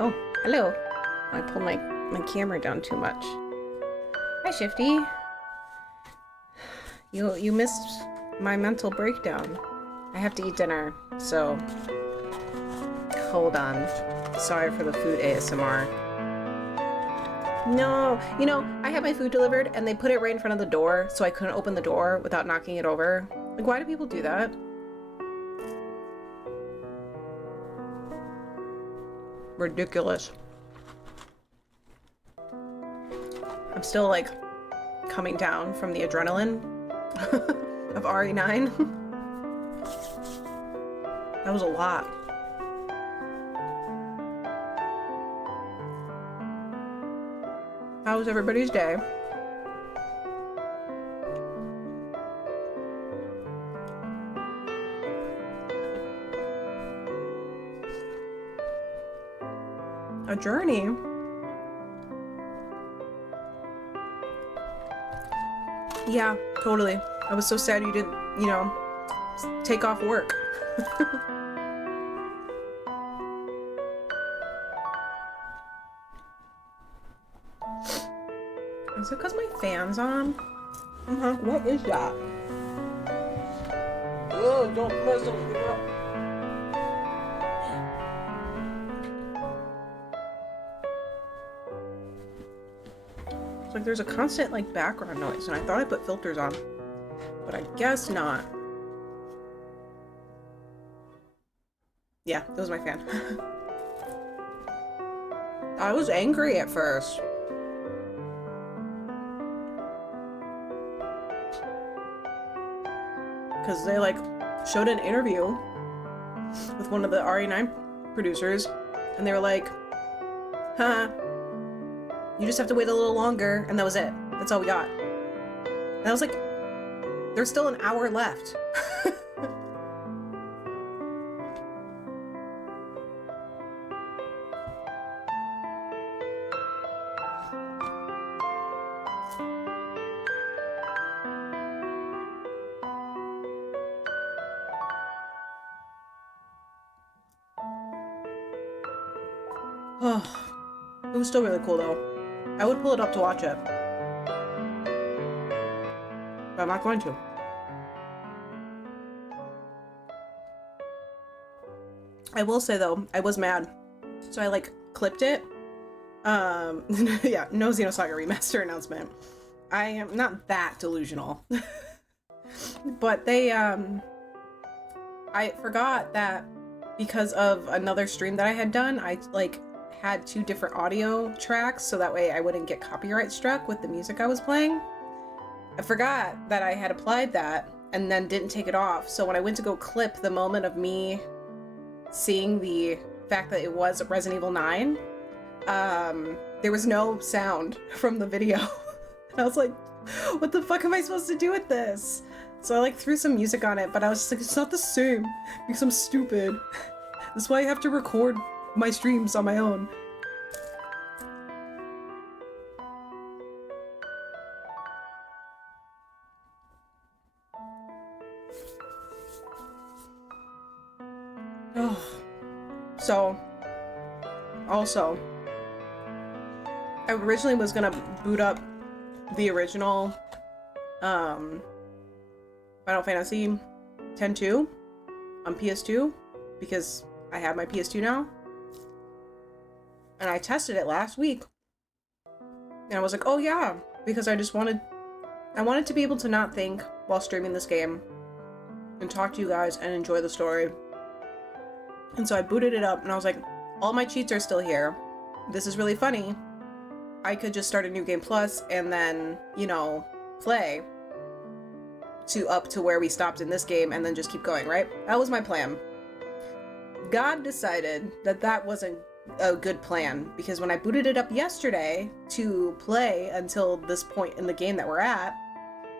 Oh, hello. I pulled my camera down too much. Hi, Shifty. You missed my mental breakdown. I have to eat dinner, so hold on. Sorry for the food ASMR. No, you know, I had my food delivered and they put it right in front of the door, so I couldn't open the door without knocking it over. Like, why do people do that? Ridiculous. I'm still like coming down from the adrenaline of RE9. That was a lot. How was everybody's day? A journey? Yeah, totally. I was so sad you didn't, you know, take off work. Is it because my fan's on? What is that? Oh, don't mess with me up. It's like there's a constant like background noise, and I thought I put filters on, but I guess not. Yeah, it was my fan. I was angry at first. Because they like showed an interview with one of the RE9 producers, and they were like, huh, you just have to wait a little longer, and that was it. That's all we got. And I was like, there's still an hour left. Oh, it was still really cool though. I would pull it up to watch it. But I'm not going to. I will say though, I was mad. So I like clipped it. Yeah, no Xenosaga Remaster announcement. I am not that delusional. But they, I forgot that because of another stream that I had done, I like had 2 different audio tracks so that way I wouldn't get copyright struck with the music I was playing. I forgot that I had applied that and then didn't take it off. So when I went to go clip the moment of me seeing the fact that it was Resident Evil 9, there was no sound from the video. And I was like, what the fuck am I supposed to do with this? So I like threw some music on it, but I was just like, it's not the same because I'm stupid. That's why I have to record my streams on my own. Oh. So, also, I originally was gonna boot up the original Final Fantasy X-2 on PS2 because I have my PS2 now. And I tested it last week. And I was like, oh yeah, because I wanted to be able to not think while streaming this game and talk to you guys and enjoy the story. And so I booted it up and I was like, all my cheats are still here. This is really funny. I could just start a new game plus and then, you know, play to up to where we stopped in this game and then just keep going, right? That was my plan. God decided that that wasn't a good plan because when I booted it up yesterday to play until this point in the game that we're at,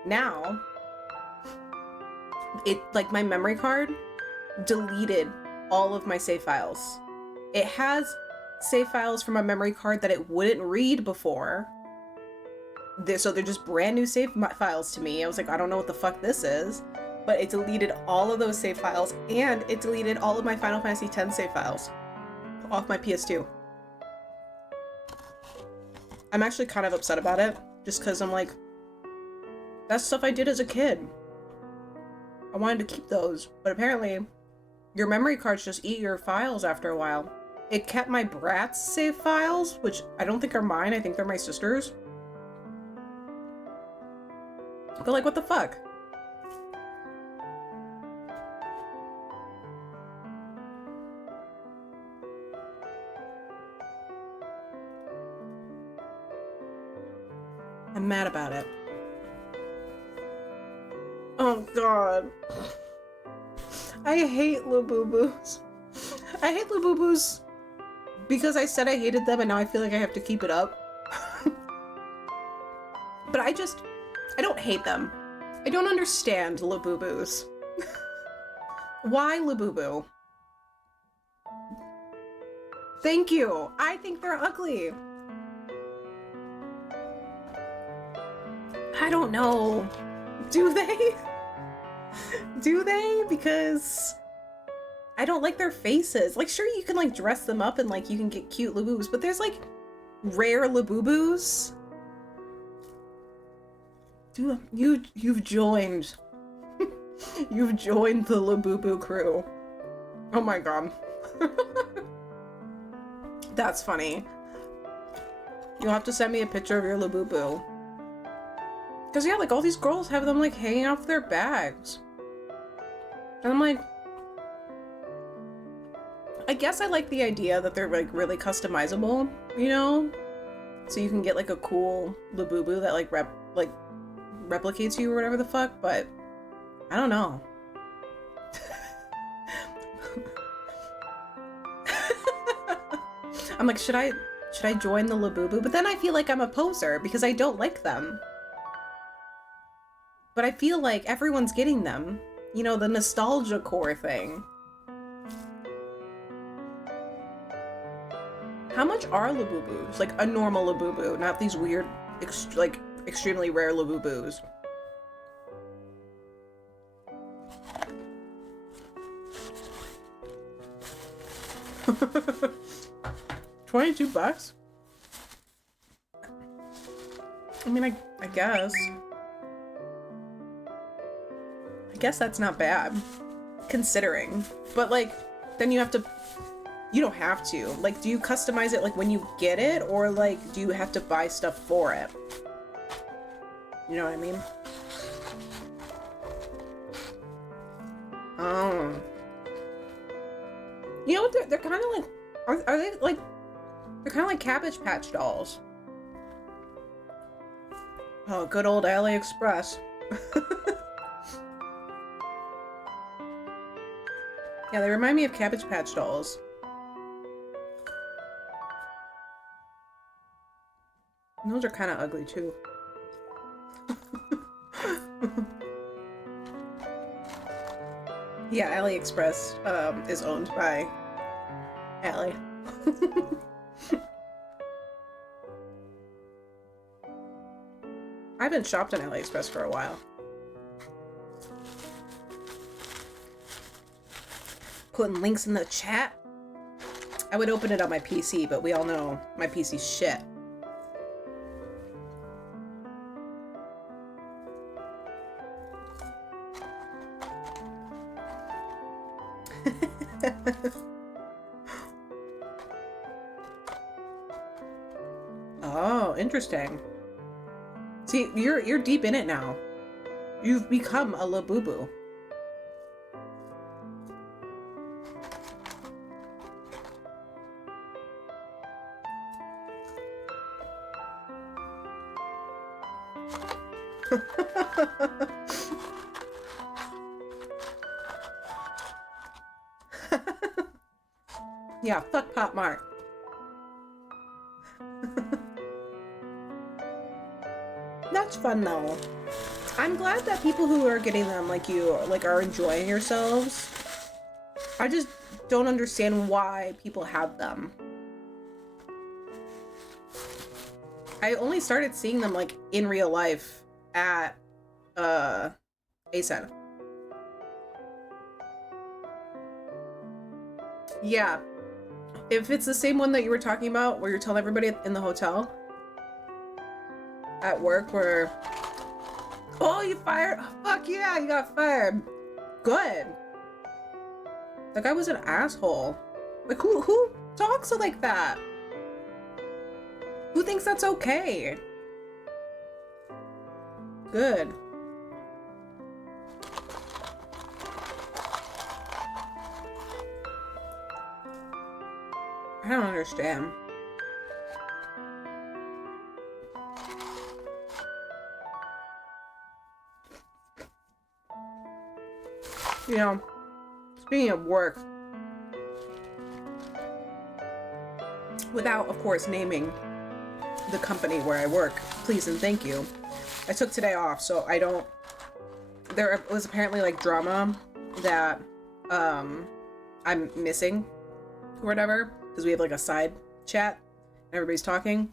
now it, like, my memory card deleted all of my save files. It has save files from a memory card that it wouldn't read before. So they're just brand new save files to me. I was like, I don't know what the fuck this is. But it deleted all of those save files and it deleted all of my Final Fantasy X save files off my PS2. I'm actually kind of upset about it just because I'm like, that's stuff I did as a kid. I wanted to keep those, but apparently your memory cards just eat your files after a while. It kept my Bratz save files, which I don't think are mine. I think they're my sister's. But like, what the fuck? I'm mad about it. Oh god. I hate Labubu's. I hate Labubu's because I said I hated them and now I feel like I have to keep it up. But I don't hate them. I don't understand Labubu's. Why Labubu? Thank you. I think they're ugly. I don't know. Do they? Do they? Because I don't like their faces. Like, sure, you can like dress them up and like you can get cute Labubus, but there's like rare Labubus. You've joined. You've joined the Labubu crew. Oh my god. That's funny. You'll have to send me a picture of your Labubu. Cause yeah, like all these girls have them like hanging off their bags. And I'm like, I guess I like the idea that they're like really customizable, you know? So you can get like a cool Labubu that like replicates you or whatever the fuck, but I don't know. I'm like, should I join the Labubu? But then I feel like I'm a poser because I don't like them. But I feel like everyone's getting them. You know, the nostalgia core thing. How much are Labubus? Like a normal Labubu, not these weird, extremely rare Labubus. $22? I mean, I guess. I guess that's not bad, considering. But, like, then you have to... You don't have to. Like, do you customize it, like, when you get it? Or, like, do you have to buy stuff for it? You know what I mean? You know what? They're kind of like... Are they, like... They're kind of like Cabbage Patch dolls. Oh, good old AliExpress. Yeah, they remind me of Cabbage Patch dolls. And those are kind of ugly, too. Yeah, AliExpress is owned by Ali. I haven't shopped on AliExpress for a while. Putting links in the chat. I would open it on my PC, but we all know my PC's shit. Oh, interesting. See, you're deep in it now. You've become a Labubu. Yeah, fuck Pop Mart. That's fun though. I'm glad that people who are getting them, like you, like are enjoying yourselves. I just don't understand why people have them. I only started seeing them like in real life at ASEN. Yeah. If it's the same one that you were talking about where you're telling everybody in the hotel at work where, oh, you fired? Oh, fuck yeah, you got fired. Good. That guy was an asshole. Like, who talks like that? Who thinks that's okay? Good. I don't understand. You know, speaking of work, without, of course, naming the company where I work, please and thank you. I took today off, so I don't... There was apparently, like, drama that I'm missing or whatever, because we have, like, a side chat, and everybody's talking.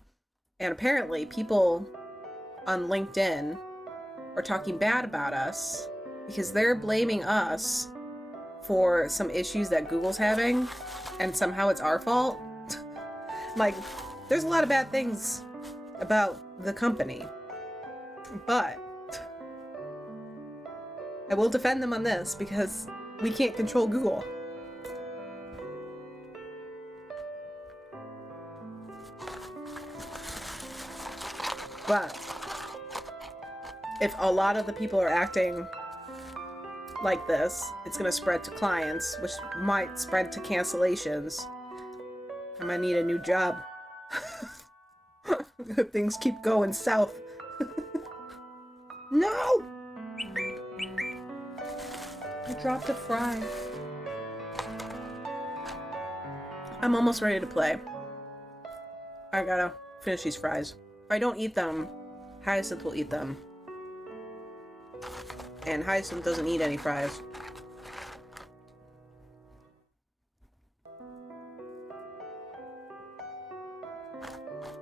And apparently, people on LinkedIn are talking bad about us because they're blaming us for some issues that Google's having, and somehow it's our fault. Like, there's a lot of bad things about the company, but I will defend them on this because we can't control Google. But if a lot of the people are acting like this, it's gonna spread to clients, which might spread to cancellations. I might need a new job. Things keep going south. No! I dropped a fry. I'm almost ready to play. I gotta finish these fries. If I don't eat them, Hyacinth will eat them. And Hyacinth doesn't eat any fries.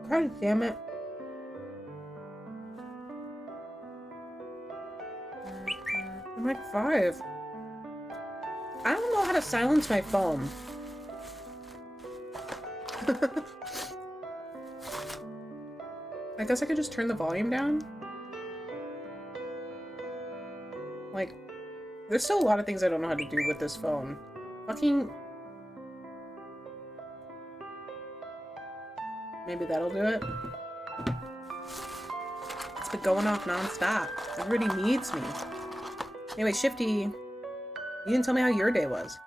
God damn it. I'm like 5. I don't know how to silence my phone. I guess I could just turn the volume down. Like, there's still a lot of things I don't know how to do with this phone. Fucking... Maybe that'll do it. It's been going off non-stop. Everybody needs me. Anyway, Shifty, you didn't tell me how your day was.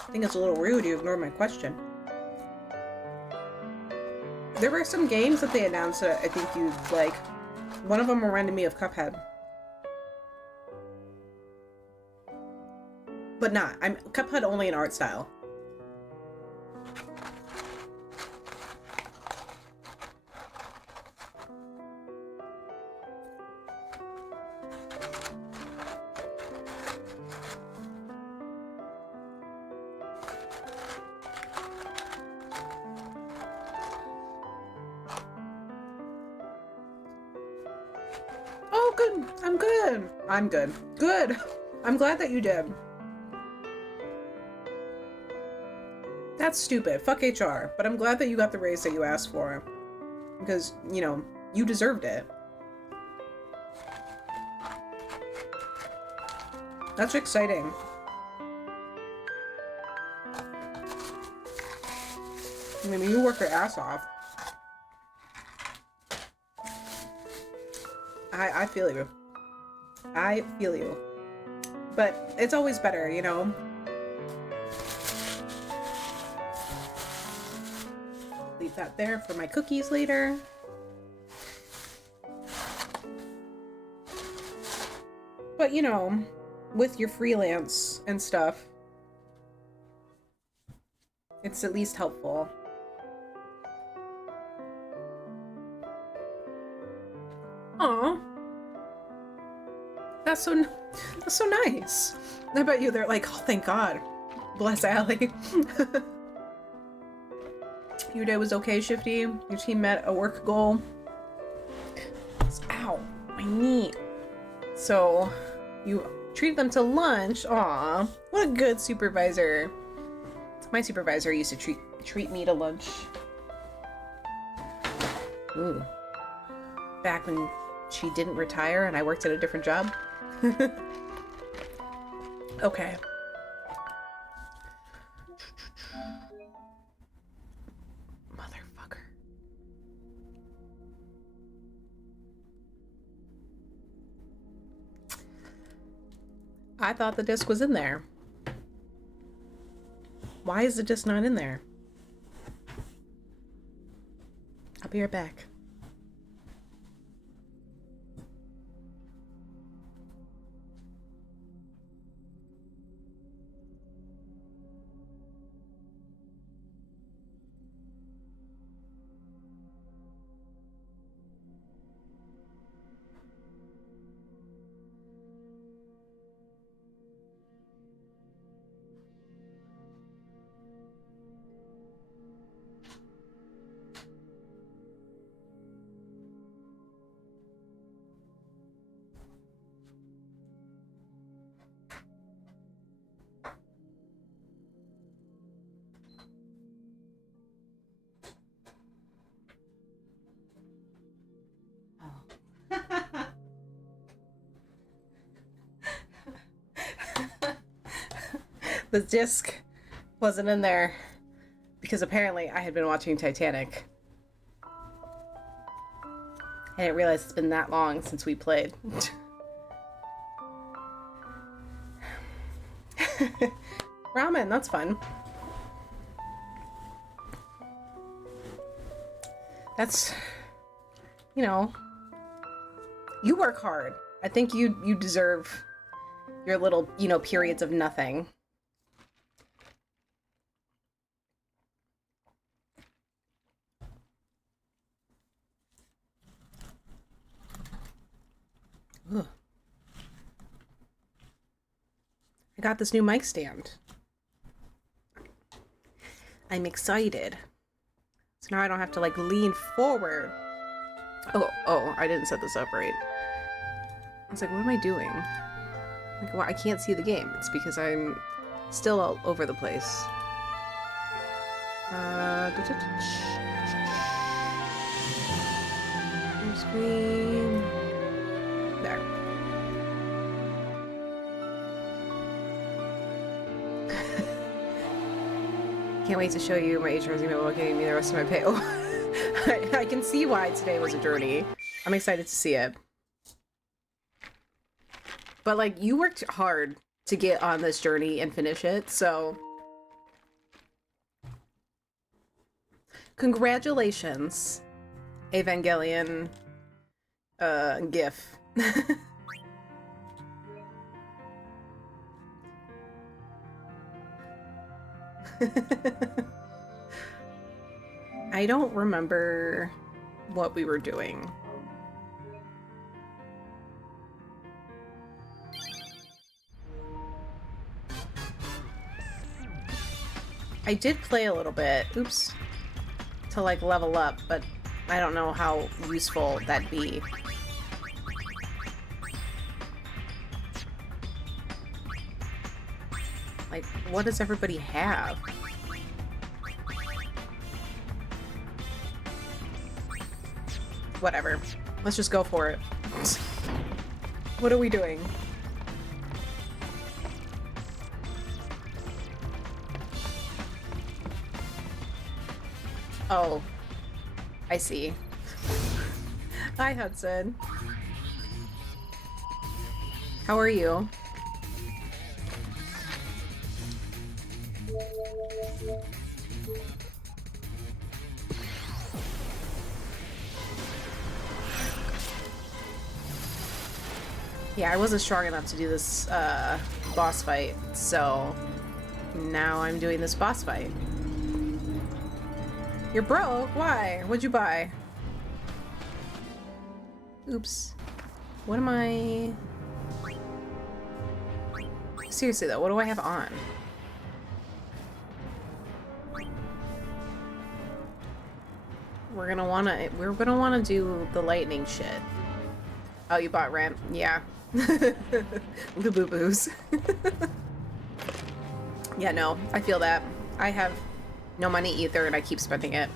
I think it's a little rude you ignored my question. There were some games that they announced that I think you'd like. One of them reminded me of Cuphead. But not. I'm Cuphead only in art style. Oh, good. I'm good. I'm good. Good. I'm glad that you did. That's stupid. Fuck HR. But I'm glad that you got the raise that you asked for. Because, you know, you deserved it. That's exciting. I mean, you work your ass off. I feel you. I feel you. But it's always better, you know? Leave that there for my cookies later. But, you know, with your freelance and stuff, it's at least helpful. Aw. That's so nice. I bet you they're like, oh, thank God. Bless Allie. Your day was okay, Shifty? Your team met a work goal? Ow, my knee. So, you treated them to lunch? Aw, what a good supervisor. My supervisor used to treat me to lunch. Ooh. Back when she didn't retire and I worked at a different job. Okay. Motherfucker. I thought the disc was in there. Why is the disc not in there? I'll be right back. The disc wasn't in there because apparently I had been watching Titanic. I didn't realize it's been that long since we played. Ramen, that's fun. That's, you know, you work hard. I think you deserve your little, you know, periods of nothing. Ugh. I got this new mic stand. I'm excited. So now I don't have to like lean forward. Oh, I didn't set this up right. I was like, what am I doing? Like, well, I can't see the game. It's because I'm still all over the place. Screen. There. Can't wait to show you my HR's email while giving me the rest of my pay. Oh, I can see why today was a journey. I'm excited to see it. But, like, you worked hard to get on this journey and finish it, so... Congratulations, Evangelion, GIF. I don't remember what we were doing. I did play a little bit, oops, to like level up, but I don't know how useful that'd be. Like, what does everybody have? Whatever. Let's just go for it. What are we doing? Oh. I see. Hi, Hudson. How are you? Yeah, I wasn't strong enough to do this boss fight, so now I'm doing this boss fight. You're broke? Why? What'd you buy? Oops. What am I... Seriously though, what do I have on? We're gonna wanna do the lightning shit. Oh, you bought ramp? Yeah. Lububus. Yeah, no, I feel that. I have no money either, and I keep spending it.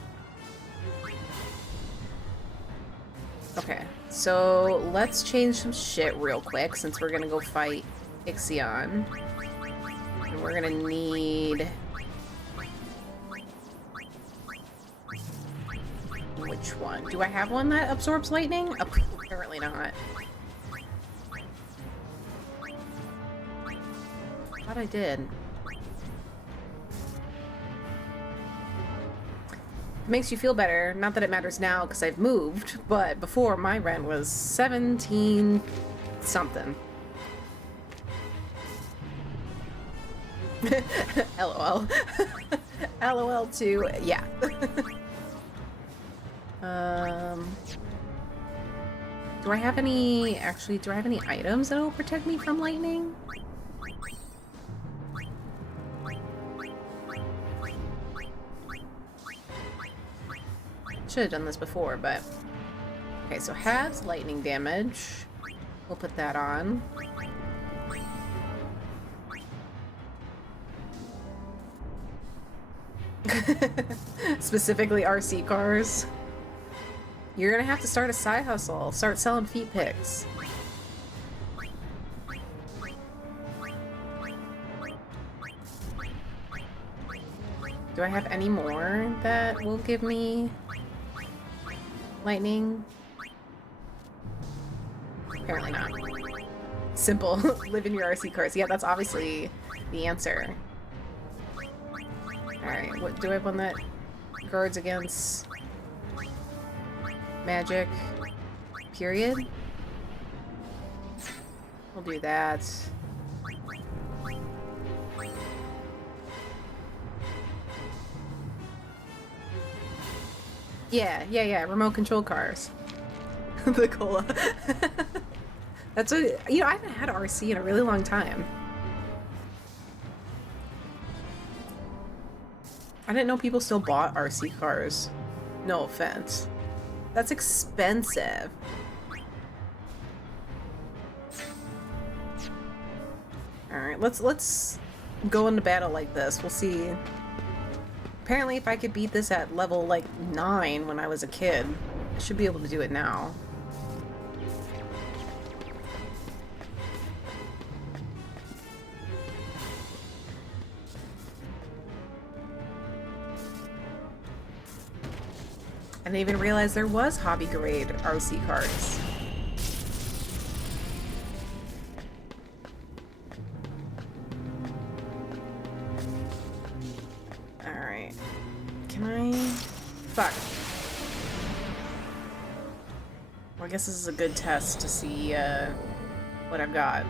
Okay, so let's change some shit real quick since we're gonna go fight Ixion. And we're gonna need... Which one? Do I have one that absorbs lightning? Apparently not. Thought I did. It makes you feel better. Not that it matters now because I've moved, but before my rent was 17 something. LOL. LOL too. Yeah. Do I have any, actually, do I have any items that will protect me from lightning? Should have done this before, but... Okay, so halves lightning damage. We'll put that on. Specifically RC cars. You're gonna have to start a side hustle. Start selling feet pics. Do I have any more that will give me lightning? Apparently not. Simple. Live in your RC cars. Yeah, that's obviously the answer. Alright, what do I have one that guards against magic? Period? We'll do that. Yeah, remote control cars. The cola. That's what, you know, I haven't had RC in a really long time. I didn't know people still bought RC cars. No offense. That's expensive. Alright, let's go into battle like this. We'll see. Apparently if I could beat this at level, like, 9 when I was a kid, I should be able to do it now. I didn't even realize there was hobby grade RC cards. Alright. Can I... Fuck. Well, I guess this is a good test to see, what I've got.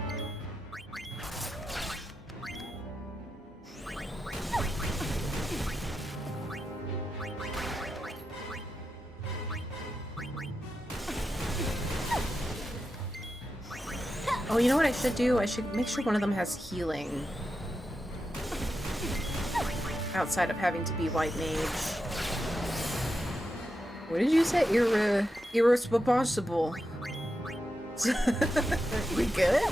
Oh, you know what I should do? I should make sure one of them has healing. Outside of having to be white mage. What did you say? Irresponsible. We good?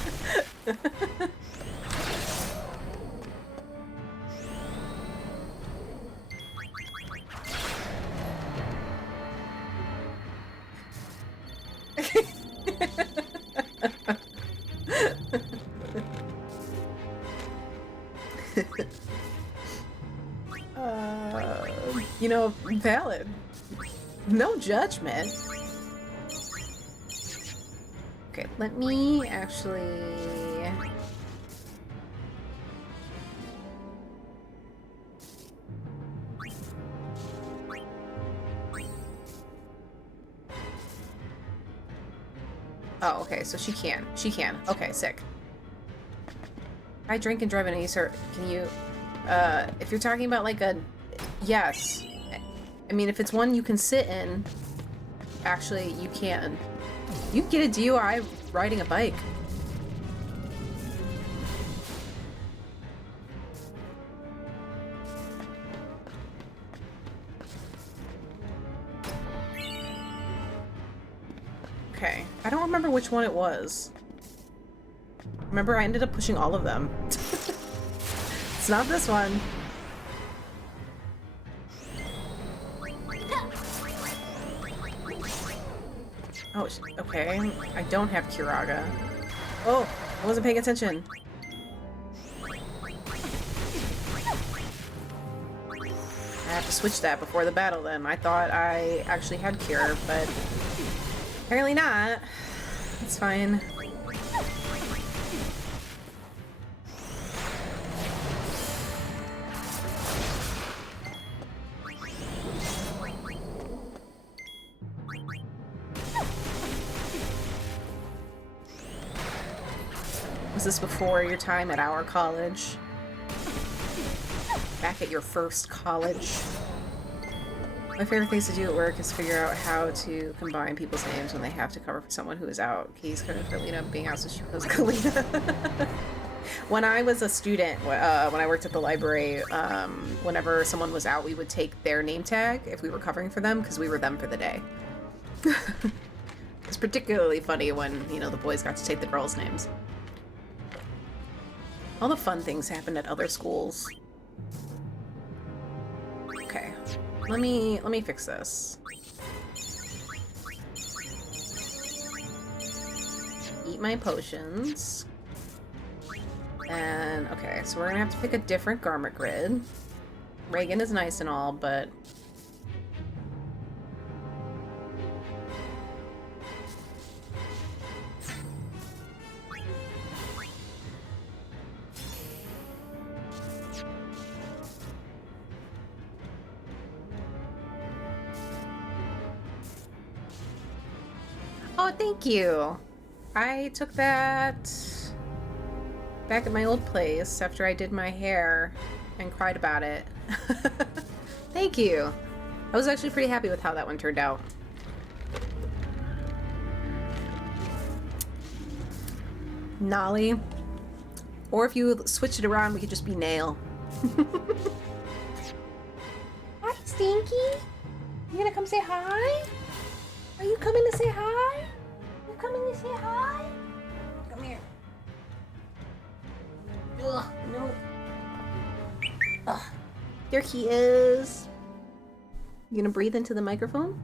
You know, valid. No judgment. Okay, let me actually... Oh, okay, so she can. She can. Okay, sick. I drink and drive an Acer. Can you... if you're talking about like a... Yes. I mean, if it's one you can sit in, actually, you can. You can get a DUI riding a bike. Okay. I don't remember which one it was. Remember, I ended up pushing all of them. It's not this one. Oh, okay. I don't have Kiraga. Oh, I wasn't paying attention. I have to switch that before the battle then. I thought I actually had Cure, but apparently not. It's fine. Was this before your time at our college? Back at your first college? My favorite things to do at work is figure out how to combine people's names when they have to cover for someone who is out. Keys coded for Lena being out, so she goes Kalina. When I was a student, when I worked at the library, whenever someone was out, we would take their name tag if we were covering for them, because we were them for the day. It's particularly funny when, you know, the boys got to take the girls' names. All the fun things happen at other schools. Okay. Let me fix this. Eat my potions. And, okay, so we're gonna have to pick a different garment grid. Reagan is nice and all, but... Oh, thank you! I took that back at my old place after I did my hair and cried about it. Thank you! I was actually pretty happy with how that one turned out. Nolly. Or if you switch it around, we could just be Nail. Hi, Stinky! You gonna come say hi? Are you coming to say hi? You coming to say hi? Come here. Ugh, no. Ugh. There he is. You gonna breathe into the microphone?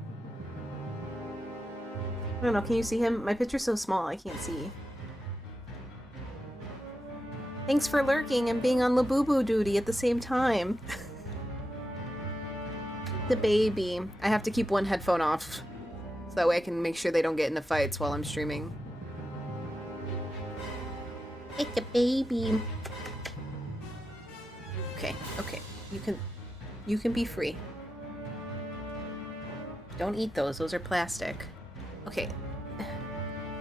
I don't know, can you see him? My picture's so small, I can't see. Thanks for lurking and being on Labubu duty at the same time. The baby. I have to keep one headphone off, so that way I can make sure they don't get into fights while I'm streaming. It's a baby. Okay, okay. You can be free. Don't eat those. Those are plastic. Okay.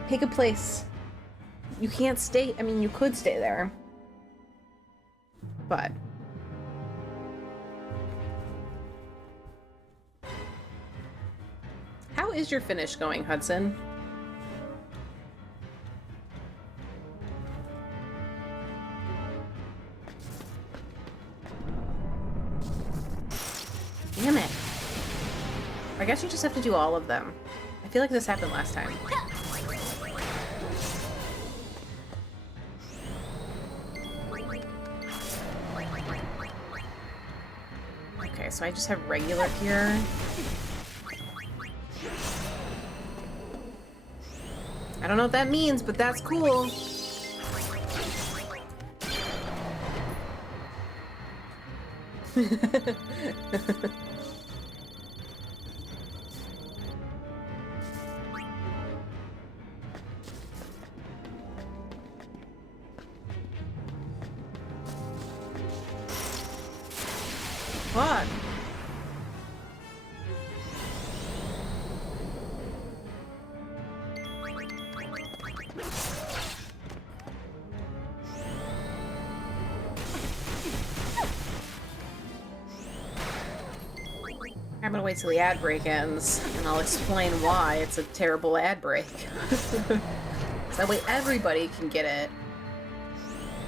Pick a place. You can't stay. I mean, you could stay there. But how is your finish going, Hudson? Damn it. I guess you just have to do all of them. I feel like this happened last time. Okay, so I just have regular here. I don't know what that means, but that's cool. What? I'm gonna wait till the ad break ends, and I'll explain why it's a terrible ad break. So that way everybody can get it.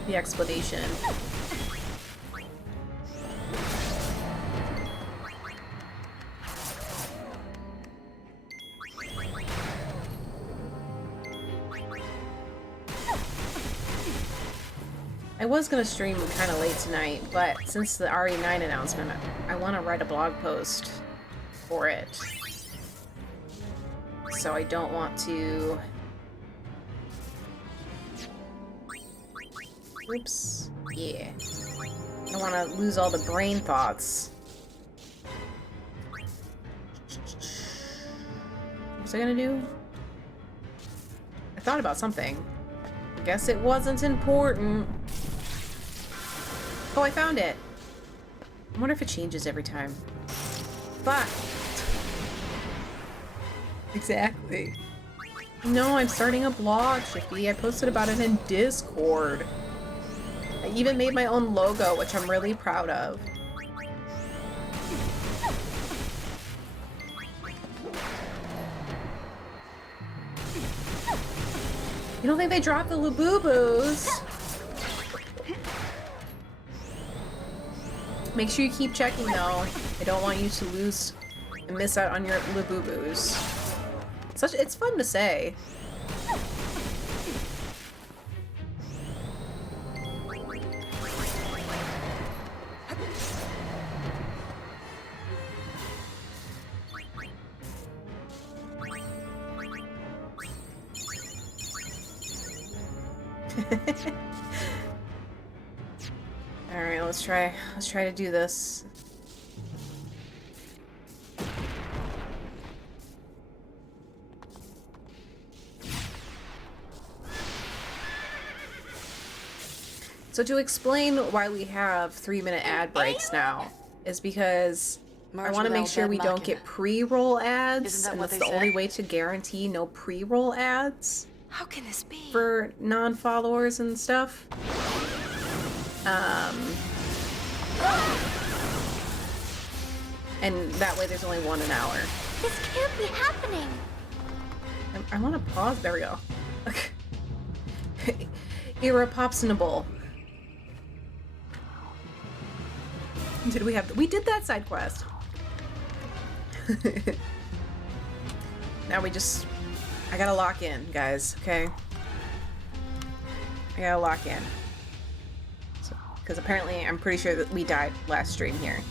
The explanation. I was gonna stream kind of late tonight, but since the RE9 announcement, I want to write a blog post for it. So I don't want to... Oops. Yeah. I don't want to lose all the brain thoughts. What was I gonna do? I thought about something. I guess it wasn't important. Oh, I found it! I wonder if it changes every time. But... Exactly. No, I'm starting a blog, Shifty. I posted about it in Discord. I even made my own logo, which I'm really proud of. You don't think they dropped the Labubus? Make sure you keep checking though. I don't want you to lose and miss out on your Labubus. It's fun to say. Alright, let's try to do this. So to explain why we have 3-minute ad breaks now is because I want to make sure we don't get pre-roll ads, and that's the only way to guarantee no pre-roll ads. How can this be? For non-followers and stuff. And that way there's only one an hour. This can't be happening. I want to pause. There we go. Okay. Irrepopsinable. Did we have... We did that side quest. Now we just... I gotta lock in, guys, okay? I gotta lock in. So, Because apparently I'm pretty sure that we died last stream here.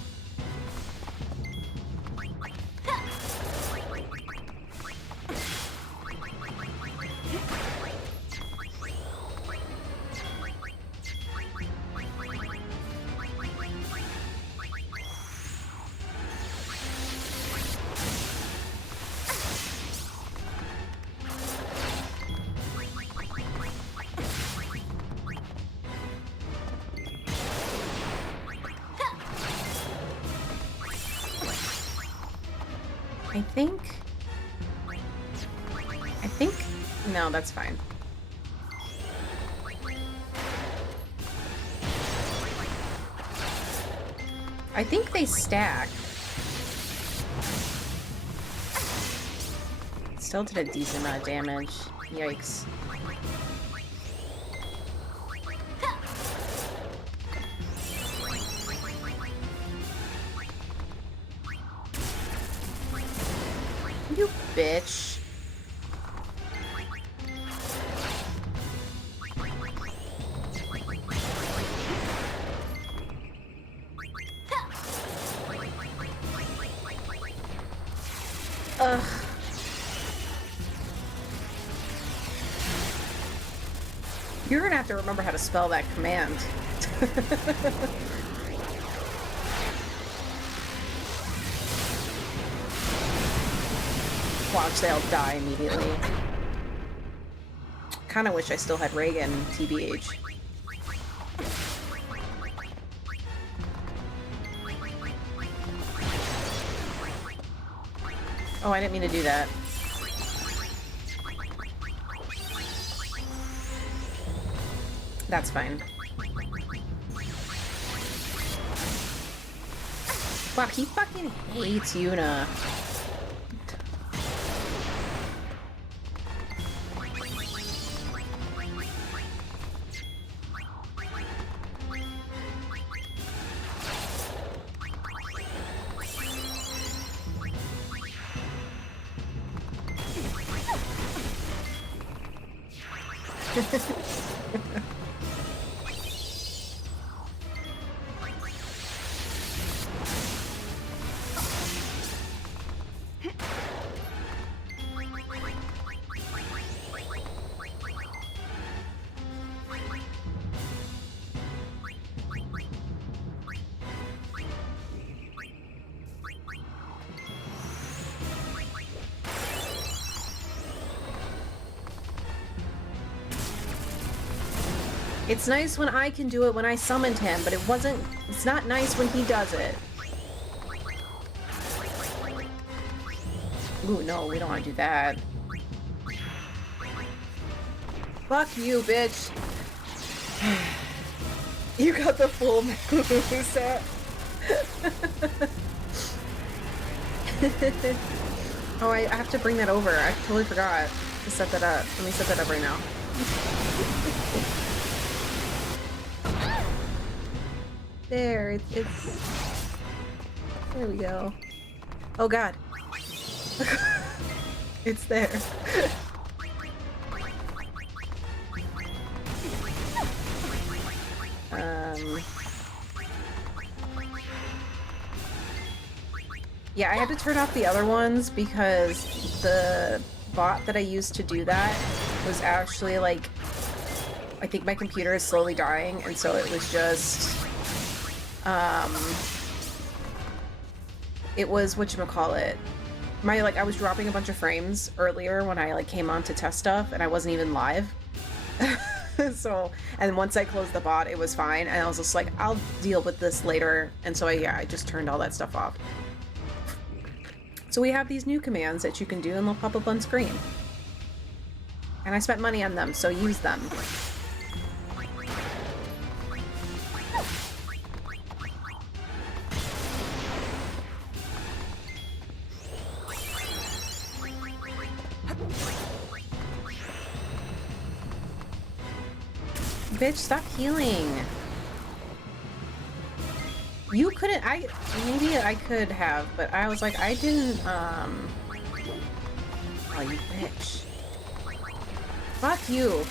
I think, no, that's fine. I think they stack. Still did a decent amount of damage. Yikes. You bitch. Ugh. You're gonna have to remember how to spell that command. Watch, they'll die immediately. Kinda wish I still had Reagan, TBH. Oh, I didn't mean to do that. That's fine. Wow, he fucking hates Yuna. It's nice when I can do it when I summoned him, but it's not nice when he does it. Ooh, no, we don't want to do that. Fuck you, bitch. You got the full set. Oh, I have to bring that over. I totally forgot to set that up. Let me set that up right now. There, it's... There we go. Oh god. It's there. Yeah, I had to turn off the other ones because the bot that I used to do that was actually like... I think my computer is slowly dying, and so it was just... it was whatchamacallit. I was dropping a bunch of frames earlier when I came on to test stuff and I wasn't even live. So, and once I closed the bot, it was fine, and I was just like, I'll deal with this later, and so I just turned all that stuff off. So we have these new commands that you can do and they'll pop up on screen. And I spent money on them, so use them. Bitch, stop healing. You couldn't, maybe I could have, but I was like, I didn't, oh, you bitch. Fuck you.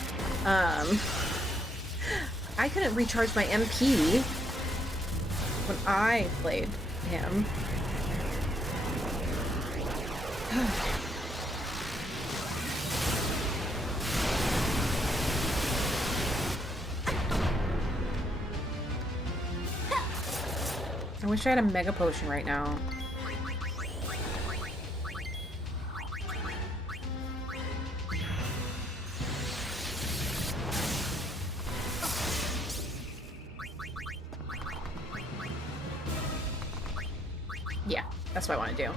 I couldn't recharge my MP when I played him. I wish I had a mega potion right now. Yeah, that's what I want to do.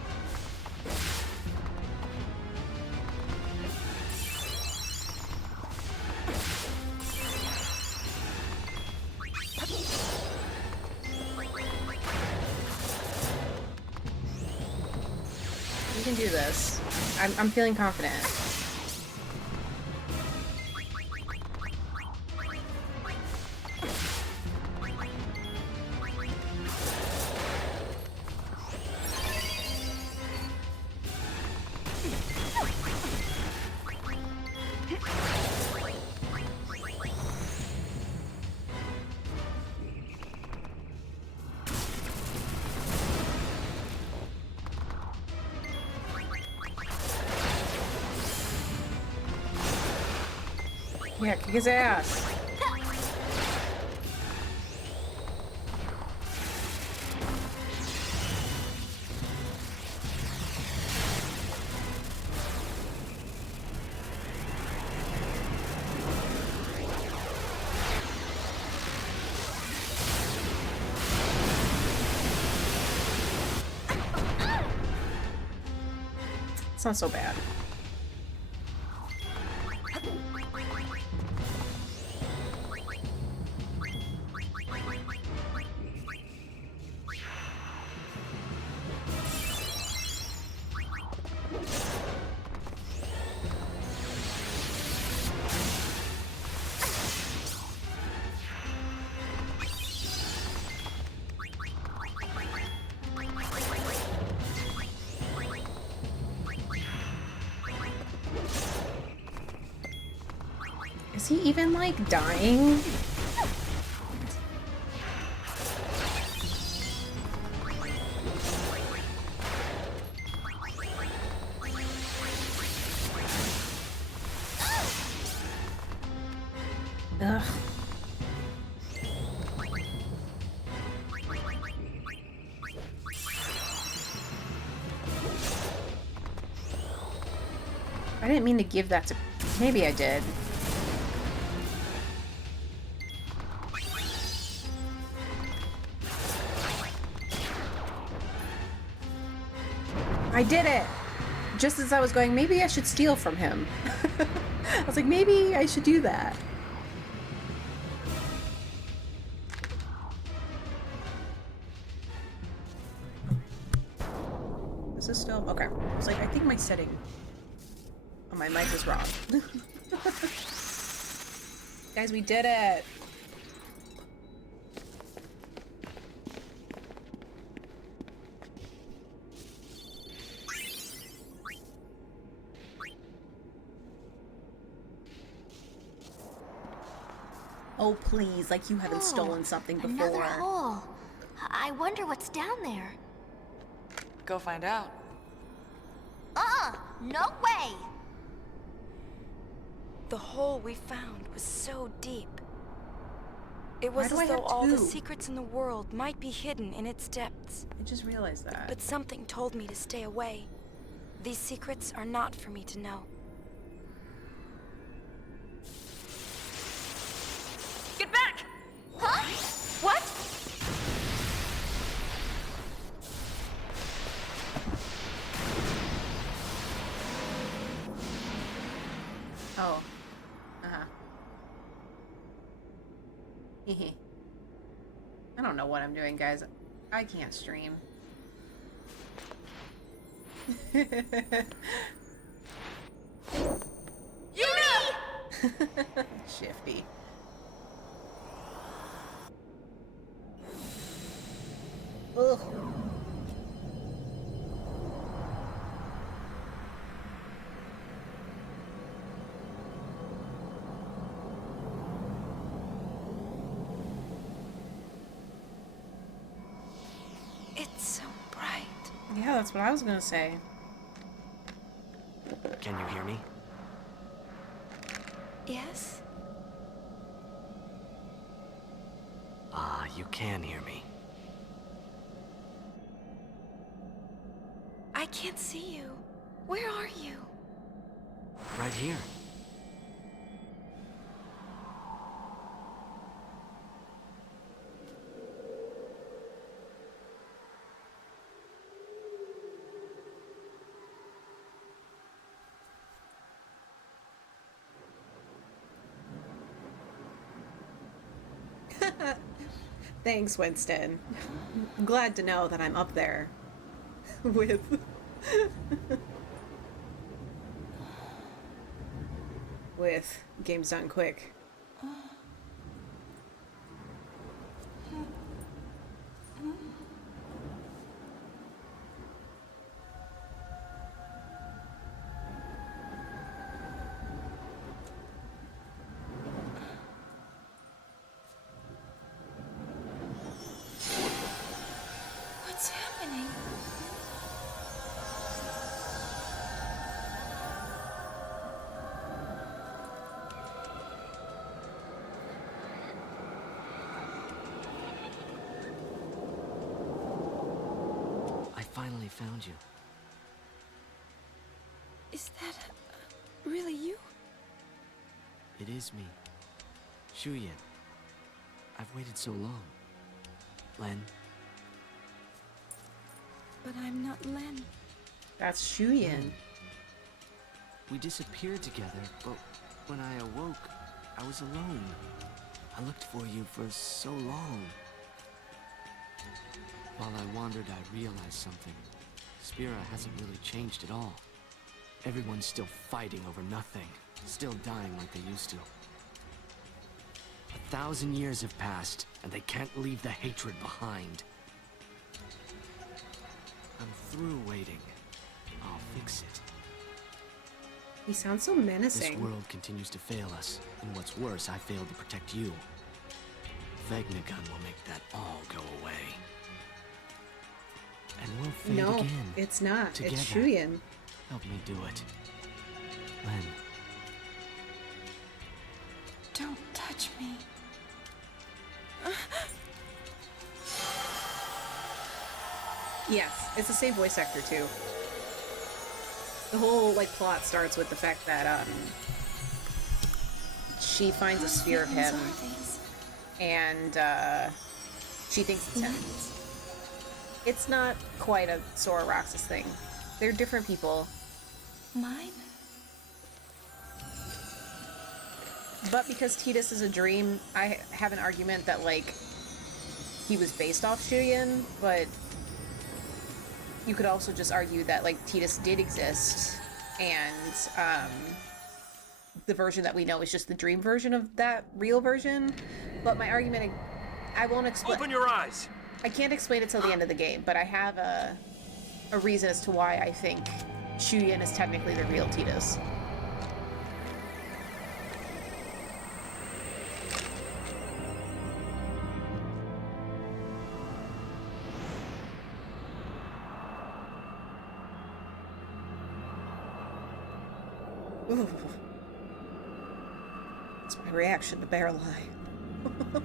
You can do this. I'm feeling confident. Yeah, kick his ass. It's not so bad. Is he even, like, dying? Ugh. I didn't mean to give that to... Maybe I did. I did it! Just as I was going, maybe I should steal from him. I was like, maybe I should do that. Is this still? Okay. I was like, I think my setting on my mic is wrong. Guys, we did it! Oh, please, like you haven't stolen something before. Another hole. I wonder what's down there. Go find out. No way! The hole we found was so deep. It was Why do as I though have all the two? secrets in the world might be hidden in its depths. I just realized that. But something told me to stay away. These secrets are not for me to know. Get back! Huh? What? Oh. Uh-huh. I don't know what I'm doing, guys. I can't stream. Shifty. Ugh. that's what I was gonna say. Can you hear me? Yes? Ah, you can hear me. I can't see you. Where are you? Right here. Thanks, Winston. I'm glad to know that I'm up there with with games done quick. What's happening? I finally found you. Is that really you? It is me. Shuyan. I've waited so long. Len, But I'm not Len. That's Shuyan. we disappeared together, but when I awoke, I was alone. I looked for you for so long. While I wandered, I realized something. Spira hasn't really changed at all. Everyone's still fighting over nothing, still dying like they used to. 1,000 years have passed, and they can't leave the hatred behind. I'm through waiting. I'll fix it. He sounds so This menacing. world continues to fail us, and what's worse, I failed to protect you. Vegnagun will make that all go away. And we'll fade No, again. it's not. Together. It's Shuyan. Help me do it. Len, Don't touch me. Yes, it's the same voice actor too. The whole like plot starts with the fact that she finds a sphere of him, Whose feelings and she thinks it's him. It's not quite a Sora Roxas thing. They're different people, are these? Mine? but because Tidus is a dream, I have an argument that like he was based off Shuyan, but you could also just argue that like Tidus did exist, and the version that we know is just the dream version of that real version. But my argument, I won't explain. Open your eyes! I can't explain it till the end of the game, but I have a reason as to why I think Shuyan is technically the real Tidus. Ooh. It's my reaction to Barrel Eye.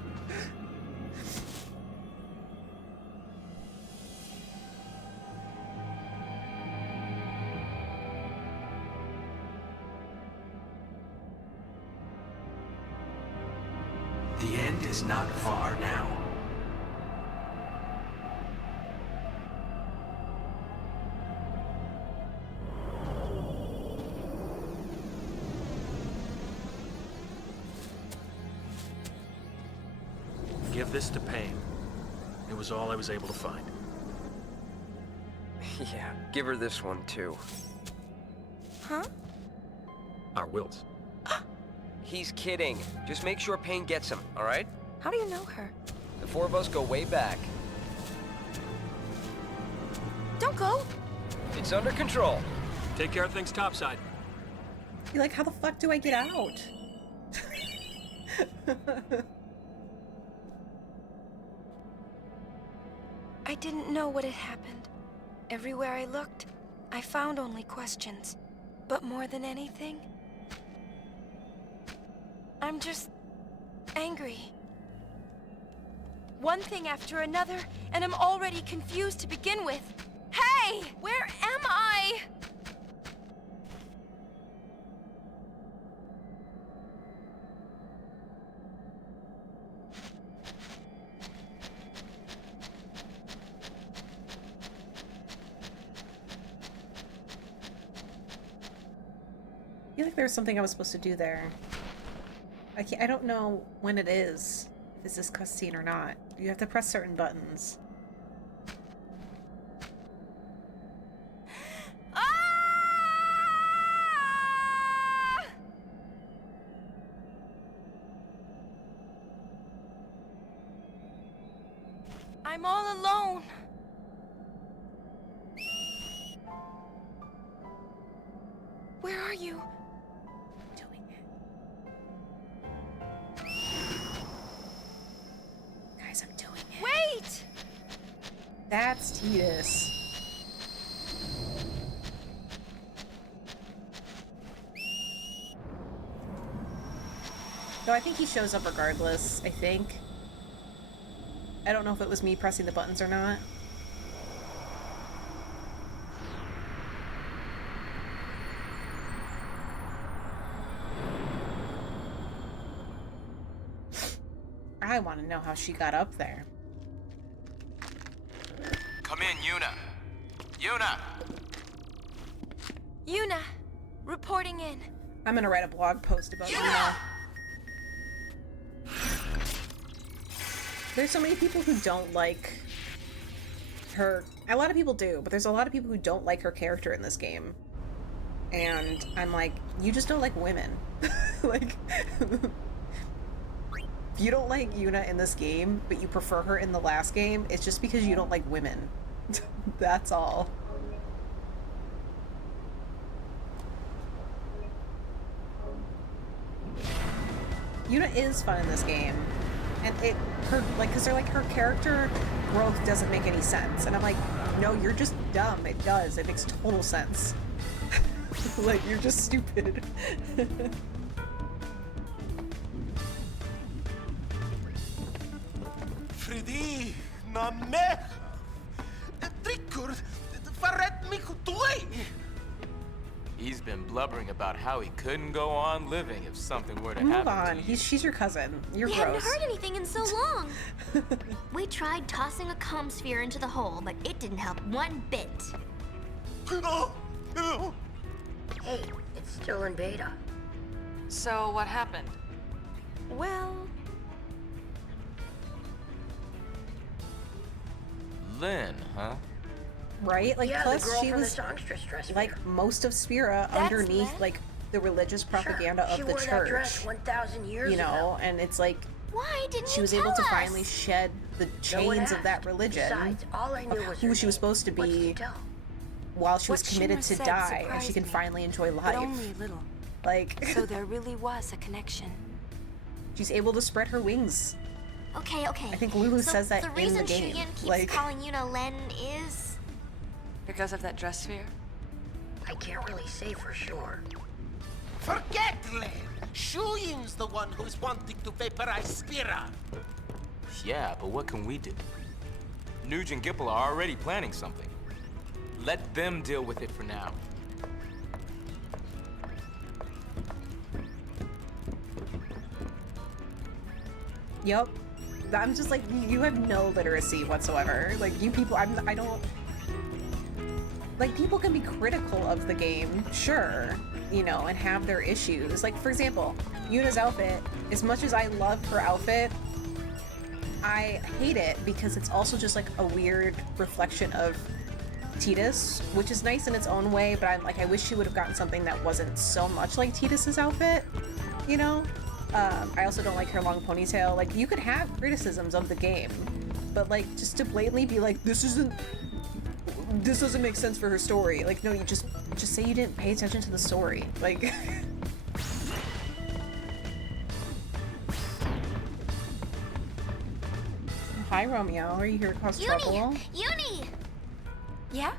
The end is not far now. Give this to Pain. It was all I was able to find. Yeah, give her this one too. Huh? Our wills. He's kidding. Just make sure Pain gets him, all right? How do you know her? The four of us go way back. Don't go! It's under control. Take care of things topside. You're like, how the fuck do I get out? I didn't know what had happened. Everywhere I looked, I found only questions. But more than anything, I'm just angry. One thing after another, and I'm already confused to begin with. Hey! Where am I? I feel like there was something I was supposed to do there. I don't know when it is. If it's this cutscene or not. You have to press certain buttons. Ah! I'm all alone. Where are you? Doing it. Guys, I'm doing it. Wait! That's Titus. No, I think he shows up regardless, I think. I don't know if it was me pressing the buttons or not. I want to know how she got up there. Come in, Yuna. Yuna! Yuna, reporting in. I'm gonna write a blog post about Yuna. There's so many people who don't like her. A lot of people do, but there's a lot of people who don't like her character in this game. And I'm like, you just don't like women. Like, if you don't like Yuna in this game, but you prefer her in the last game, it's just because you don't like women. That's all. Yuna is fun in this game. And because they're like, her character growth doesn't make any sense. And I'm like, no, you're just dumb. It does. It makes total sense. Like, you're just stupid. Freddy, na meg! Drikkur, verred mig doei! He's been blubbering about how he couldn't go on living if something were to Move happen on. to you. She's your cousin. You're We gross. hadn't heard anything in so long. We tried tossing a comm sphere into the hole, but it didn't help one bit. No, no. Hey, it's still in beta. So what happened? Well, Lynn, huh? Right? Like, Yeah, plus the girl she from was the songstress dress. like most of Spira That's underneath Lynn? like the religious propaganda She of the wore that dress church. 1,000 years You know, ago. and it's like Why didn't she you was tell able to us? finally shed the No one chains of that asked. religion Besides, all I knew was who her she was name. supposed to What did be you tell? while she was What committed Shinra to said die, and she surprised can me, finally enjoy but life. only a little. Like, So there really was a connection. she's able to spread her wings. Okay. I think Lulu So says that the in reason the game. Shuyan keeps Like, calling Yuna Len is... Because of that dress sphere? I can't really say for sure. Forget Len. Shuyin's the one who's wanting to vaporize Spira. Yeah, but what can we do? Nuge and Gipple are already planning something. Let them deal with it for now. Yup. I'm just like, you have no literacy whatsoever. Like, you people, I don't... Like, people can be critical of the game, sure, you know, and have their issues. Like, for example, Yuna's outfit, as much as I love her outfit, I hate it because it's also just like a weird reflection of Titus, which is nice in its own way, but I'm like, I wish she would have gotten something that wasn't so much like Titus's outfit, you know? I also don't like her long ponytail. Like, you could have criticisms of the game, but like, just to blatantly be like, this doesn't make sense for her story. Like, no, you just say you didn't pay attention to the story. Like, hi Romeo, are you here to cause trouble? Uni! Yeah?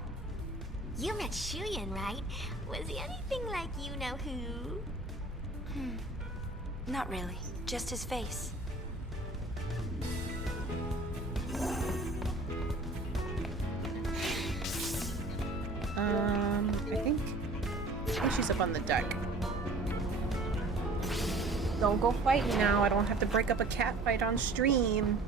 You met Shuyan, right? Was he anything like you-know-who? Not really. Just his face. I think she's up on the deck. Don't go fighting now. I don't have to break up a cat fight on stream.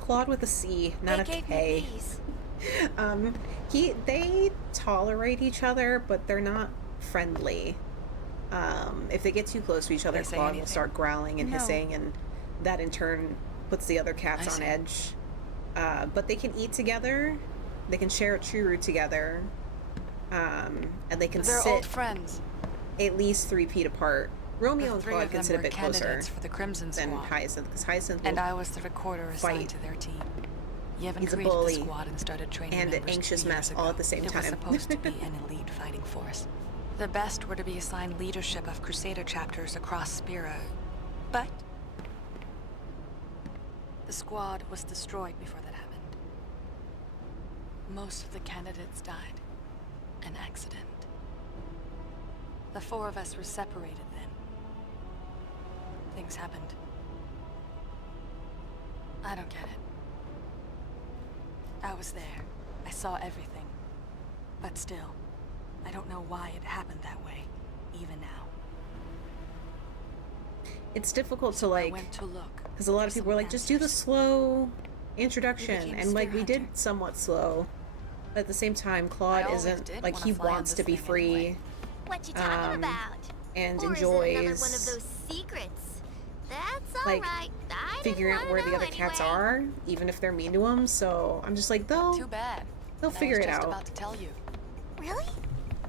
Claude with a C, not a K. They tolerate each other, but they're not friendly. If they get too close to each other, Claude will start growling and hissing, and that in turn puts the other cats on edge. But they can eat together, they can share a true root together, and they can They're sit old friends. at least 3 feet apart. Romeo The and three Claude of them can sit a were bit closer candidates for the Crimson than Squad. Hyacinth, because Hyacinth And will I was the recorder assigned fight. to their team. Yevon He's a created bully the squad and started training and an members anxious 2 mess years all ago. at the same It time. was supposed to be an elite fighting force. The best were to be assigned leadership of Crusader chapters across Spira. But the squad was destroyed before that happened. Most of the candidates died. An accident. The 4 of us were separated then. Things happened. I don't get it. I was there. I saw everything. But still, I don't know why it happened that way, even now. It's difficult to I like, went to look. because a lot of people were like, just do the slow You introduction, became and like we Spear did Hunter. somewhat slow. But at the same time, Claude always isn't did like wanna he fly on wants this to be thing free anyway. What you talking Um, about? and Or enjoys is it another one of those secrets? That's all like, right. I figuring out didn't where wanna the know other cats anyway. are, even if they're mean to him. So I'm just like, Too bad. they'll And figure I was it just out. about to tell you. Really?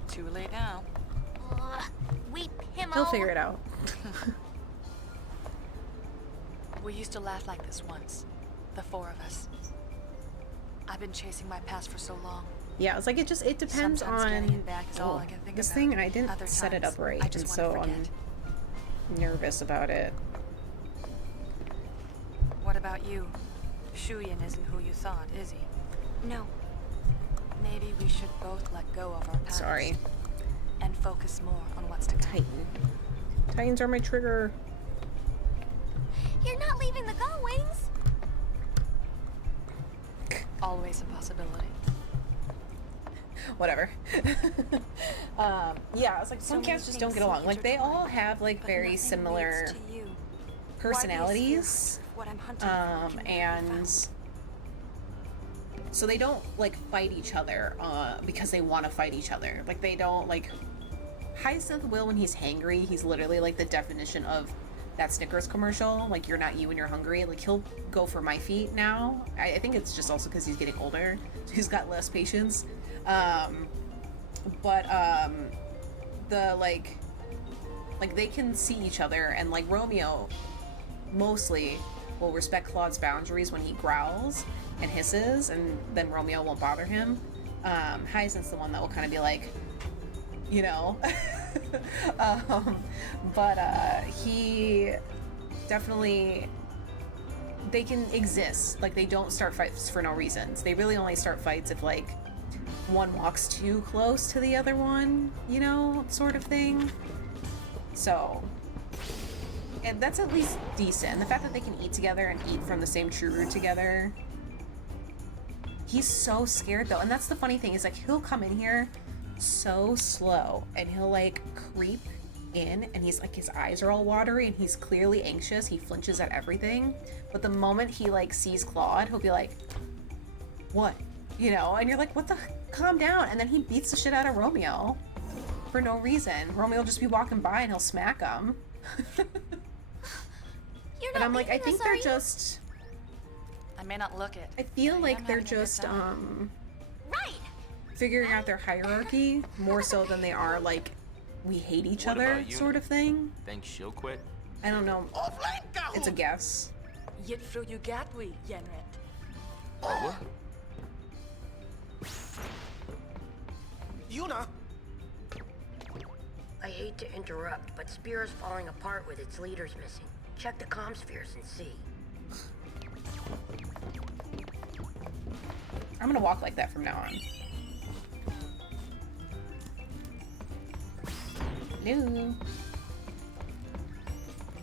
Too late now. We Pimo. They'll figure it out. We used to laugh like this once. The 4 of us. I've been chasing my past for so long. Yeah, it's like it depends Sometimes getting on it back is all I can think this about. thing. I didn't Other set it times, up right, I and just so wanna I'm forget. nervous about it. What about you? Shuyan isn't who you thought, is he? No. Maybe we should both let go of our past. Sorry. And focus more on what's to come. Titan. Titans are my trigger. You're not leaving the gull wings. Always a possibility. Whatever. Yeah, I was like, some cats just don't get along. Like, they all have like very similar personalities. And so they don't like fight each other because they want to fight each other. Like, they don't like. Hyacinth will when he's hangry. He's literally like the definition of that Snickers commercial. Like, you're not you when you're hungry. Like, he'll go for my feet now. I think it's just also because he's getting older. So he's got less patience. The like they can see each other, and like Romeo mostly will respect Claude's boundaries when he growls and hisses, and then Romeo won't bother him. Hyacinth's the one that will kind of be like, you know. He definitely, they can exist. Like, they don't start fights for no reasons. They really only start fights if like one walks too close to the other one, you know, sort of thing. So, and that's at least decent. The fact that they can eat together and eat from the same true root together. He's so scared though, and that's the funny thing, is like he'll come in here so slow and he'll like creep in, and he's like, his eyes are all watery and he's clearly anxious. He flinches at everything, but the moment he like sees Claude, he'll be like, what, you know? And you're like, what the, calm down. And then he beats the shit out of Romeo for no reason. Romeo will just be walking by and he'll smack him. You're And not I'm like, I leaving think us, they're are you? just, I may not look it. I feel I like am they're having a good just time. Right. figuring out their hierarchy more so than they are like, we hate each What other about you? sort of thing. Think she'll quit? I don't know. It's a guess. Yet through you gat we, Yenret. What? Yuna, I hate to interrupt, but Spear's falling apart with its leaders missing. Check the comm spheres and see. I'm gonna walk like that from now on. Hello.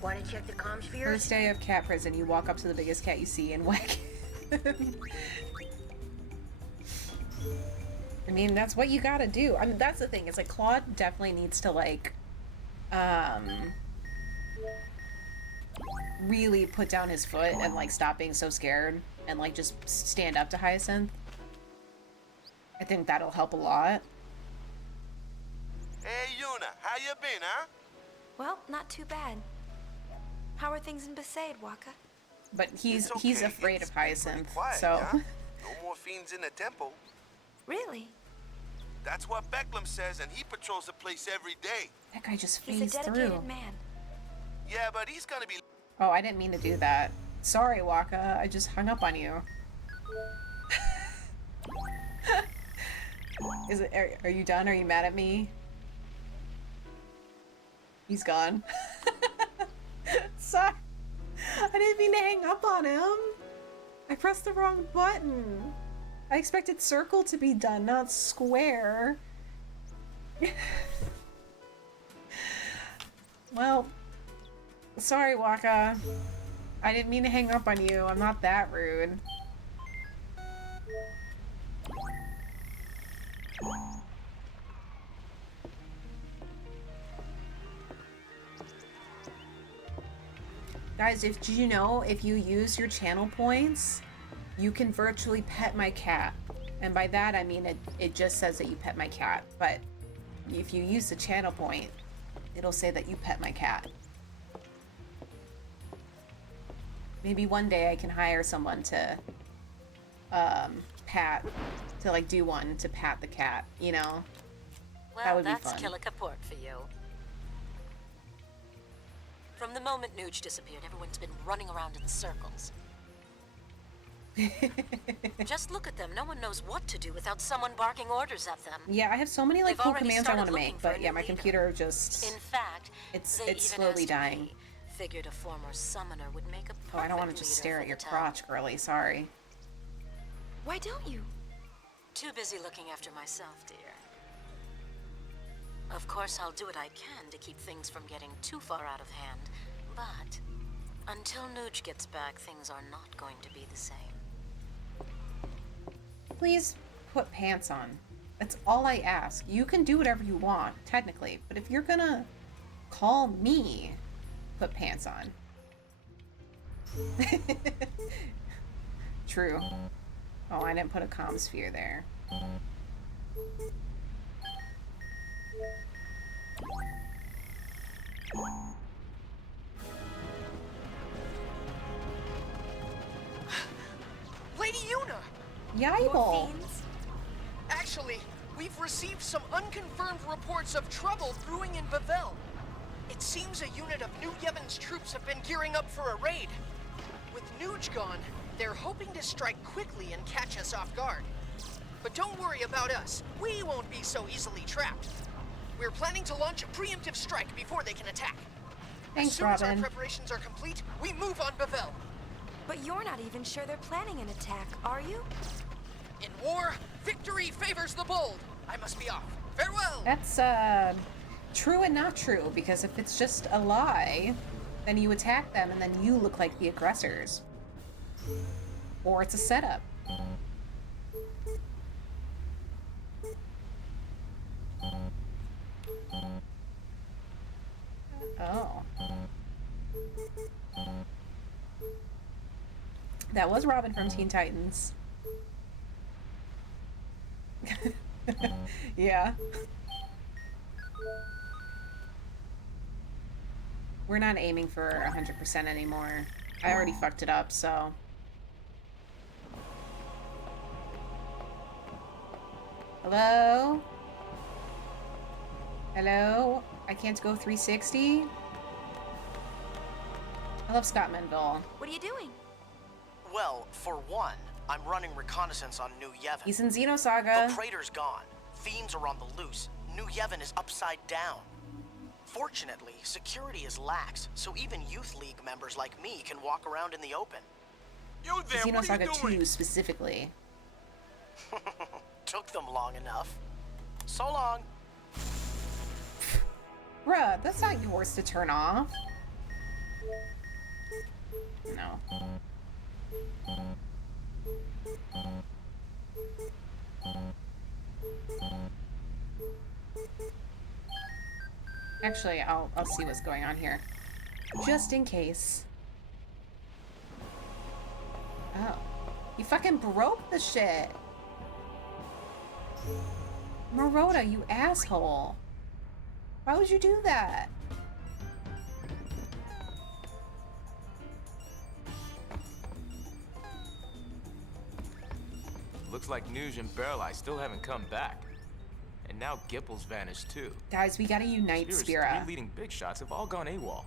Want to check the comm spheres? First day of cat prison, you walk up to the biggest cat you see and whack him. I mean, that's what you gotta do. I mean, that's the thing. It's like Claude definitely needs to like, really put down his foot and like stop being so scared and like just stand up to Hyacinth. I think that'll help a lot. Hey, Yuna, how you been, huh? Well, not too bad. How are things in Besaid, Waka? But he's afraid of Hyacinth, Quiet, so. yeah? No more fiends in the temple. Really? That's what Becklem says, and he patrols the place every day. That guy just He's a phased dedicated through. man. Yeah, but he's gonna be... Oh, I didn't mean to do that. Sorry, Waka. I just hung up on you. Are you done? Are you mad at me? He's gone. Sorry. I didn't mean to hang up on him. I pressed the wrong button. I expected circle to be done, not square. Well, sorry, Waka. I didn't mean to hang up on you. I'm not that rude. Guys, did you know if you use your channel points, you can virtually pet my cat? And by that, I mean it just says that you pet my cat. But if you use the channel point, it'll say that you pet my cat. Maybe one day I can hire someone to do one to pat the cat, you know? Well, that would be that's fun. Killer Kaport for you. From the moment Nuge disappeared, everyone's been running around in circles. Just look at them. No one knows what to do without someone barking orders at them. Yeah, I have so many like They've cool already commands I started want to looking make, for a but yeah, new my leader. computer just In fact, it's they even slowly asked dying. me. Figured a former summoner would make a perfect Oh, I don't want to just leader stare for at your the town. crotch, girly. Sorry. Why don't you? Too busy looking after myself, dear. Of course, I'll do what I can to keep things from getting too far out of hand, but until Nuge gets back, things are not going to be the same. Please put pants on. That's all I ask. You can do whatever you want, technically, but if you're gonna call me, put pants on. True. Oh, I didn't put a comm sphere there. Lady Yuna! Yibel! Actually, we've received some unconfirmed reports of trouble brewing in Bavel. It seems a unit of New Yevon's troops have been gearing up for a raid. With Nuge gone, they're hoping to strike quickly and catch us off guard. But don't worry about us. We won't be so easily trapped. We're planning to launch a preemptive strike before they can attack. Thanks, as soon as our Robin. preparations are complete, we move on Bavel. But you're not even sure they're planning an attack, are you? In war, victory favors the bold. I must be off. Farewell! That's, true and not true, because if it's just a lie, then you attack them and then you look like the aggressors. Or it's a setup. Oh. That was Robin from Teen Titans. Yeah. We're not aiming for 100% anymore. I already fucked it up, so... Hello? Hello? I can't go 360? I love Scott Menville. What are you doing? Well, for one, I'm running reconnaissance on New Yevon. He's in Xenosaga. The crater's gone. Fiends are on the loose. New Yevon is upside down. Fortunately, security is lax, so even Youth League members like me can walk around in the open. You there, what are Xenosaga you 2 doing? specifically. Took them long enough. So long. Bruh, that's not yours to turn off. No. Actually, I'll see what's going on here. Just in case. Oh. You fucking broke the shit! Maroda, you asshole! Why would you do that? Looks like Nuge and Barreleye still haven't come back. And now Gipple's vanished too. Guys, we gotta unite Spear's Spira. 3 leading big shots have all gone AWOL.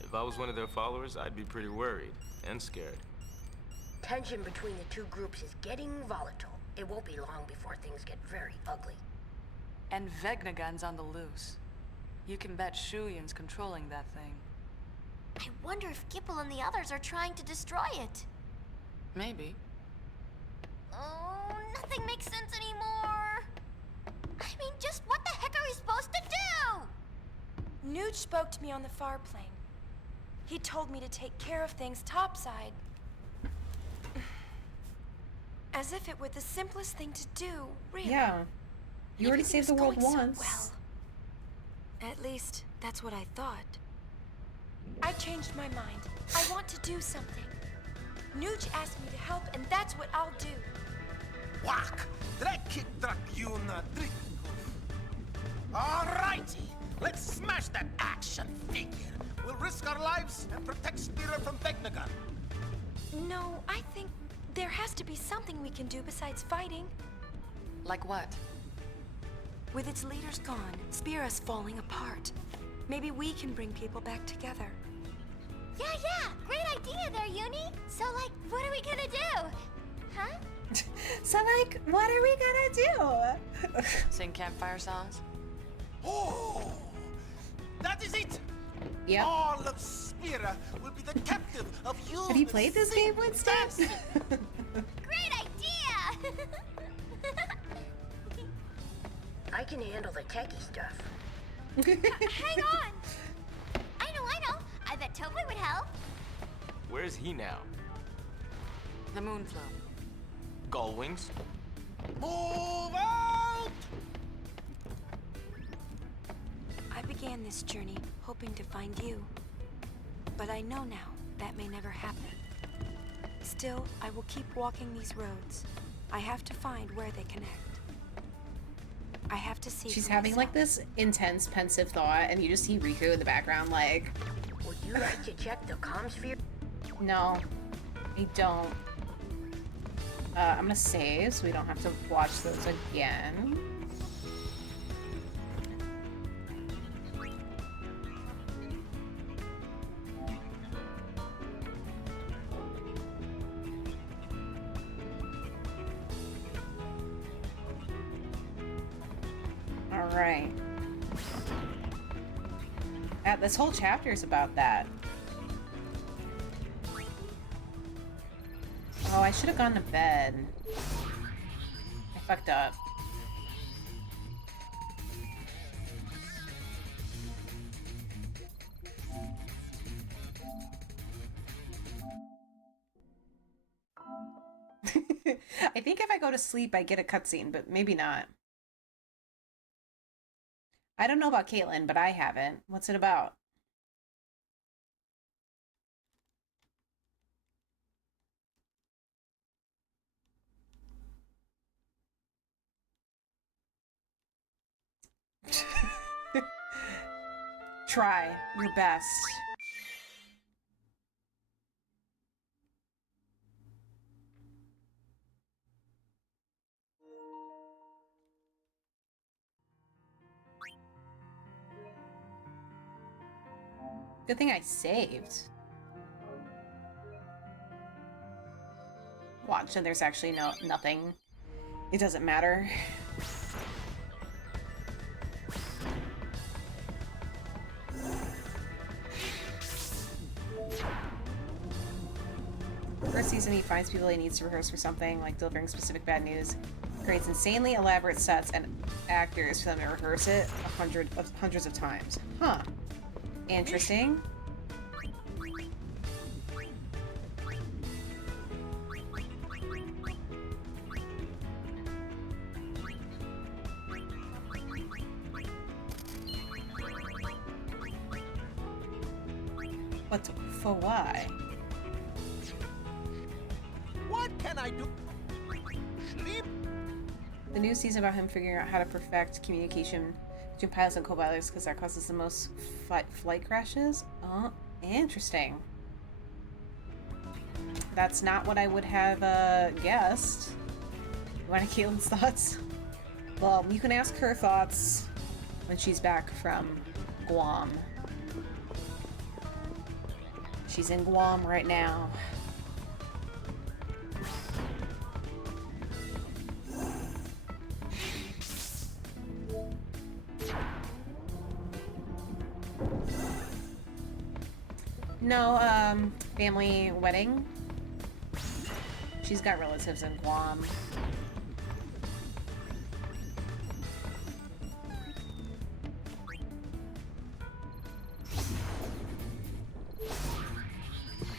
If I was one of their followers, I'd be pretty worried and scared. Tension between the two groups is getting volatile. It won't be long before things get very ugly. And Vegnagun's on the loose. You can bet Shuyin's controlling that thing. I wonder if Gipple and the others are trying to destroy it. Maybe. Oh, nothing makes sense anymore. I mean, just what the heck are we supposed to do? Nuge spoke to me on the far plane. He told me to take care of things topside. As if it were the simplest thing to do, really. Yeah. You already saved the world Everything was once. going so well. At least, that's what I thought. I changed my mind. I want to do something. Nuge asked me to help, and that's what I'll do. Whack! Drekik Drakyuna Drikku. Alrighty, let's smash that action figure. We'll risk our lives and protect Spira from Vegnagun. No, I think there has to be something we can do besides fighting. Like what? With its leaders gone, Spira's falling apart. Maybe we can bring people back together. Yeah, great idea there, Uni. So, like, what are we gonna do? Huh? So, like, what are we gonna do? Sing campfire songs? Oh, that is it. Yep. All of Spira will be the captive of you. Have you played this game, Winston? Great idea! I can handle the techie stuff. Hang on! I know. I bet Tobler would help. Where's he now? The Moonflow. Gull wings? Move out! I began this journey hoping to find you. But I know now that may never happen. Still, I will keep walking these roads. I have to find where they connect. I have to see. She's for having myself. like this intense, pensive thought, and you just see Riku in the background, like, Would you like to check the comsphere? no, I don't. I'm gonna save so we don't have to watch those again. Alright. This whole chapter is about that. Oh, I should have gone to bed. I fucked up. I think if I go to sleep, I get a cutscene, but maybe not. I don't know about Caitlin, but I haven't. What's it about? Try your best. Good thing I saved. Watch, and there's actually nothing. It doesn't matter. season, he finds people he needs to rehearse for something, like delivering specific bad news. Creates insanely elaborate sets and actors for them to rehearse it hundreds of times. Huh. Interesting. But for why? What can I do? Sleep? The new season about him figuring out how to perfect communication between pilots and co-pilots because that causes the most flight crashes. Oh, interesting. That's not what I would have guessed. You want to Caitlin's thoughts? Well, you can ask her thoughts when she's back from Guam. She's in Guam right now. No, family wedding. She's got relatives in Guam.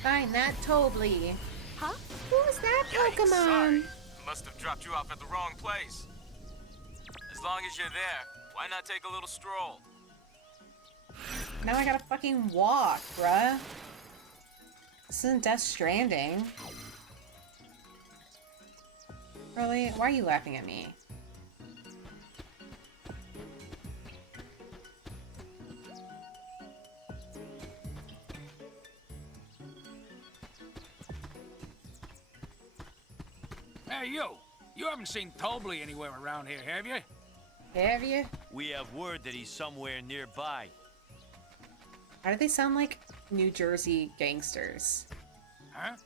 Find that Tobley. Huh? Who was that Pokemon? Sorry. Must have dropped you off at the wrong place. As long as you're there, why not take a little stroll? Now I gotta fucking walk, bruh. This isn't Death Stranding. Really? Why are you laughing at me? Hey, you! You haven't seen Tobley anywhere around here, have you? Have you? We have word that he's somewhere nearby. Why do they sound like New Jersey gangsters? Huh?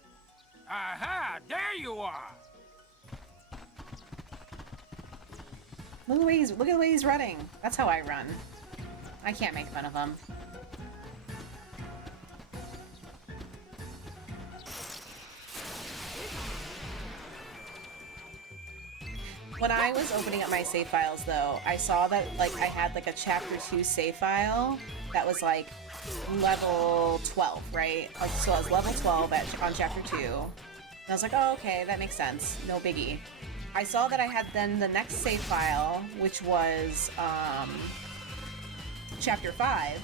Aha! There you are! Look at the way he's running. That's how I run. I can't make fun of him. When I was opening up my save files, though, I saw that like I had like a chapter 2 save file that was like level 12, right? Like, so I was level 12 on chapter 2. And I was like, oh, okay, that makes sense. No biggie. I saw that I had then the next save file, which was chapter 5,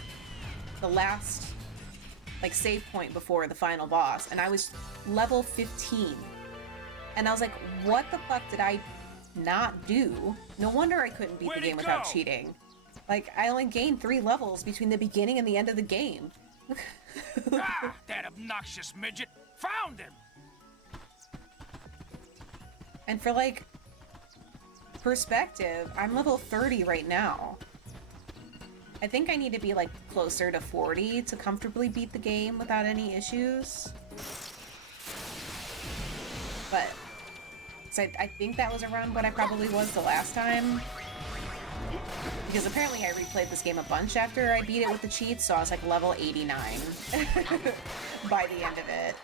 the last like save point before the final boss, and I was level 15. And I was like, what the fuck did I not do? No wonder I couldn't beat the game without cheating. Like, I only gained 3 levels between the beginning and the end of the game. Ah, that obnoxious midget! Found him! And for, like, perspective, I'm level 30 right now. I think I need to be, like, closer to 40 to comfortably beat the game without any issues. But, so I think that was around what I probably was the last time. Because apparently I replayed this game a bunch after I beat it with the cheats, so I was, like, level 89 by the end of it.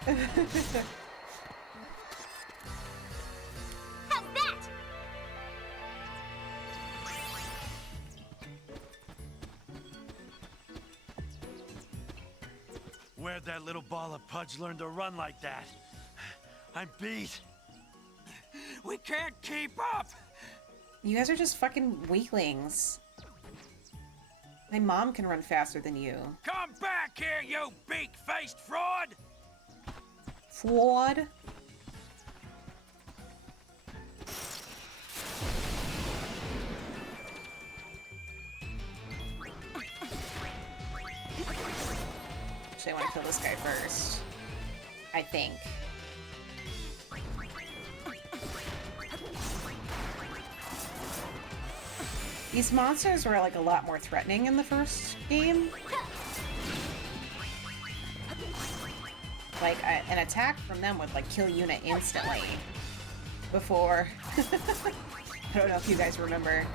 Where'd that little ball of pudge learn to run like that? I'm beat. We can't keep up! You guys are just fucking weaklings. My mom can run faster than you. Come back here, you beak-faced fraud! Fraud? Actually, I want to kill this guy first. I think. These monsters were like a lot more threatening in the first game. Like, an attack from them would like kill Yuna instantly. Before... I don't know if you guys remember.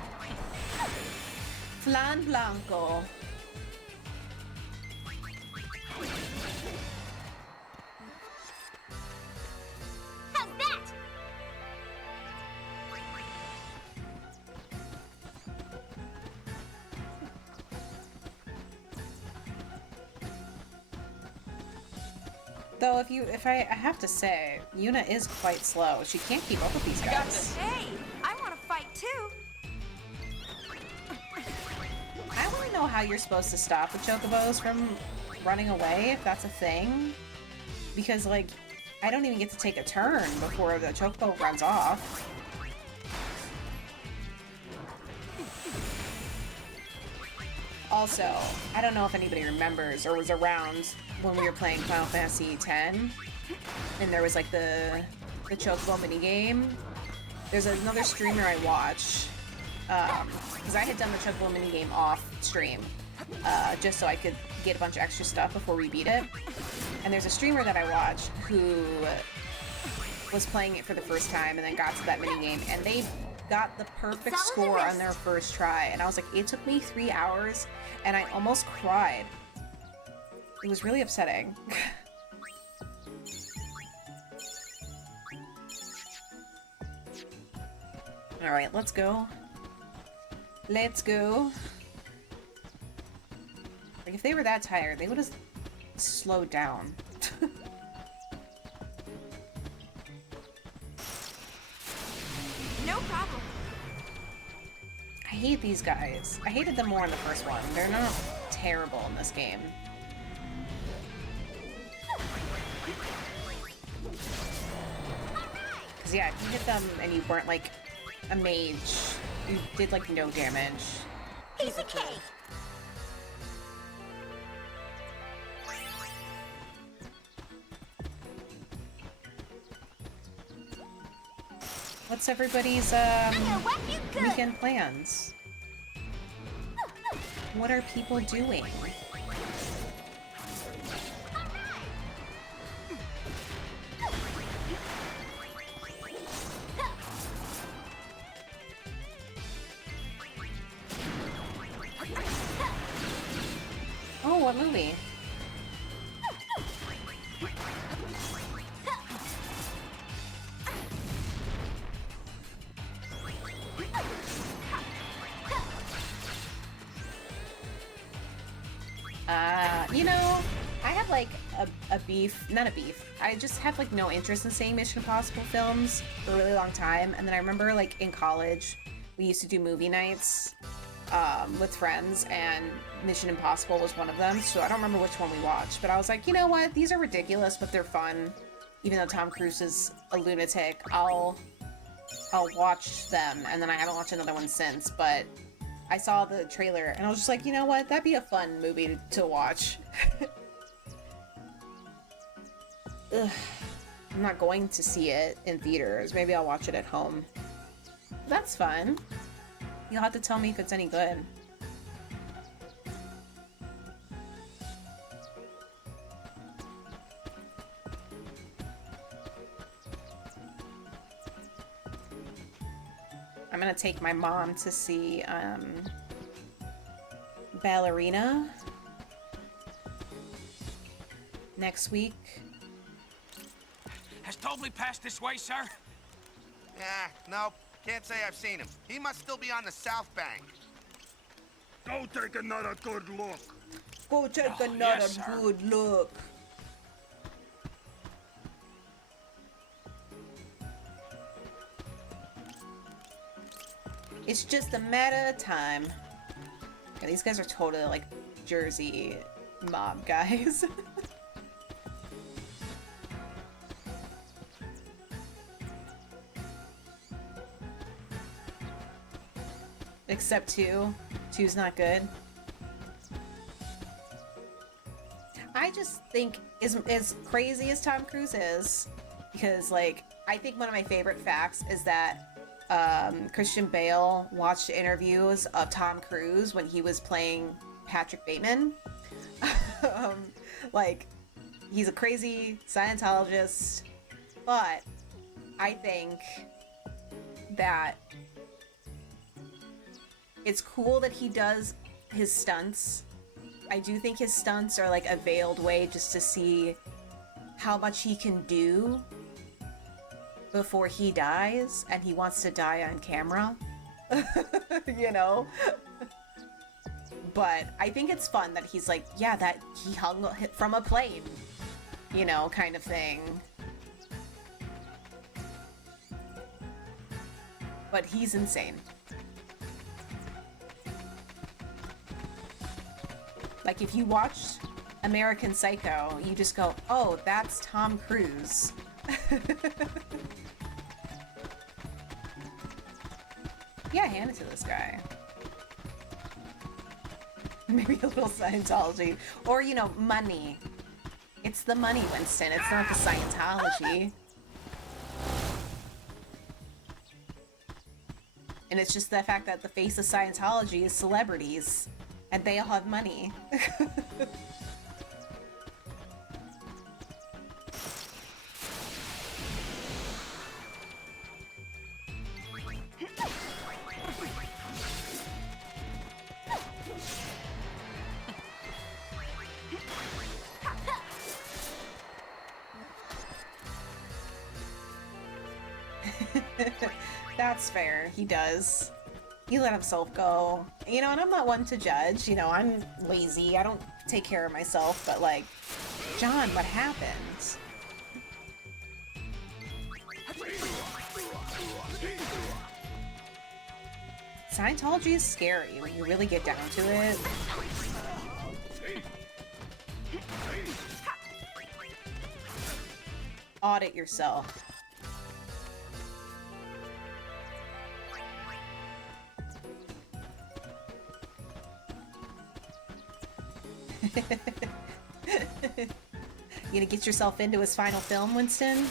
Flan Blanco. Though if I have to say, Yuna is quite slow. She can't keep up with these guys. I got this. Hey, I want to fight too. I don't really know how you're supposed to stop the chocobos from running away, if that's a thing. Because, like, I don't even get to take a turn before the chocobo runs off. Also, I don't know if anybody remembers or was around when we were playing Final Fantasy X, and there was, like, the chocobo minigame. There's another streamer I watch, because I had done the chocobo minigame off stream, just so I could get a bunch of extra stuff before we beat it. And there's a streamer that I watch who was playing it for the first time and then got to that minigame, and they got the perfect score on their first try. And I was like, it took me 3 hours, and I almost cried. It was really upsetting. Alright, let's go. Let's go. Like, if they were that tired, they would have slowed down. No problem. I hate these guys. I hated them more in the first one. They're not terrible in this game. Because, yeah, if you hit them and you weren't, like, a mage, you did, like, no damage. Piece of cake. What's everybody's, weekend plans? What are people doing? Oh, what movie? You know, I have like a beef, not a beef. I just have like no interest in seeing Mission Impossible films for a really long time. And then I remember like in college, we used to do movie nights with friends, and Mission Impossible was one of them. So I don't remember which one we watched, but I was like, you know what? These are ridiculous, but they're fun. Even though Tom Cruise is a lunatic, I'll watch them. And then I haven't watched another one since, but I saw the trailer and I was just like, you know what? That'd be a fun movie to watch. Ugh. I'm not going to see it in theaters. Maybe I'll watch it at home. That's fun. You'll have to tell me if it's any good. I'm gonna take my mom to see, Ballerina next week. Has Tobley passed this way, sir? Nope. Can't say I've seen him. He must still be on the south bank. Go take another good look. Go take another good look. It's just a matter of time. Yeah, these guys are totally like Jersey mob guys. Except two. Two's not good. I just think as crazy as Tom Cruise is, because like I think one of my favorite facts is that Christian Bale watched interviews of Tom Cruise when he was playing Patrick Bateman. Like, he's a crazy Scientologist, but I think that it's cool that he does his stunts. I do think his stunts are like a veiled way just to see how much he can do before he dies, and he wants to die on camera. You know? But I think it's fun that he's like, yeah, that he hung from a plane. you know, kind of thing. But he's insane. Like, if you watch American Psycho, you just go, oh, that's Tom Cruise. Yeah, hand it to this guy. Maybe a little Scientology. Or, you know, money. It's the money, Winston. It's not the Scientology. And it's just the fact that the face of Scientology is celebrities. And they all have money. That's fair. He does. He let himself go. You know, and I'm not one to judge. You know, I'm lazy. I don't take care of myself. But, like, John, what happened? Scientology is scary when you really get down to it. Audit yourself. You gonna get yourself into his final film, Winston?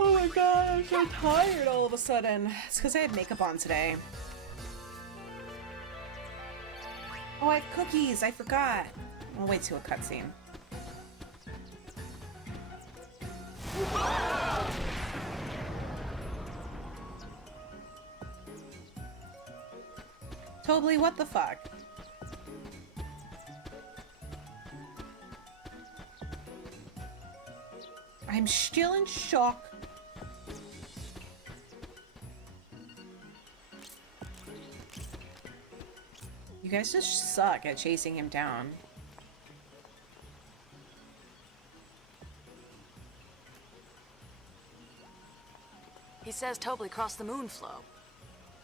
Oh my god, I'm so tired all of a sudden. It's because I had makeup on today. Oh, I have cookies! I forgot! I'll wait till a cutscene. Totally, what the fuck? I'm still in shock. You guys just suck at chasing him down. He says Tobly crossed the moon flow.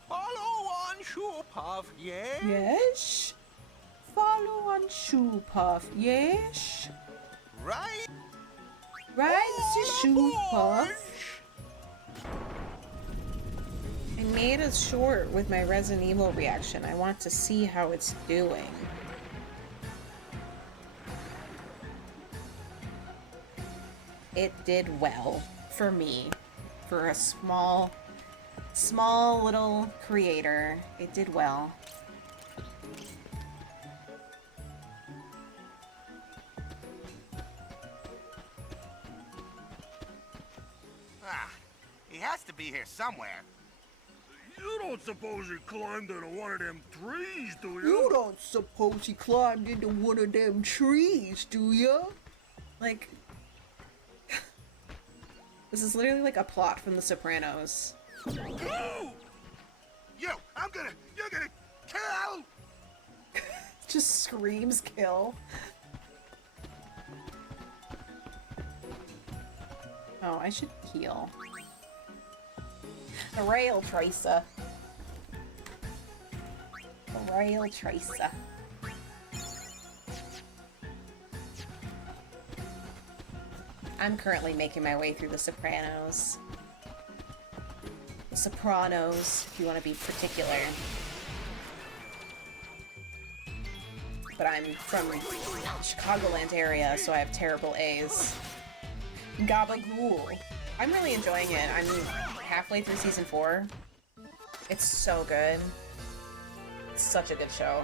Follow on, Shoepuff, yes? Yes? Follow on Shoepuff, yes? Right? Right, Mr. Shoepuff. I made a short with my Resident Evil reaction. I want to see how it's doing. It did well for me. For a small little creator, it did well. Ah, he has to be here somewhere. You don't suppose he climbed into one of them trees, do you? You don't suppose he climbed into one of them trees, do ya? Like... This is literally like a plot from The Sopranos. Yo, you're gonna kill! Just screams kill. Oh, I should heal. The rail tracer. The rail tracer. I'm currently making my way through The Sopranos. The Sopranos, if you want to be particular. But I'm from Chicagoland area, so I have terrible A's. Gabagool. I'm really enjoying it. I'm halfway through season 4. It's so good. It's such a good show.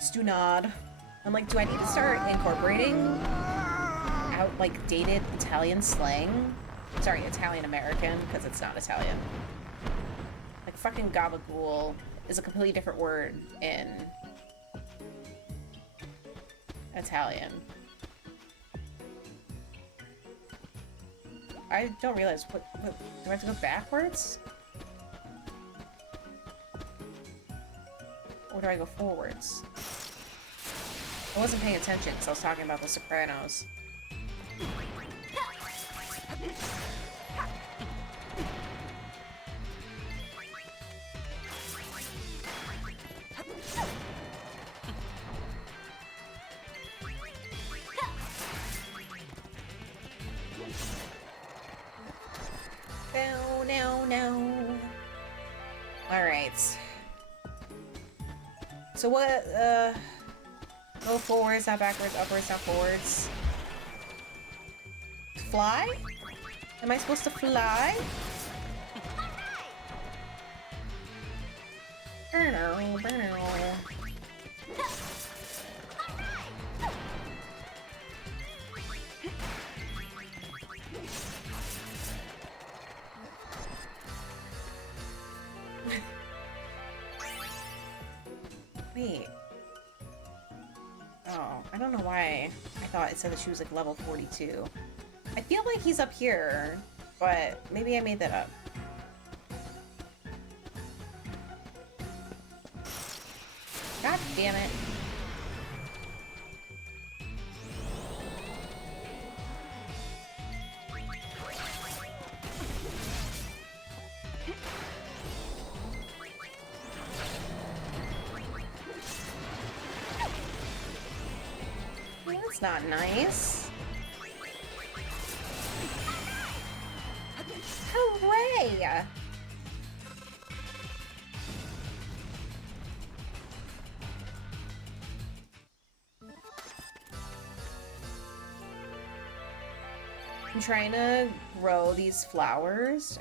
Stunad. I'm like, do I need to start incorporating out like dated Italian slang? Sorry, Italian American, because it's not Italian. Like fucking gabagool is a completely different word in Italian. I don't realize what do I have to go backwards? Or do I go forwards? I wasn't paying attention because I was talking about The Sopranos. No. Alright. So what, go forwards, not backwards, upwards, not forwards. Fly? Am I supposed to fly? Burno. Wait. Oh, I don't know why I thought it said that she was like level 42. I feel like he's up here, but maybe I made that up. God damn it. That's not nice. Hooray! I'm trying to grow these flowers.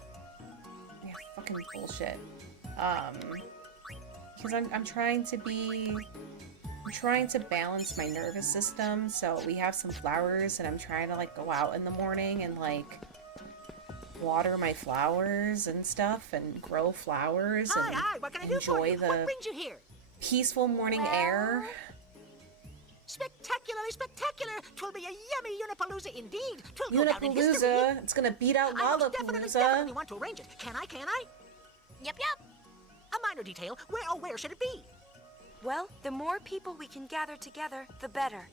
Yeah, fucking bullshit. Because I'm trying to balance my nervous system, so we have some flowers and I'm trying to like go out in the morning and like water my flowers and stuff and grow flowers and what can I do for enjoy you? the What brings you here? peaceful morning air. Spectacularly spectacular! 'Twill be a yummy Unipalooza indeed. 'Twill go down in history. Unipalooza, it's gonna beat out I most definitely Lollapalooza. want to arrange it. Can I? Yep. A minor detail. Where should it be? Well, the more people we can gather together, the better.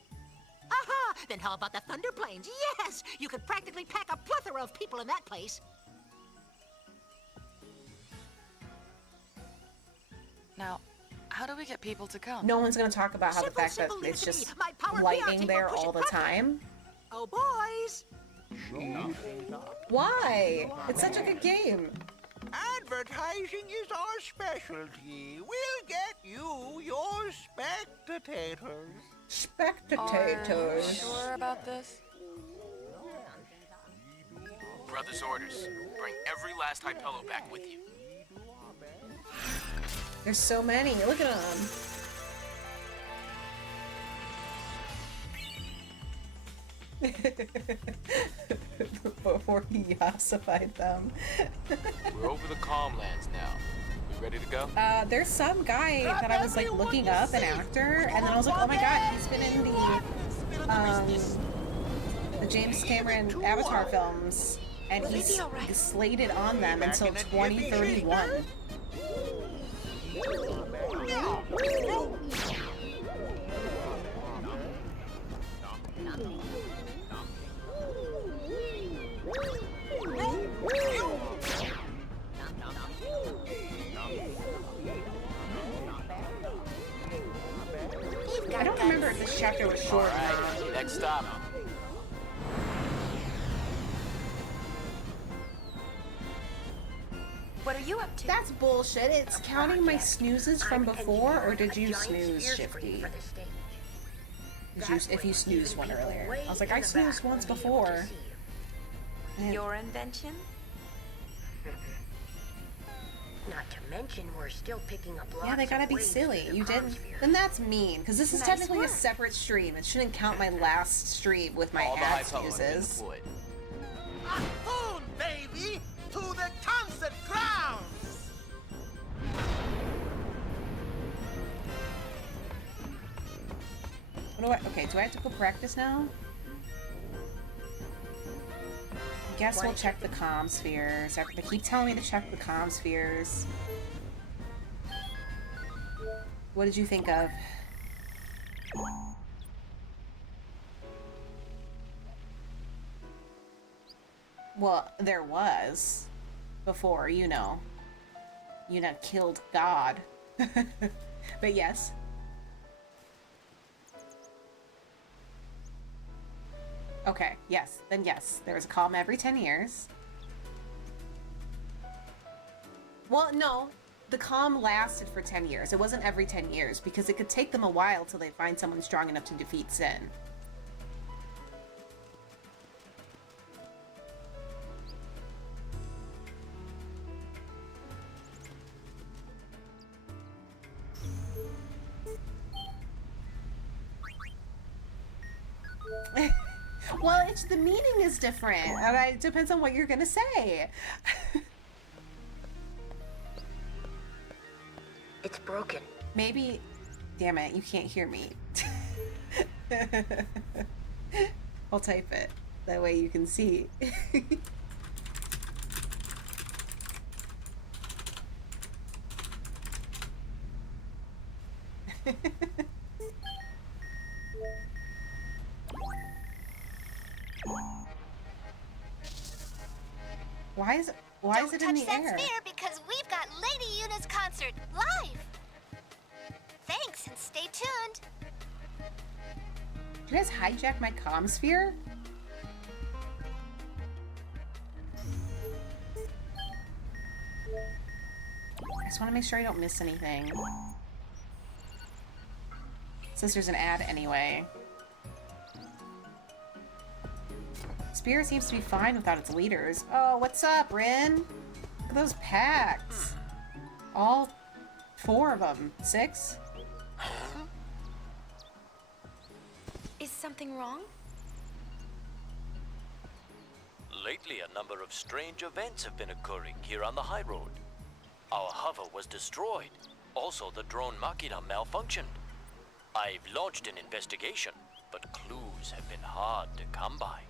Aha! Then how about the Thunder Plains? Yes! You could practically pack a plethora of people in that place. Now, how do we get people to come? No one's gonna talk about how the fact that simple, it's leave it to just me. My power PR lightning team there will push all it the perfect. time. Oh, boys! Why? It's such a good game. Advertising is our specialty. We'll get you your spectators. Spectators. Are you sure about this? Brother's orders. Bring every last Hypello back with you. There's so many. Look at them. Before he yassified them. We're over the Calmlands now. We ready to go? There's some guy that I was like looking up, an actor, and then I was like, oh my god, he's been in the James Cameron Avatar films, and he's slated on them until 2031. I don't remember if this chapter was short or not. Next stop. What are you up to? That's bullshit. It's counting my snoozes from before, or did you snooze, Shifty? If you snoozed one earlier. I was like, I snoozed once before. Your invention? Not to mention, we're still picking up lots Yeah, they gotta of be waves silly. in the You didn't. Chronosphere. Then that's mean, because this is Nice technically work. a separate stream. It shouldn't count my last stream with my All the ad Hypello have been snoozes. deployed. Boom, baby! To the concert grounds! What What do I... Okay, do I have to go practice now? I guess we'll check the comm spheres. They keep telling me to check the comm spheres. What did you think of? Well, there was. Before, you know. You know, killed God. But yes. Okay, yes. Then yes. There was a comm every 10 years. Well, no. The comm lasted for 10 years. It wasn't every 10 years, because it could take them a while till they find someone strong enough to defeat Sin. Well, it's the meaning is different. It depends on what you're gonna say. It's broken. Maybe... Damn it, you can't hear me. I'll type it. That way you can see. Why is it in the air? Don't touch that sphere because we've got Lady Yuna's concert live. Thanks and stay tuned. Did you guys hijack my comm sphere? I just want to make sure I don't miss anything. Since there's an ad anyway. Spear seems to be fine without its leaders. Oh, what's up, Rin? Look at those packs. All 4 of them. 6? Is something wrong? Lately, a number of strange events have been occurring here on the high road. Our hover was destroyed. Also, the drone Machina malfunctioned. I've launched an investigation, but clues have been hard to come by.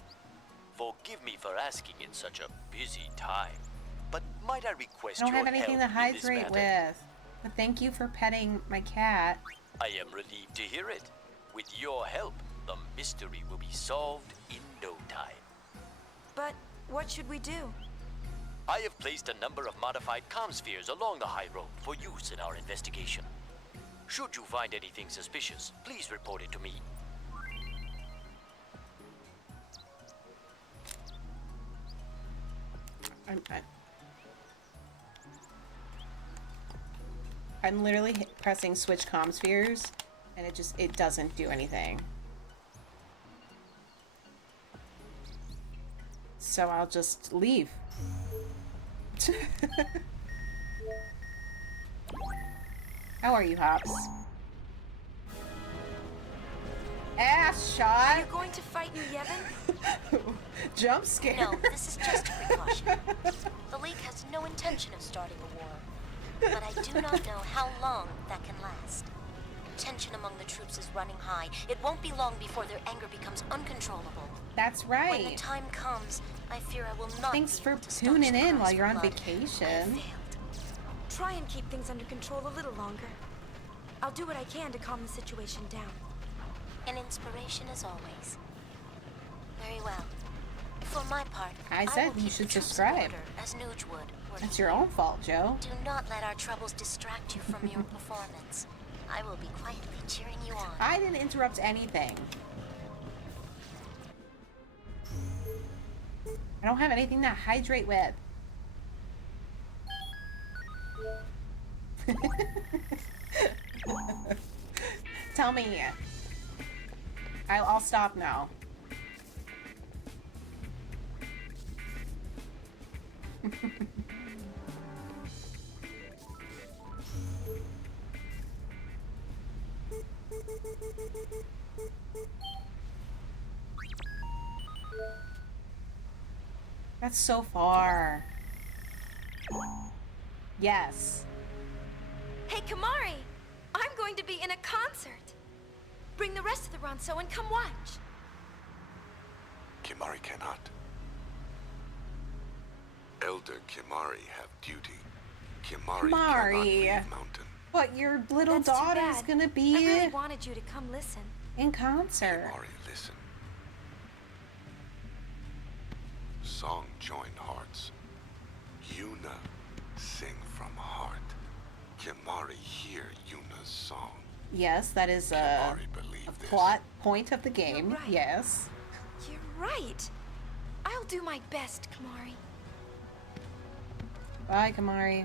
Forgive me for asking in such a busy time, but might I request I don't your have anything help to in this hydrate matter? with. But thank you for petting my cat. I am relieved to hear it. With your help, the mystery will be solved in no time. But what should we do? I have placed a number of modified comm spheres along the high road for use in our investigation. Should you find anything suspicious, please report it to me. I'm literally pressing switch comm spheres, and it doesn't do anything. So I'll just leave. How are you, Hops? Ass shot! Are you going to fight New Yevon? Jump scare! No, this is just a precaution. The League has no intention of starting a war. But I do not know how long that can last. Tension among the troops is running high. It won't be long before their anger becomes uncontrollable. That's right. When the time comes, I fear I will not Thanks be for able to staunch tuning the in cries while you're for on blood. vacation. Try and keep things under control a little longer. I'll do what I can to calm the situation down. An inspiration as always. Very well. For my part, I will said you keep should the troops in subscribe. order, as Nuge would. That's your own fault, Joe. Do not let our troubles distract you from your performance. I will be quietly cheering you on. I didn't interrupt anything. I don't have anything to hydrate with. Tell me. I'll stop now. That's so far. Yes. Hey, Kamari! I'm going to be in a concert! Bring the rest of the Ronso and come watch. Kimari cannot. Elder Kimari have duty. Kimari cannot leave mountain. But your little That's too daughter's bad. gonna be I really wanted you to come listen. in concert. Kimari, listen. Song join hearts. Yuna sing from heart. Kimari hear Yuna's song. Yes, that is a plot point of the game. You're right. Yes. You're right. I'll do my best, Kimari. Bye, Kimari.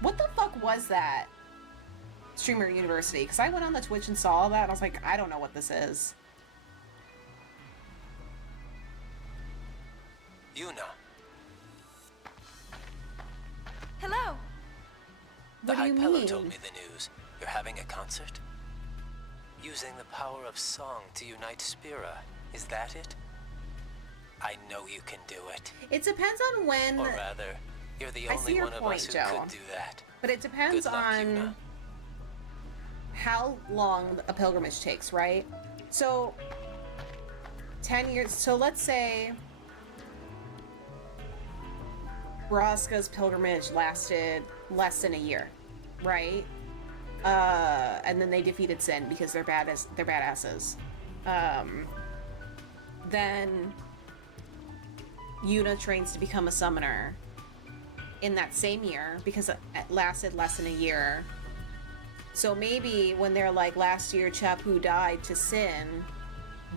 What the fuck was that? Streamer University. Because I went on the Twitch and saw that and I was like, I don't know what this is. Yuna. Hello. The What do High you Pello mean? told me the news. You're having a concert? Using the power of song to unite Spira. Is that it? I know you can do it. It depends on when... Or rather, you're the I see only your one of point, us who Joe. could do that. But it depends Good luck, on Yuna. how long a pilgrimage takes, right? So, 10 years... So let's say... Braska's pilgrimage lasted less than a year, right? And then they defeated Sin because they're badasses. Then Yuna trains to become a summoner in that same year because it lasted less than a year. So maybe when they're like, last year Chapu died to Sin,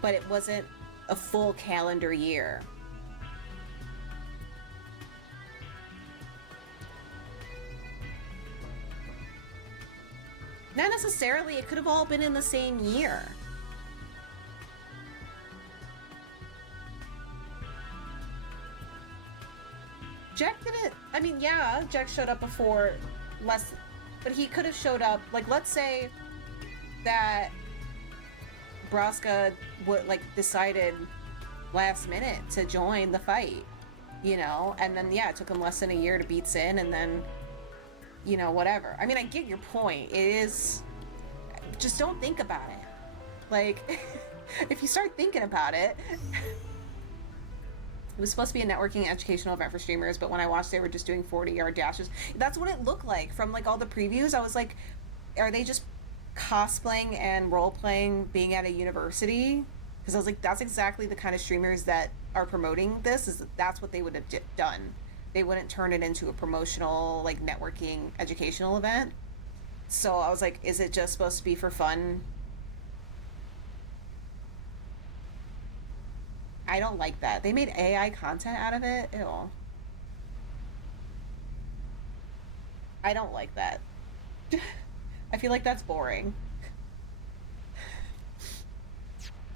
but it wasn't a full calendar year. Not necessarily, it could have all been in the same year. Jack didn't, I mean, yeah, Jack showed up before less, but he could have showed up, like, let's say that Braska would, like, decided last minute to join the fight, you know, and then, yeah, it took him less than a year to beat Sin, and then, you know, whatever. I mean, I get your point. It is, just don't think about it. Like, if you start thinking about it, it was supposed to be a networking educational event for streamers, but when I watched, they were just doing 40-yard dashes. That's what it looked like from, like, all the previews. I was like, are they just cosplaying and role-playing being at a university? Because I was like, that's exactly the kind of streamers that are promoting this, is that's what they would have done. They wouldn't turn it into a promotional, like, networking educational event. So I was like, is it just supposed to be for fun? I don't like that. They made AI content out of it. Ew. I don't like that. I feel like that's boring.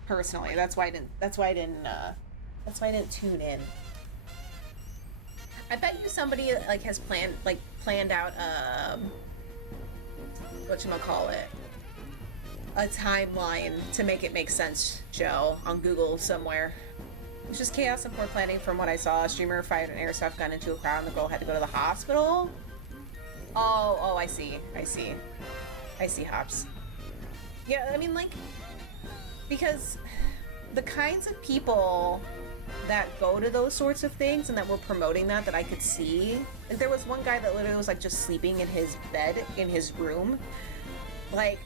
Personally, that's why I didn't tune in. I bet you somebody like has planned out whatchamacallit, a timeline to make it make sense, Joe, on Google somewhere. It's just chaos and poor planning from what I saw. A streamer fired an airsoft gun into a crowd and the girl had to go to the hospital. Oh, I see, Hops. Yeah, I mean, like, because the kinds of people that go to those sorts of things and that were promoting that I could see, like, there was one guy that literally was like just sleeping in his bed in his room. Like,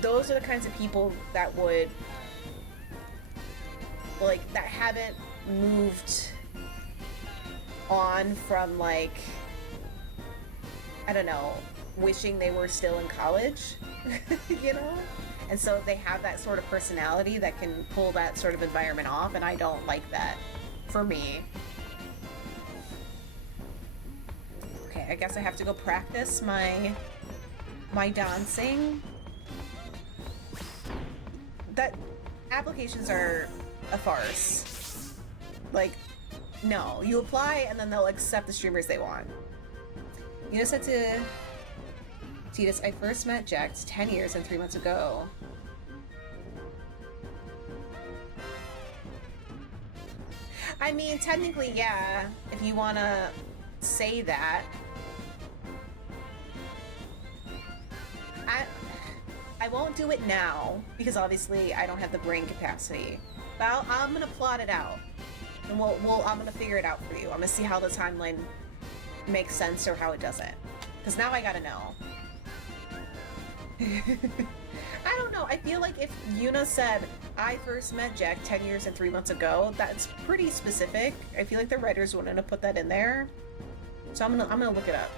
those are the kinds of people that would, like, that haven't moved on from, like, I don't know, wishing they were still in college, you know? And so they have that sort of personality that can pull that sort of environment off, and I don't like that for me. Okay, I guess I have to go practice my dancing. That applications are a farce. Like, no, you apply and then they'll accept the streamers they want. You just said to Titus, I first met Jax 10 years and 3 months ago. I mean, technically, yeah, if you want to say that. I won't do it now, because obviously I don't have the brain capacity. But I'm going to plot it out. And I'm going to figure it out for you. I'm going to see how the timeline makes sense or how it doesn't. Because now I got to know. I don't know. I feel like if Yuna said, I first met Jack 10 years and 3 months ago, that's pretty specific. I feel like the writers wouldn't have put that in there. So I'm gonna look it up.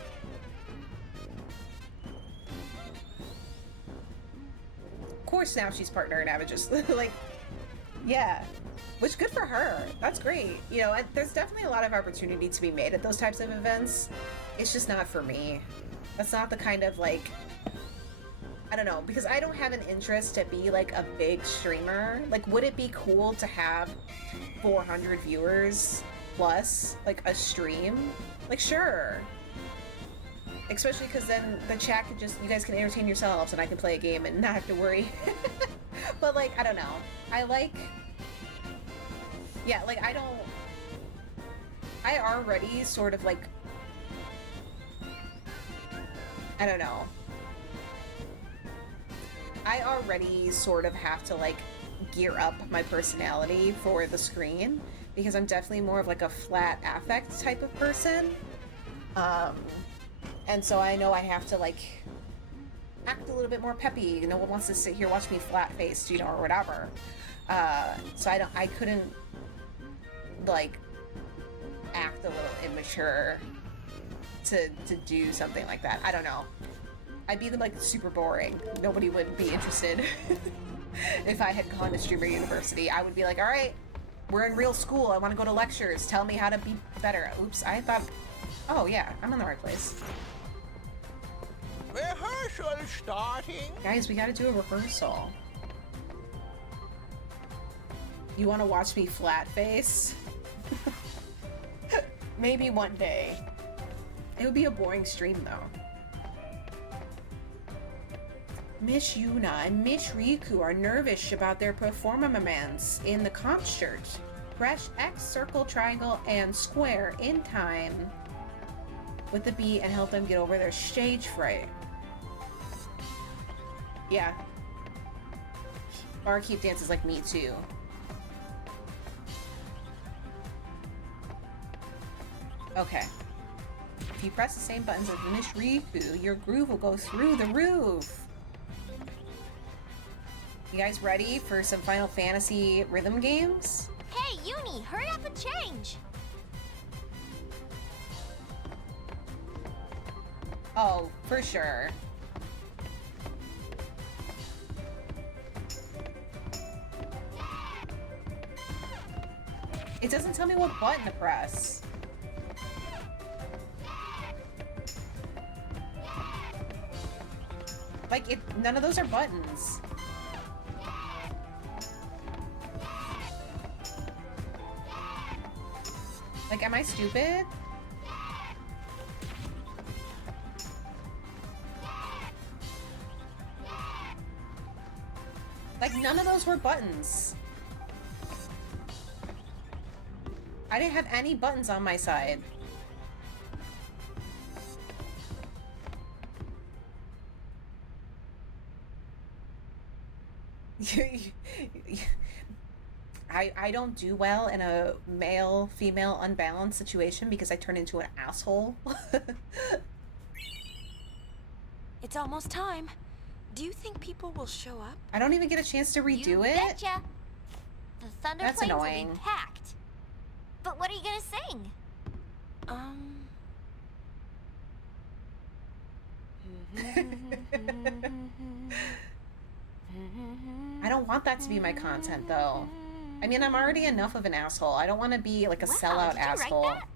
Of course now she's partner in Avages. Like, yeah. Which, good for her. That's great. You know, there's definitely a lot of opportunity to be made at those types of events. It's just not for me. That's not the kind of, like... I don't know, because I don't have an interest to be, like, a big streamer. Like, would it be cool to have 400 viewers plus, like, a stream? Like, sure. Especially because then the chat could just... You guys can entertain yourselves and I can play a game and not have to worry. But, like, I don't know. I like... Yeah, like, I don't... I already sort of, like... I don't know. I already sort of have to, like, gear up my personality for the screen, because I'm definitely more of, like, a flat affect type of person. And so I know I have to, like, act a little bit more peppy. No one wants to sit here watch me flat-faced, you know, or whatever. So I couldn't, like, act a little immature to do something like that. I don't know. I'd be, like, super boring. Nobody would be interested if I had gone to Streamer University. I would be like, all right, we're in real school. I want to go to lectures. Tell me how to be better. Oops, I thought... Oh, yeah, I'm in the right place. Rehearsal starting. Guys, we gotta do a rehearsal. You want to watch me flat face? Maybe one day. It would be a boring stream, though. Miss Yuna and Miss Riku are nervous about their performance in the concert. Press X, circle, triangle, and square in time with the beat and help them get over their stage fright. Yeah. Barkeep dances like me too. Okay. If you press the same buttons as Miss Riku, your groove will go through the roof. You guys ready for some Final Fantasy rhythm games? Hey, Uni, hurry up and change! Oh, for sure. It doesn't tell me what button to press. Like, none of those are buttons. Like, am I stupid? Like, none of those were buttons. I didn't have any buttons on my side. I don't do well in a male-female unbalanced situation because I turn into an asshole. It's almost time. Do you think people will show up? I don't even get a chance to redo You it. betcha. The Thunder That's Plains will annoying. be packed. But what are you gonna sing? I don't want that to be my content, though. I mean, I'm already enough of an asshole. I don't want to be, like, a sellout did you write asshole. that?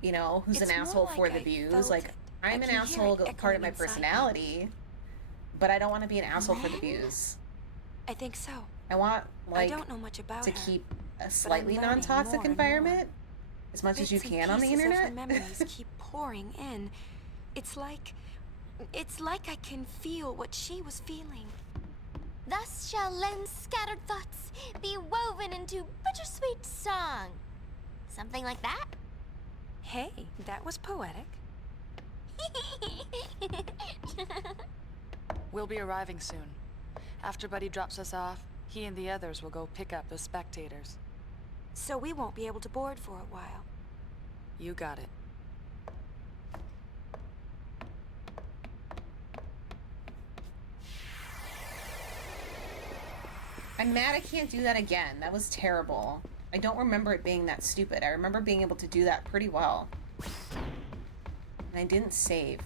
You know, who's It's an more asshole like for the I views. felt Like, it. I'm I an can hear asshole, it part of echoing my inside me. personality, but I don't want to be an asshole for the views. I think so. I want, like, I don't know much about to her, keep a but I'm slightly learning non-toxic more and environment as much as you Bits and can on the pieces of her internet. memories keep pouring in. It's like I can feel what she was feeling. Thus shall Len's scattered thoughts be woven into bittersweet song. Something like that? Hey, that was poetic. We'll be arriving soon. After Buddy drops us off, he and the others will go pick up the spectators. So we won't be able to board for a while. You got it. I'm mad I can't do that again. That was terrible. I don't remember it being that stupid. I remember being able to do that pretty well. And I didn't save.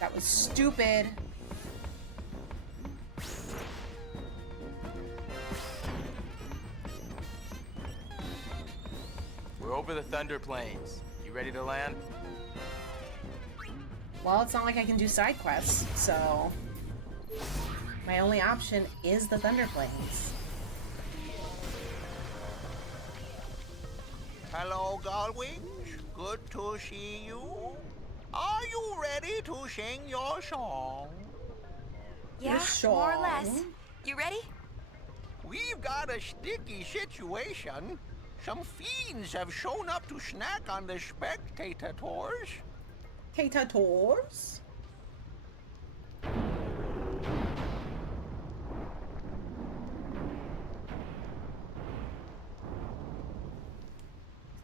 That was stupid. We're over the Thunder Plains. You ready to land? Well, it's not like I can do side quests, so my only option is the Thunder Plains. Hello, Galwing. Good to see you. Are you ready to sing your song? Yeah, more or less. You ready? We've got a sticky situation. Some fiends have shown up to snack on the spectators. Spectators?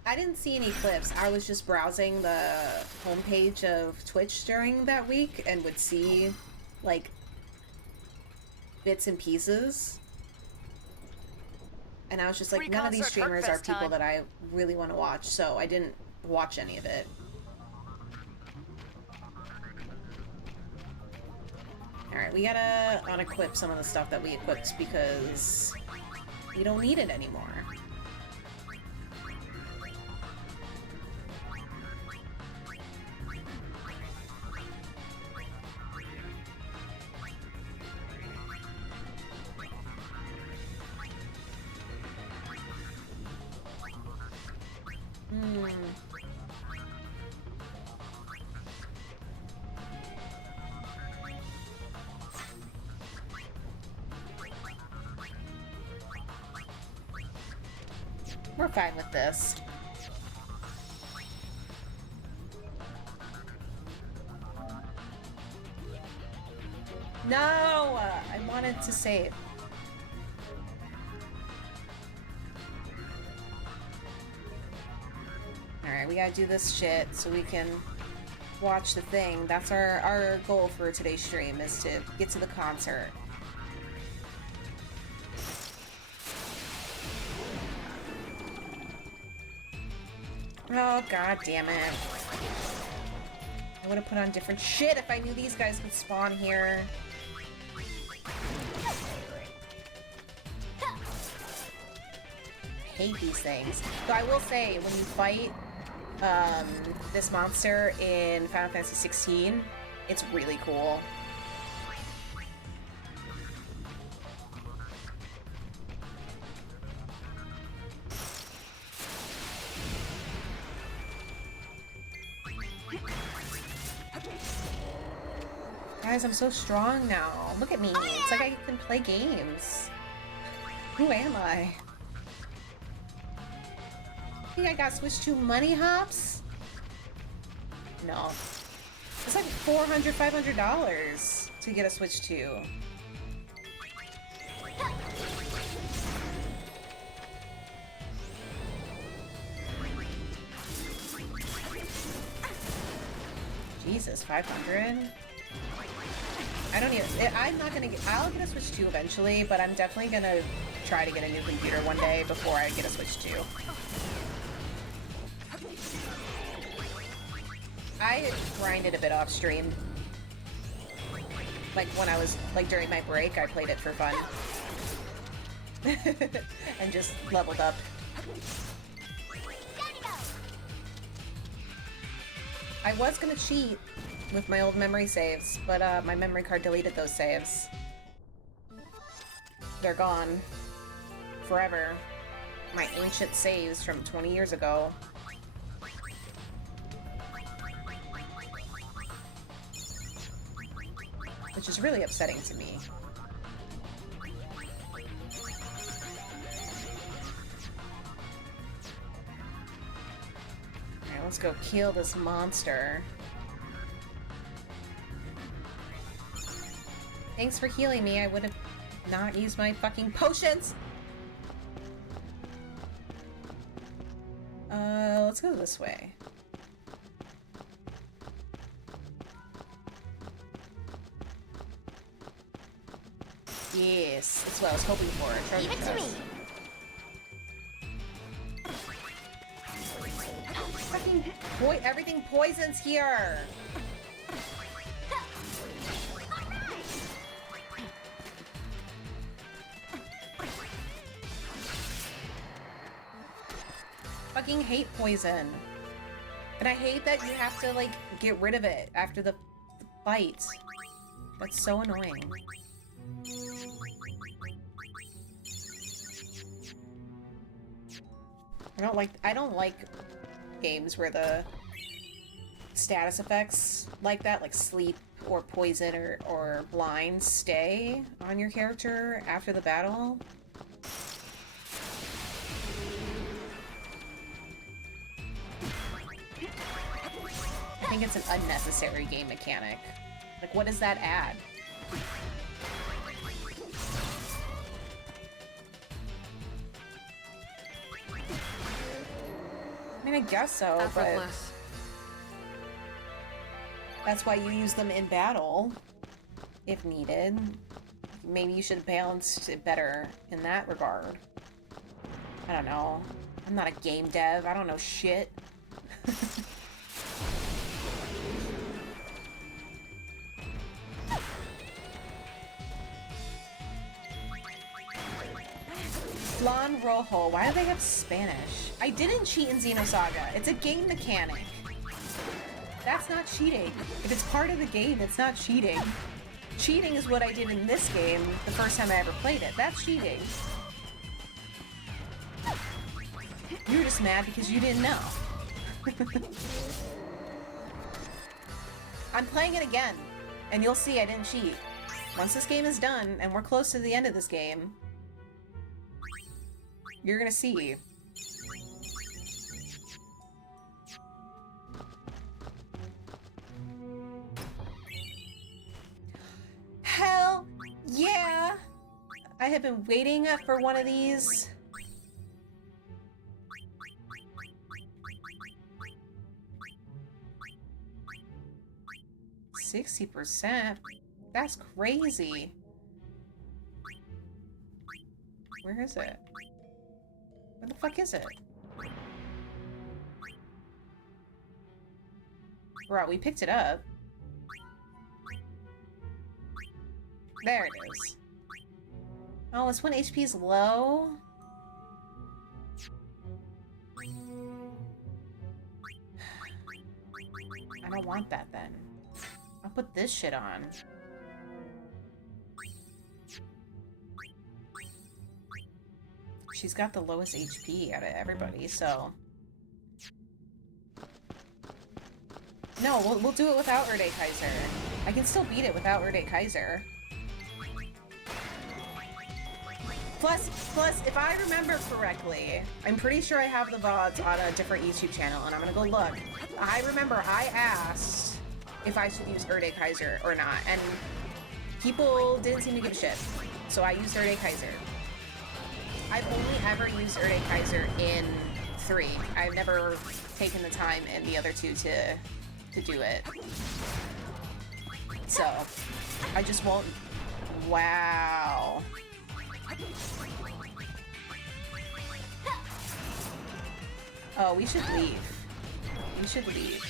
I didn't see any clips. I was just browsing the homepage of Twitch during that week and would see, like, bits and pieces. And I was just like, none of these streamers are people that I really want to watch, so I didn't watch any of it. Alright, we gotta unequip some of the stuff that we equipped because we don't need it anymore. We're fine with this. No! I wanted to save. Alright, we gotta do this shit so we can watch the thing. That's our goal for today's stream, is to get to the concert. Oh, god damn it. I would have put on different shit if I knew these guys would spawn here. I hate these things. So I will say, when you fight this monster in Final Fantasy 16, it's really cool. Guys, I'm so strong now. Look at me. Oh, yeah. It's like I can play games. Who am I? I think I got switched to money hops? No. It's like $400, $500 to get a Switch 2. Jesus, 500? I don't even, I'm not gonna get, I'll get a Switch 2 eventually, but I'm definitely gonna try to get a new computer one day before I get a Switch 2. I grinded a bit off stream. Like when I was, like during my break, I played it for fun. And just leveled up. I was gonna cheat with my old memory saves, but my memory card deleted those saves. They're gone. Forever. My ancient saves from 20 years ago. which is really upsetting to me. Alright, let's go kill this monster. Thanks for healing me. I would have not used my fucking potions! Let's go this way. Yes, that's what I was hoping for. Leave it to me. Fucking everything poisons here. Fucking hate poison. And I hate that you have to, like, get rid of it after the fight. That's so annoying. I don't like games where the status effects like that, like sleep or poison or blind, stay on your character after the battle. I think it's an unnecessary game mechanic. Like, what does that add? I mean, I guess so, Effortless. but that's why you use them in battle, if needed. Maybe you should have balanced it better in that regard. I don't know. I'm not a game dev. I don't know shit. Flan Rojo. Why do they have Spanish? I didn't cheat in Xenosaga. It's a game mechanic. That's not cheating. If it's part of the game, it's not cheating. Cheating is what I did in this game the first time I ever played it. That's cheating. You were just mad because you didn't know. I'm playing it again, and you'll see I didn't cheat. Once this game is done, and we're close to the end of this game, you're gonna see. Hell yeah! I have been waiting for one of these. %60%? That's crazy. Where is it? Where the fuck is it? Bro, we picked it up. There it is. Oh, this one HP is low? I don't want that then. I'll put this shit on. She's got the lowest HP out of everybody, so... No, we'll do it without Erde Kaiser. I can still beat it without Erde Kaiser. Plus, if I remember correctly, I'm pretty sure I have the VODs on a different YouTube channel, and I'm gonna go look. I remember I asked if I should use Erde Kaiser or not, and people didn't seem to give a shit. So I used Erde Kaiser. I've only ever used Erde Kaiser in 3. I've never taken the time in the other 2 to do it. So, I just won't... Wow. Oh, we should leave. We should leave.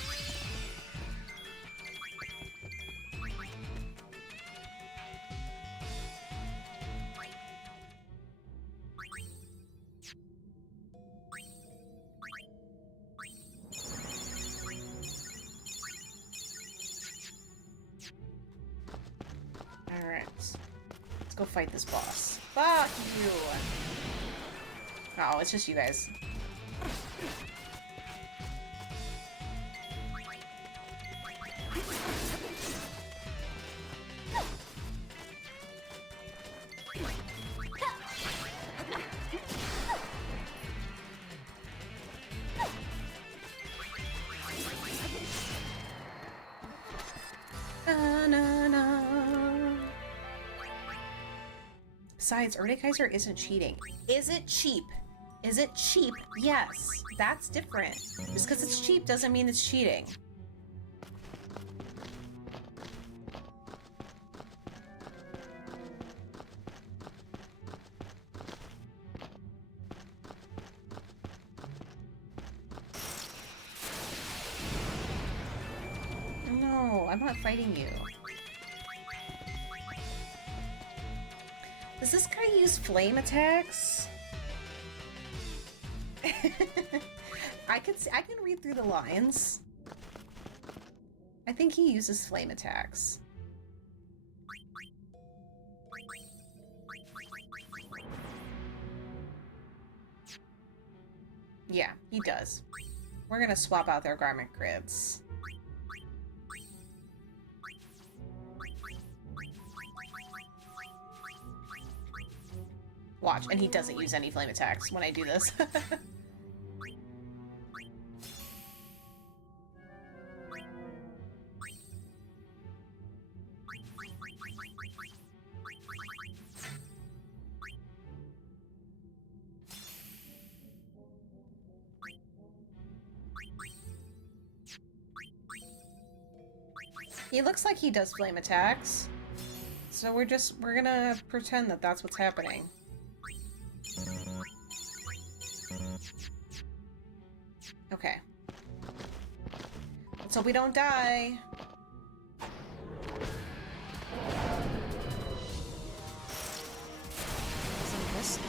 Alright. Let's go fight this boss. Fuck you! Oh, it's just you guys. Besides, Erdekaiser isn't cheating. Is it cheap? Is it cheap? Yes. That's different. Just because it's cheap doesn't mean it's cheating. No, I'm not fighting you. Does this guy use flame attacks? I can read through the lines. I think he uses flame attacks. Yeah, he does. We're gonna swap out their garment grids. Watch, and he doesn't use any flame attacks when I do this. He looks like he does flame attacks. So we're gonna pretend that that's what's happening. Okay. Let's hope we don't die. Isn't this?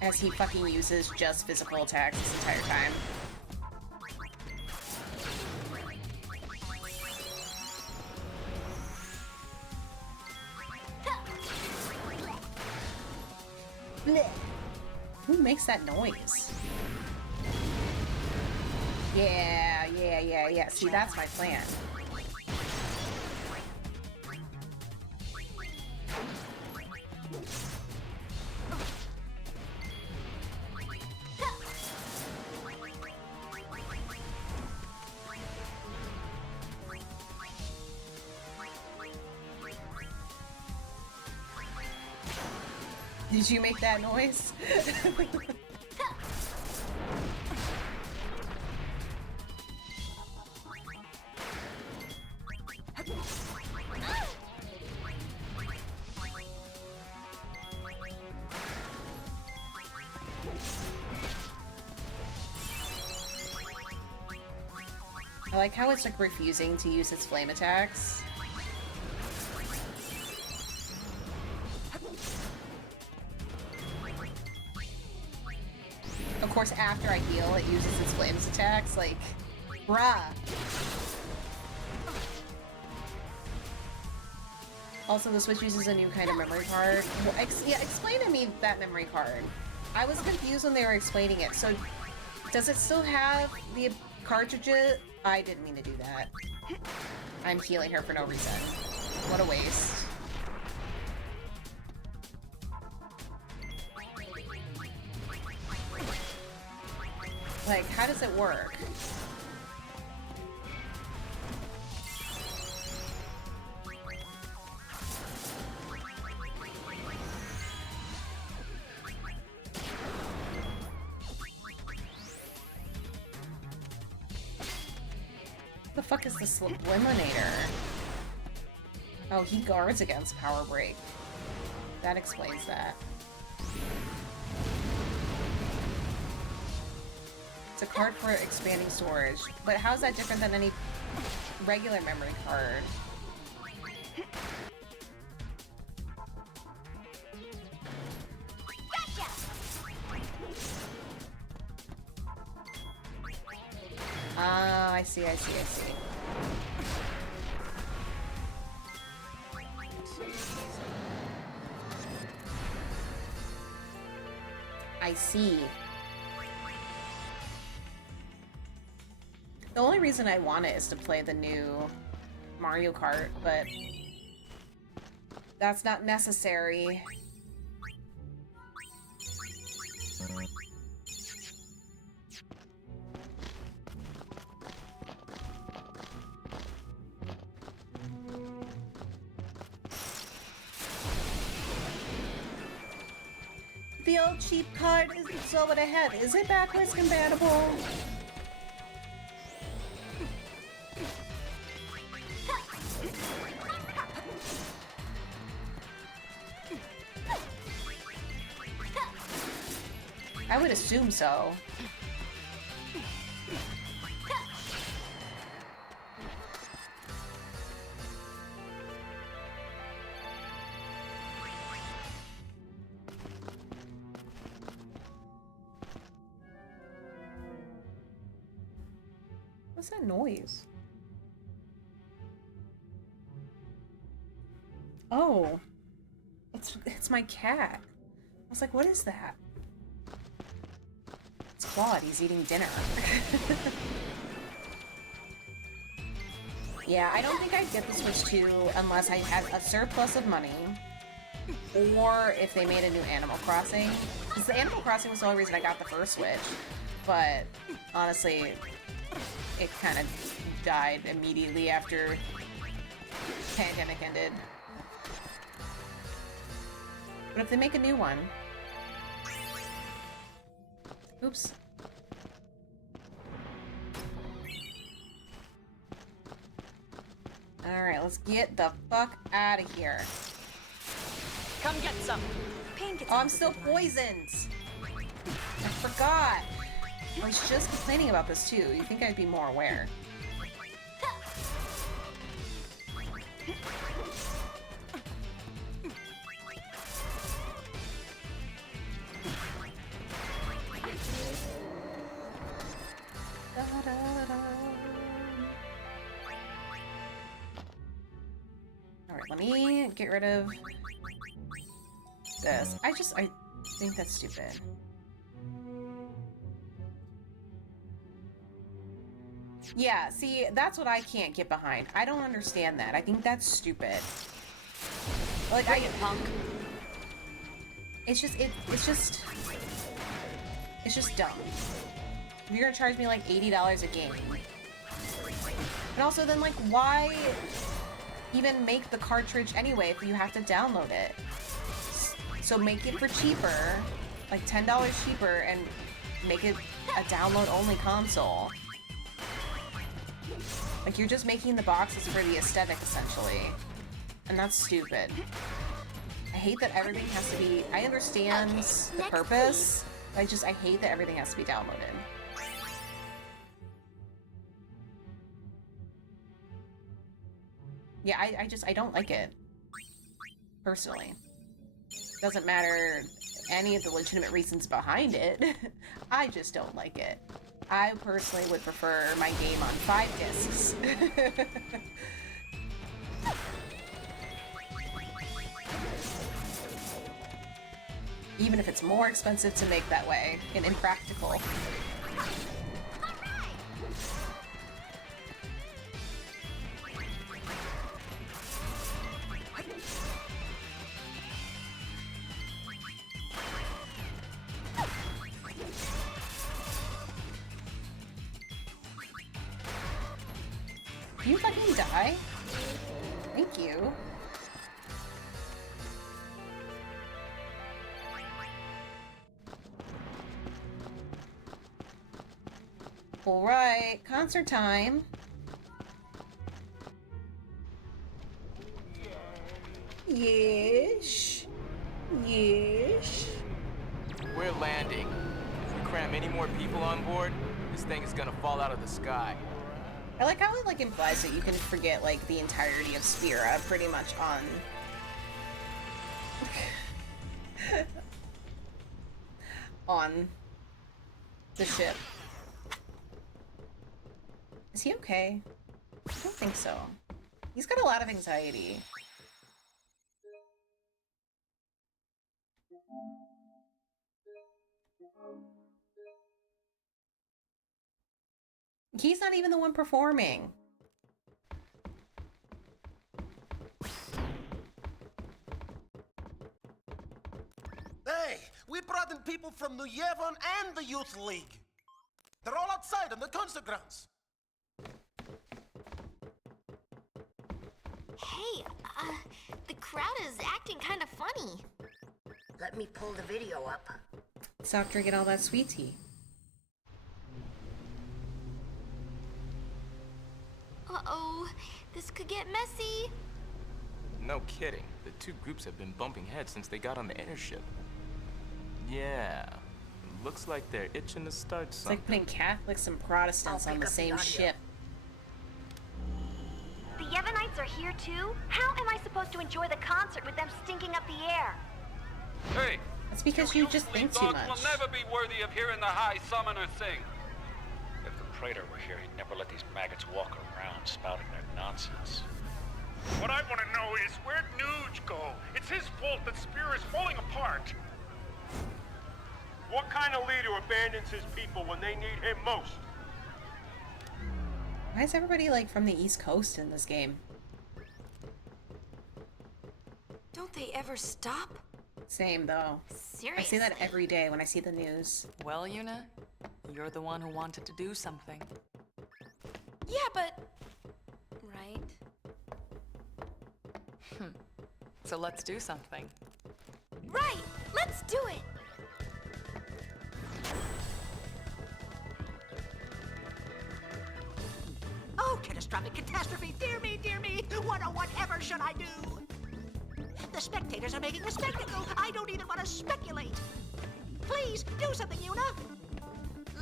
As he fucking uses just physical attacks this entire time. Blech. Who makes that noise? Yeah. See, that's my plan. Did you make that noise? I like how it's like refusing to use its flame attacks. Of course, after I heal, it uses its flames attacks, like, bruh. Also, the Switch uses a new kind of memory card. Well, explain to me that memory card. I was confused when they were explaining it. So, does it still have the cartridges? I didn't mean to do that. I'm healing her for no reason. What a waste. Like, how does it work? The fuck is this Eliminator? Oh, he guards against Power Break. That explains that. It's a card for expanding storage. But how is that different than any regular memory card? Gotcha! Ah, I see. I see. The only reason I want it is to play the new Mario Kart, but that's not necessary. The old cheap card isn't so what I have. Is it backwards compatible? I would assume so. What's that noise? Oh. It's my cat. I was like, what is that? It's Claude, he's eating dinner. Yeah, I don't think I'd get the Switch 2 unless I had a surplus of money. Or if they made a new Animal Crossing. Because the Animal Crossing was the only reason I got the first Switch. But, honestly, it kind of died immediately after pandemic ended. But if they make a new one... Oops. Alright, let's get the fuck out of here. Come get some. Oh, I'm still poisoned! I forgot! I was just complaining about this too. You'd think I'd be more aware. Alright, let me get rid of this. I think that's stupid. Yeah, see, that's what I can't get behind. I don't understand that. I think that's stupid. Like, Bring it, punk. It's just dumb. You're gonna charge me like $80 a game. And also then, like, why even make the cartridge anyway if you have to download it? So make it for cheaper, like $10 cheaper, and make it a download-only console. Like, you're just making the boxes for the aesthetic, essentially. And that's stupid. I hate that everything has to be... I understand the purpose, but I hate that everything has to be downloaded. Yeah, I don't like it. Personally. Doesn't matter any of the legitimate reasons behind it. I just don't like it. I personally would prefer my game on 5 discs. Even if it's more expensive to make that way and impractical. Can you fucking die? Thank you. Alright, concert time. Yes. Yes. We're landing. If we cram any more people on board, this thing is gonna fall out of the sky. I like how it like implies that you can forget like the entirety of Spira pretty much on on the ship. Is he okay? I don't think so. He's got a lot of anxiety. He's not even the one performing. Hey, We brought in people from New Yevon and the Youth League. They're all outside on the concert grounds. Hey, the crowd is acting kind of funny. Let me pull the video up. Stop drinking all that sweet tea. Uh-oh, this could get messy. No kidding. The two groups have been bumping heads since they got on the airship. Yeah. Looks like they're itching to start It's something. like putting Catholics and Protestants on the same ship. The Yevonites are here too? How am I supposed to enjoy the concert with them stinking up the air? Hey! That's because you just think too dogs much. will never be worthy of hearing the High Summoner sing. If the Praetor were here, he'd never let these maggots walk around spouting their nonsense. What I want to know is, where'd Nuge go? It's his fault that Spear is falling apart. What kind of leader abandons his people when they need him most? Why is everybody like from the East Coast in this game? Don't they ever stop? Same though. I see that every day when I see the news. Well, Yuna, you're the one who wanted to do something. Yeah, but... Right? So let's do something. Right! Let's do it! Oh, catastrophic catastrophe! Dear me, dear me! What or whatever should I do? The spectators are making a spectacle! I don't even want to speculate! Please, do something, Yuna!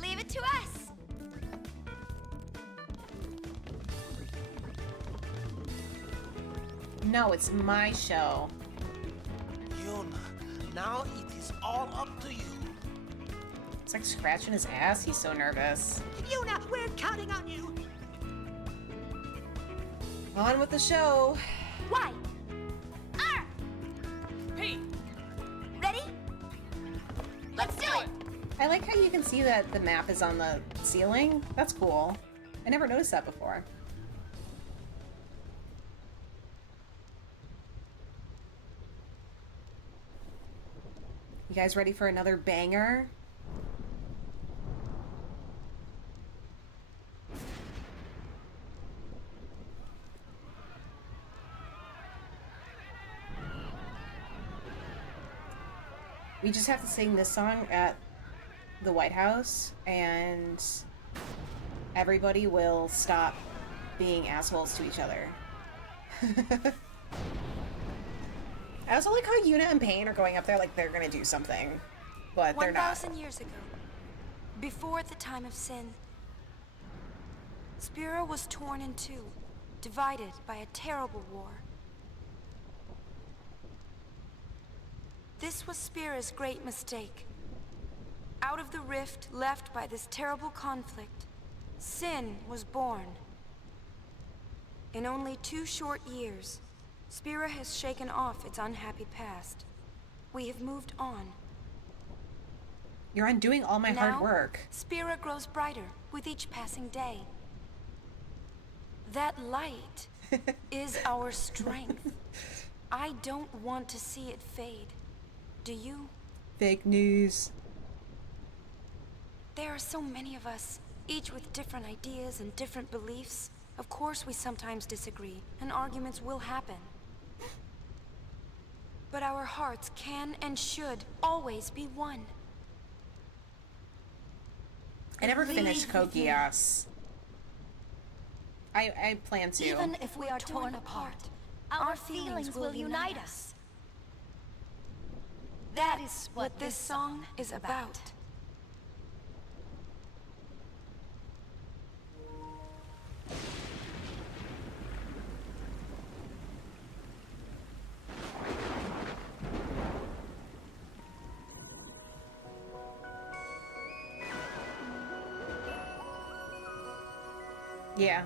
Leave it to us! No, it's my show. Yuna, now it is all up to you. It's like scratching his ass. He's so nervous. Yuna, we're counting on you! On with the show. Why? P! Ready? Let's do it! I like how you can see that the map is on the ceiling. That's cool. I never noticed that before. You guys ready for another banger? We just have to sing this song at the White House, and everybody will stop being assholes to each other. I also like how Yuna and Pain are going up there like they're gonna do something, but they're not. 1,000 years ago, before the time of sin, Spira was torn in two, divided by a terrible war. This was Spira's great mistake. Out of the rift left by this terrible conflict, sin was born. In only 2 short years, Spira has shaken off its unhappy past. We have moved on. You're undoing all my hard Now, work. Spira grows brighter with each passing day. That light is our strength. I don't want to see it fade. Do you? Fake news. There are so many of us, each with different ideas and different beliefs. Of course we sometimes disagree, and arguments will happen. But our hearts can and should always be one. I never finished Code Geass. I plan to. Even if we are torn apart, our feelings will unite us. That is what this song is about. Yeah.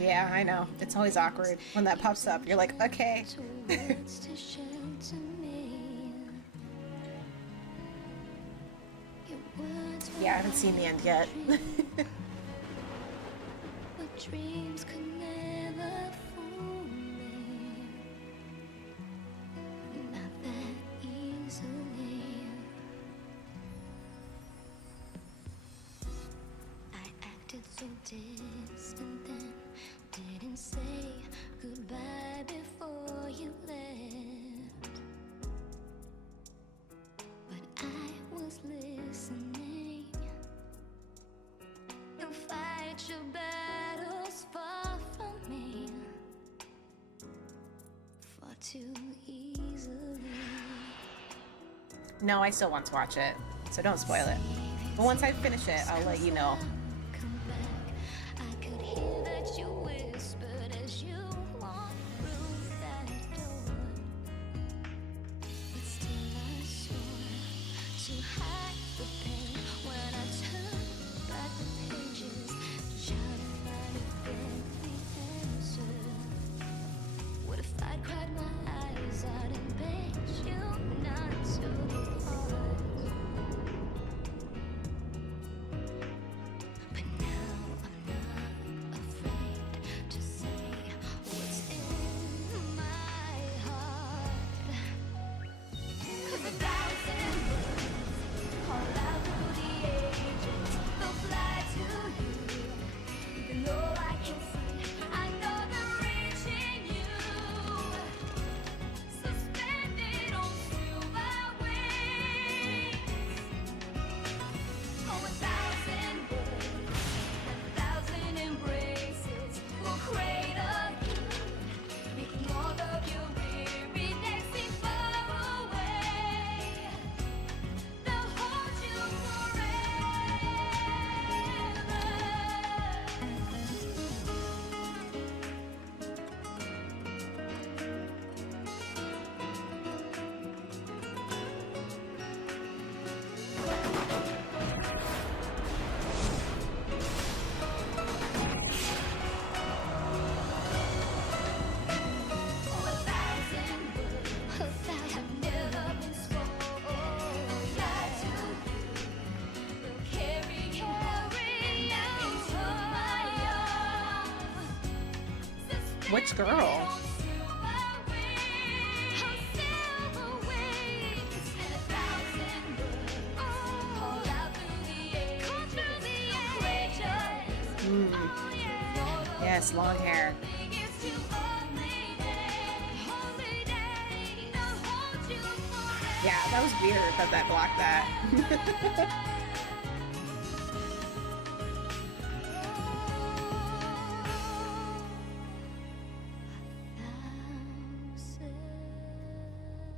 Yeah, I know. It's always awkward when that pops up. You're like, okay. Yeah, I haven't seen the end yet. Dreams could never fool me. Not that easily. so distant then. Didn't say goodbye before you left. But I was listening. You fight your battles far from me, far too easily. No, I still want to watch it, so don't spoil it. But once I finish it, I'll let you know. I could hear that you whispered as you walked through that door. But still I swore to hide the pain when I turned back the pages, trying to find if there'd the answer. What if I'd cried my eyes out and begged you not to depart? But now I'm not afraid to say what's in my heart. 'Cause 1,000 words call out through the ages, they'll fly to you. Even though I can see, I know they're reaching you. Suspended on silver wings. Oh, 1,000 words, 1,000 embraces will cradle you, making all of your weary days seem far away. They'll hold you forever. Oh, 1,000 words have never been spoken. Fly to you, they'll carry you into my arms. Which girl? Yes, long hair. Yeah, that was weird that blocked that.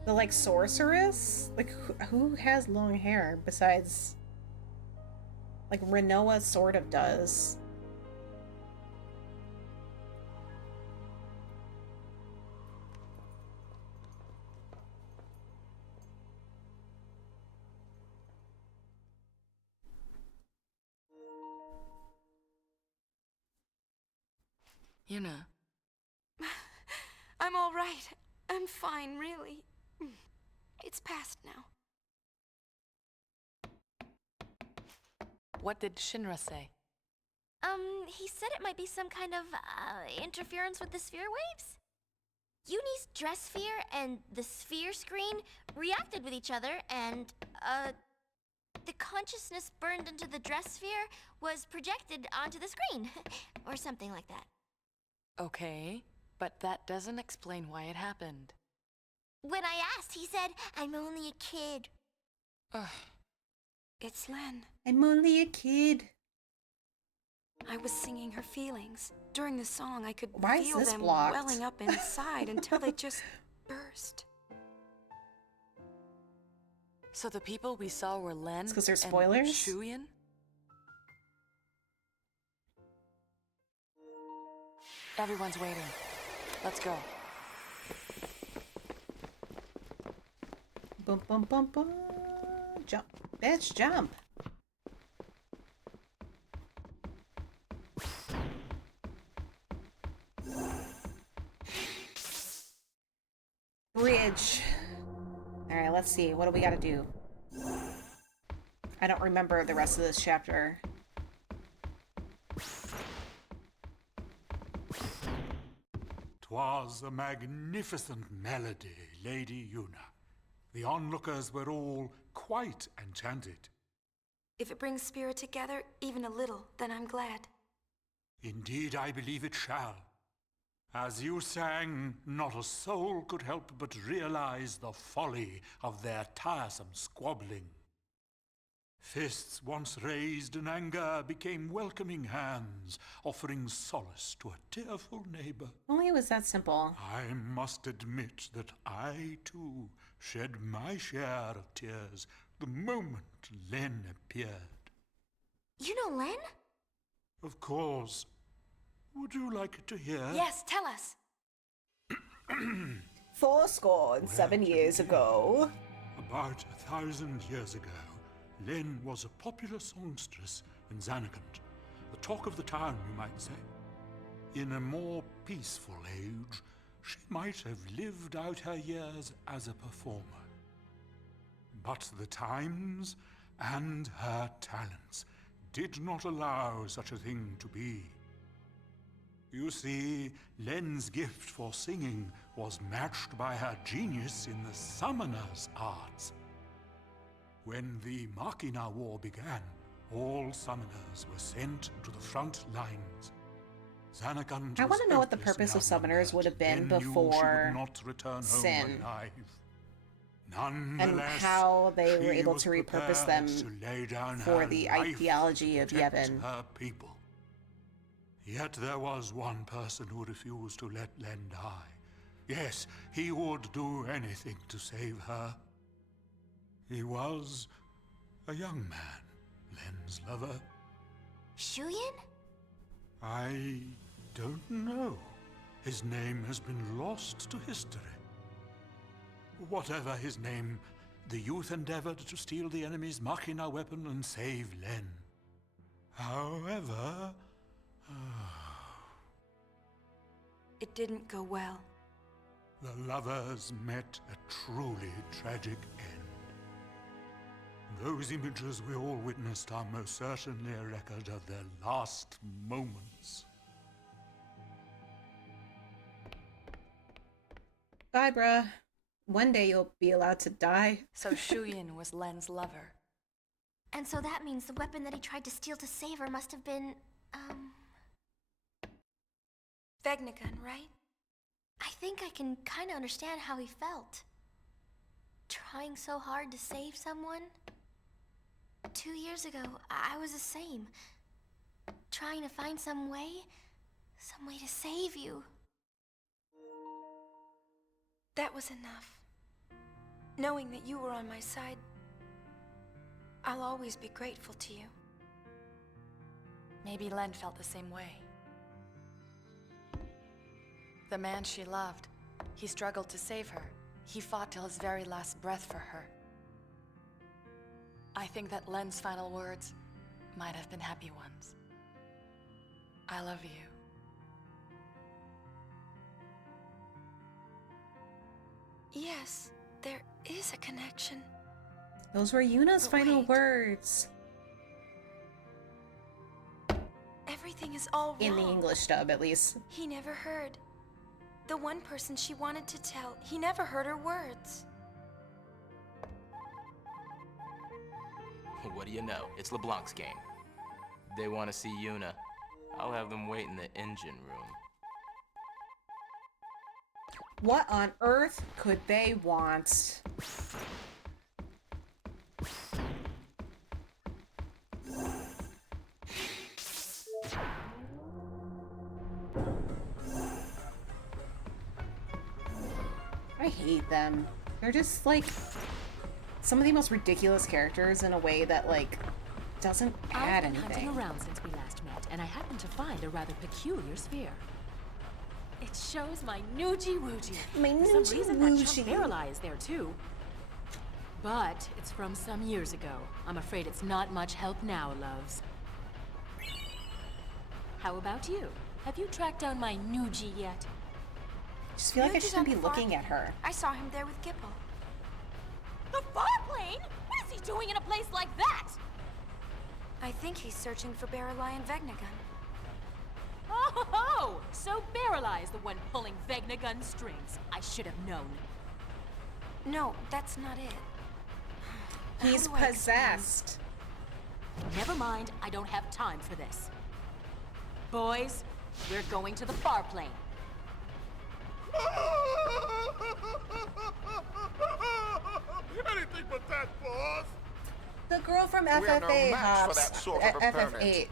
The like sorceress? Like who has long hair besides like Renoa sort of does. Yuna. I'm all right. I'm fine, really. It's past now. What did Shinra say? He said it might be some kind of, interference with the sphere waves? Uni's dress sphere and the sphere screen reacted with each other, and, the consciousness burned into the dress sphere was projected onto the screen. Or something like that. Okay, but that doesn't explain why it happened. When I asked, he said, I'm only a kid. Ugh. It's Len. I'm only a kid. I was singing her feelings. During the song, I could Why is feel this them blocked? welling up inside until they just burst. So the people we saw were Len It's 'cause they're and spoilers? Shuyan? Everyone's waiting. Let's go. Bum bum bum bum. Jump. Bitch, jump. Bridge. Alright, let's see. What do we gotta do? I don't remember the rest of this chapter. "'Twas a magnificent melody, Lady Yuna. The onlookers were all quite enchanted. If it brings spirit together, even a little, then I'm glad. Indeed, I believe it shall. As you sang, not a soul could help but realize the folly of their tiresome squabbling. Fists once raised in anger became welcoming hands, offering solace to a tearful neighbor. Only it was that simple. I must admit that I, too, shed my share of tears the moment Len appeared. You know Len? Of course. Would you like to hear? Yes, tell us. 7 years ago. About 1,000 years ago, Len was a popular songstress in Zanarkand, the talk of the town, you might say. In a more peaceful age, she might have lived out her years as a performer. But the times and her talents did not allow such a thing to be. You see, Len's gift for singing was matched by her genius in the summoner's arts. When the Machina War began, all summoners were sent to the front lines. Zanarkand I want to know what the hopelessly purpose of summoners would have been Len knew she before would not return home Sin, alive. and Nonetheless, how they were she able was to repurpose prepared them to lay down for her the life ideology of to protect Yevon. her people. Yet there was one person who refused to let Len die. Yes, he would do anything to save her. He was a young man, Len's lover. Shuyin? I don't know. His name has been lost to history. Whatever his name, the youth endeavored to steal the enemy's Machina weapon and save Len. However, It didn't go well. the lovers met a truly tragic end. Those images we all witnessed are most certainly a record of their last moments. Bye, bruh. One day you'll be allowed to die. So Shuyin was Len's lover. And so that means the weapon that he tried to steal to save her must have been, Vegnagun, right? I think I can kind of understand how he felt. Trying so hard to save someone. 2 years ago, I was the same. Trying to find some way to save you. That was enough. Knowing that you were on my side, I'll always be grateful to you. Maybe Len felt the same way. The man she loved, he struggled to save her. He fought till his very last breath for her. I think that Len's final words might have been happy ones. I love you. Yes, there is a connection. Those were Yuna's But final wait. words. Everything is all wrong. In the English dub, at least. He never heard. The one person she wanted to tell, he never heard her words. What do you know? It's LeBlanc's game. They want to see Yuna. I'll have them wait in the engine room. What on earth could they want? I hate them. They're just like some of the most ridiculous characters in a way that like doesn't add I've been anything. hunting around since we last met, and I happened to find a rather peculiar sphere. It shows my Nuji Wuji. My For Nuji some reason, that Wuji. chunk Verily is there too. But it's from some years ago. I'm afraid it's not much help now, loves. How about you? Have you tracked down my Nuji yet? I just feel like I Nuji's shouldn't on be the looking at her. I saw him there with Gipple. The farplane? What is he doing in a place like that? I think he's searching for Verily and Vegnagun. Oh, ho, ho! So Verily is the one pulling Vegnagun strings. I should have known. No, that's not it. He's How do I possessed. Never mind, I don't have time for this. Boys, we're going to the far plane. Anything but that, boss. The girl from We are no FFA match for hops. that sort of FF8.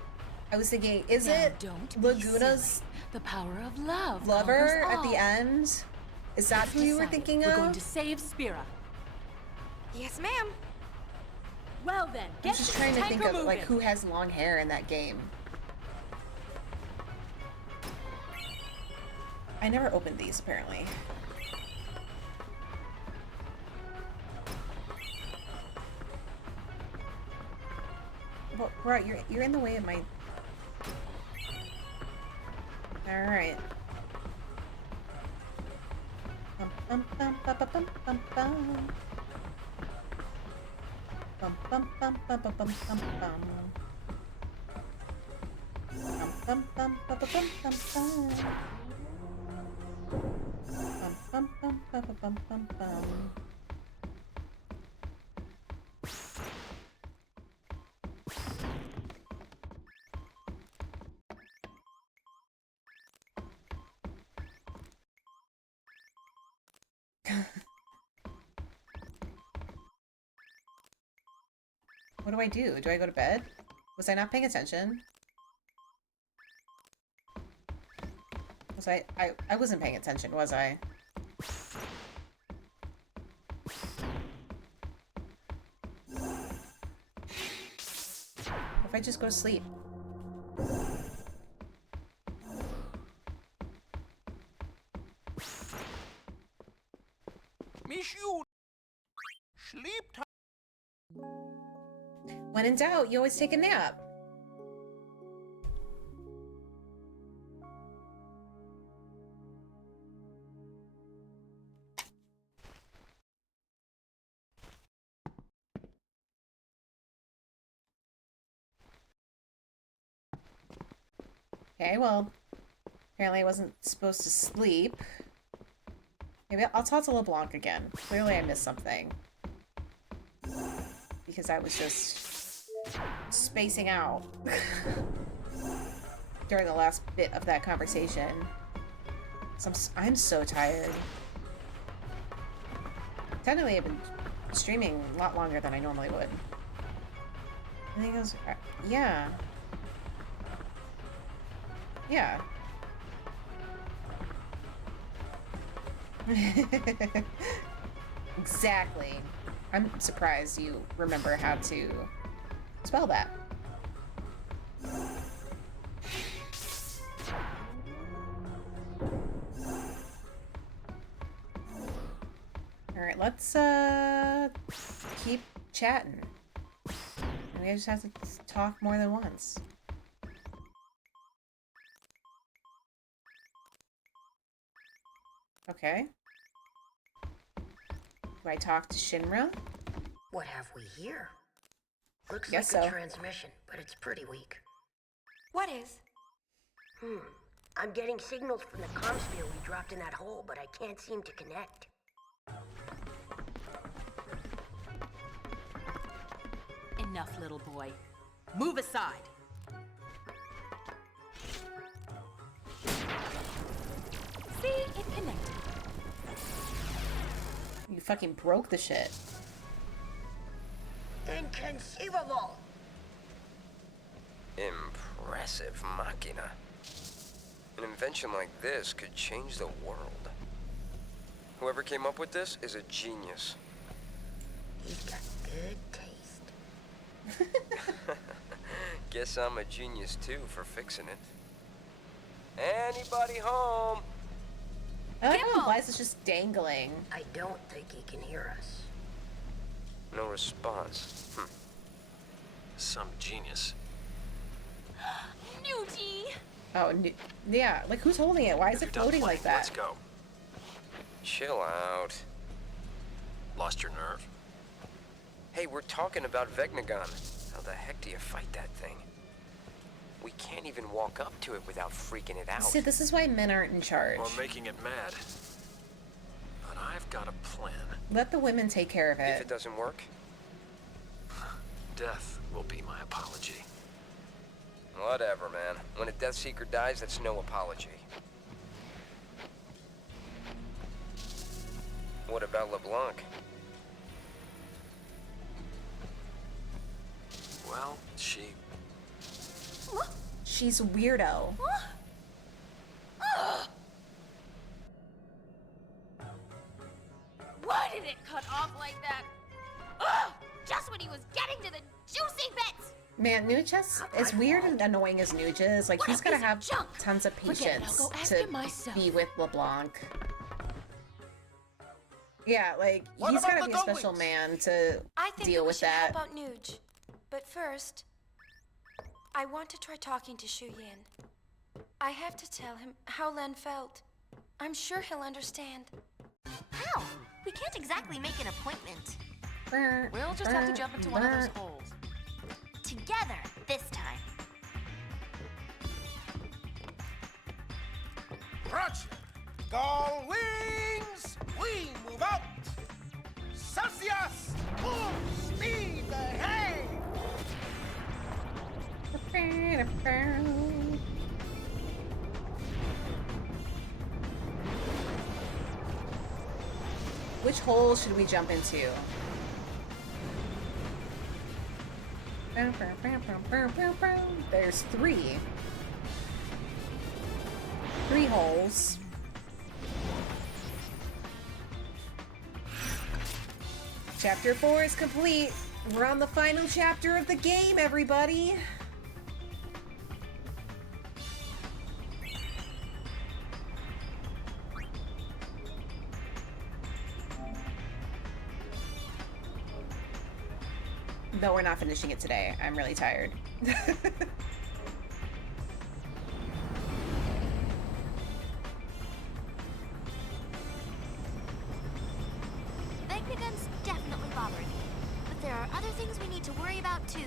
I was thinking, is Now it don't be Laguna's The power of love lover conquers at the all. end? Is that who you were Decided. thinking We're of? going to save Spira. Yes, ma'am. Well then, I'm get just the trying to tanker think of moving. like who has long hair in that game. I never opened these apparently. Well, right, you're in the way of my. All right. Bum bum bum bum bum bum bum. Bum bum bum bum bum bum bum bum. Bum bum bum bum bum bum bum. Bum bum bum bum bum bum bum. What do I do? Do I go to bed? Was I not paying attention? Was I wasn't paying attention, was I? If I just go to sleep? Miss you. Sleep time. When in doubt, you always take a nap. Okay, well, apparently I wasn't supposed to sleep. Maybe I'll talk to LeBlanc again. Clearly I missed something. Because I was just spacing out during the last bit of that conversation. So I'm so tired. Technically, I've been streaming a lot longer than I normally would. I think it was... yeah. Yeah. Exactly. I'm surprised you remember how to spell that. Alright, let's keep chatting. Maybe I just have to talk more than once. Okay. Do I talk to Shinra? What have we here? Looks Guess like so. a transmission, but it's pretty weak. What is? I'm getting signals from the comm sphere we dropped in that hole, but I can't seem to connect. Enough, little boy. Move aside. See, it connected. You fucking broke the shit. Inconceivable! Impressive machina. An invention like this could change the world. Whoever came up with this is a genius. He's got good taste. Guess I'm a genius too for fixing it. Anybody home? I like how Eliza's just dangling. I don't think he can hear us. No response. Some genius. Nuji! Oh, yeah. Like, who's holding it? Why is If it you're done floating playing, like that? Let's go. Chill out. Lost your nerve? Hey, we're talking about Vegnagon. How the heck do you fight that thing? We can't even walk up to it without freaking it out. See, this is why men aren't in charge. Or making it mad. But I've got a plan. Let the women take care of If it. it doesn't work, Death will be my apology. Whatever, man. When a Death Seeker dies, that's no apology. What about LeBlanc? Well, She's a weirdo. Why did it cut off like that? Ugh! Just when he was getting to the juicy bits! Man, Nuge has, as weird and annoying as Nuge is, like, he's gotta have tons of Forget it, patience I'll go ask to him myself. be with LeBlanc. Yeah, like, What he's about gotta the be a special goalies? man to I think deal we with should that. help out Nuge. But first, I want to try talking to Shu Yin. I have to tell him how Len felt. I'm sure he'll understand. How? We can't exactly make an appointment. We'll just have to jump into one of those holes. Together, this time. Roger. Gull wings. We move out. Celsius. Full speed ahead. Which hole should we jump into? There's three. 3 holes. Chapter 4 is complete. We're on the final chapter of the game, everybody. No, we're not finishing it today. I'm really tired. Magnagun's definitely bothering me. But there are other things we need to worry about too.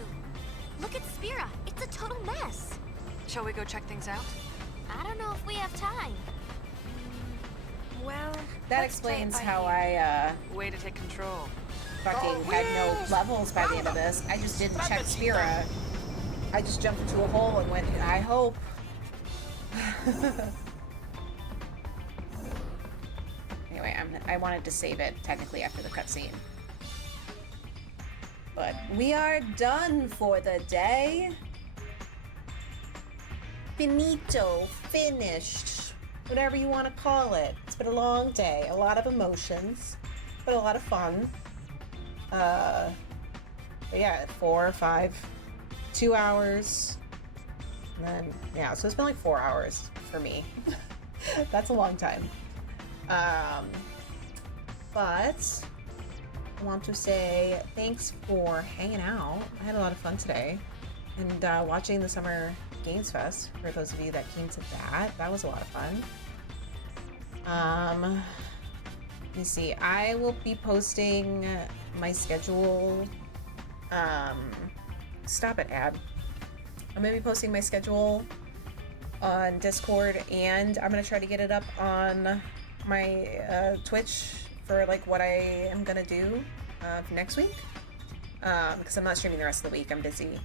Look at Spira. It's a total mess. Shall we go check things out? I don't know if we have time. Well, That let's play it explains by how ear. Way to take control. Fucking had no levels by the end of this. I just didn't check Spira. I just jumped into a hole and went, I hope. Anyway, I wanted to save it technically after the cutscene. But we are done for the day. Finito, finished, whatever you want to call it. It's been a long day, a lot of emotions, but a lot of fun. But yeah, 4 or 5, 2 hours, and then yeah, so it's been like 4 hours for me. That's a long time. But I want to say thanks for hanging out. I had a lot of fun today, and watching the Summer Games Fest, for those of you that came to that was a lot of fun. Let me see, I will be posting my schedule. Stop it, ad. I'm gonna be posting my schedule on Discord, and I'm gonna try to get it up on my Twitch for like what I am gonna do next week, because I'm not streaming the rest of the week. I'm busy,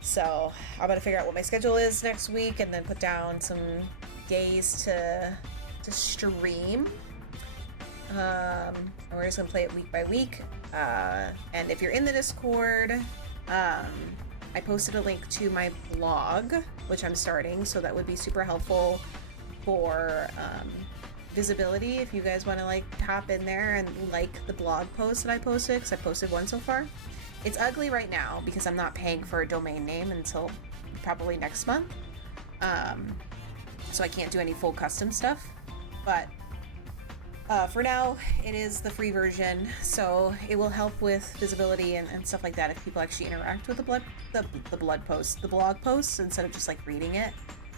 so I'm gonna figure out what my schedule is next week and then put down some days to stream. We're just gonna play it week by week, and if you're in the Discord, I posted a link to my blog, which I'm starting, so that would be super helpful for visibility if you guys want to like hop in there and like the blog post that I posted, because I posted one so far. It's ugly right now because I'm not paying for a domain name until probably next month, so I can't do any full custom stuff, but for now it is the free version, so it will help with visibility and stuff like that if people actually interact with the blog posts instead of just like reading it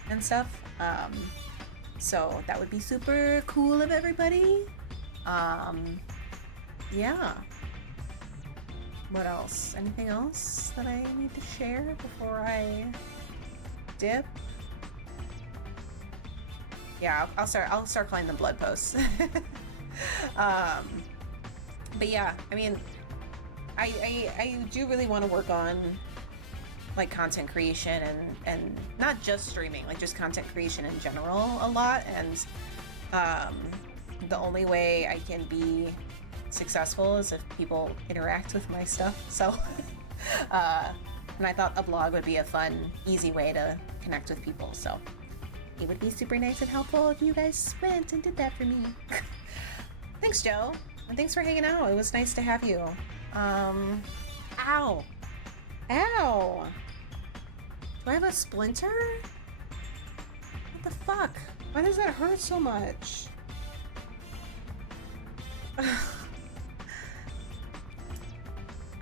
and stuff. So that would be super cool of everybody. Yeah. What else? Anything else that I need to share before I dip? Yeah, I'll start playing the blood posts. But yeah, I mean, I do really want to work on like content creation and not just streaming, like just content creation in general a lot, and the only way I can be successful is if people interact with my stuff. So and I thought a blog would be a fun, easy way to connect with people, so it would be super nice and helpful if you guys went and did that for me. Thanks, Joe, and thanks for hanging out. It was nice to have you. Ow. Ow! Do I have a splinter? What the fuck? Why does that hurt so much?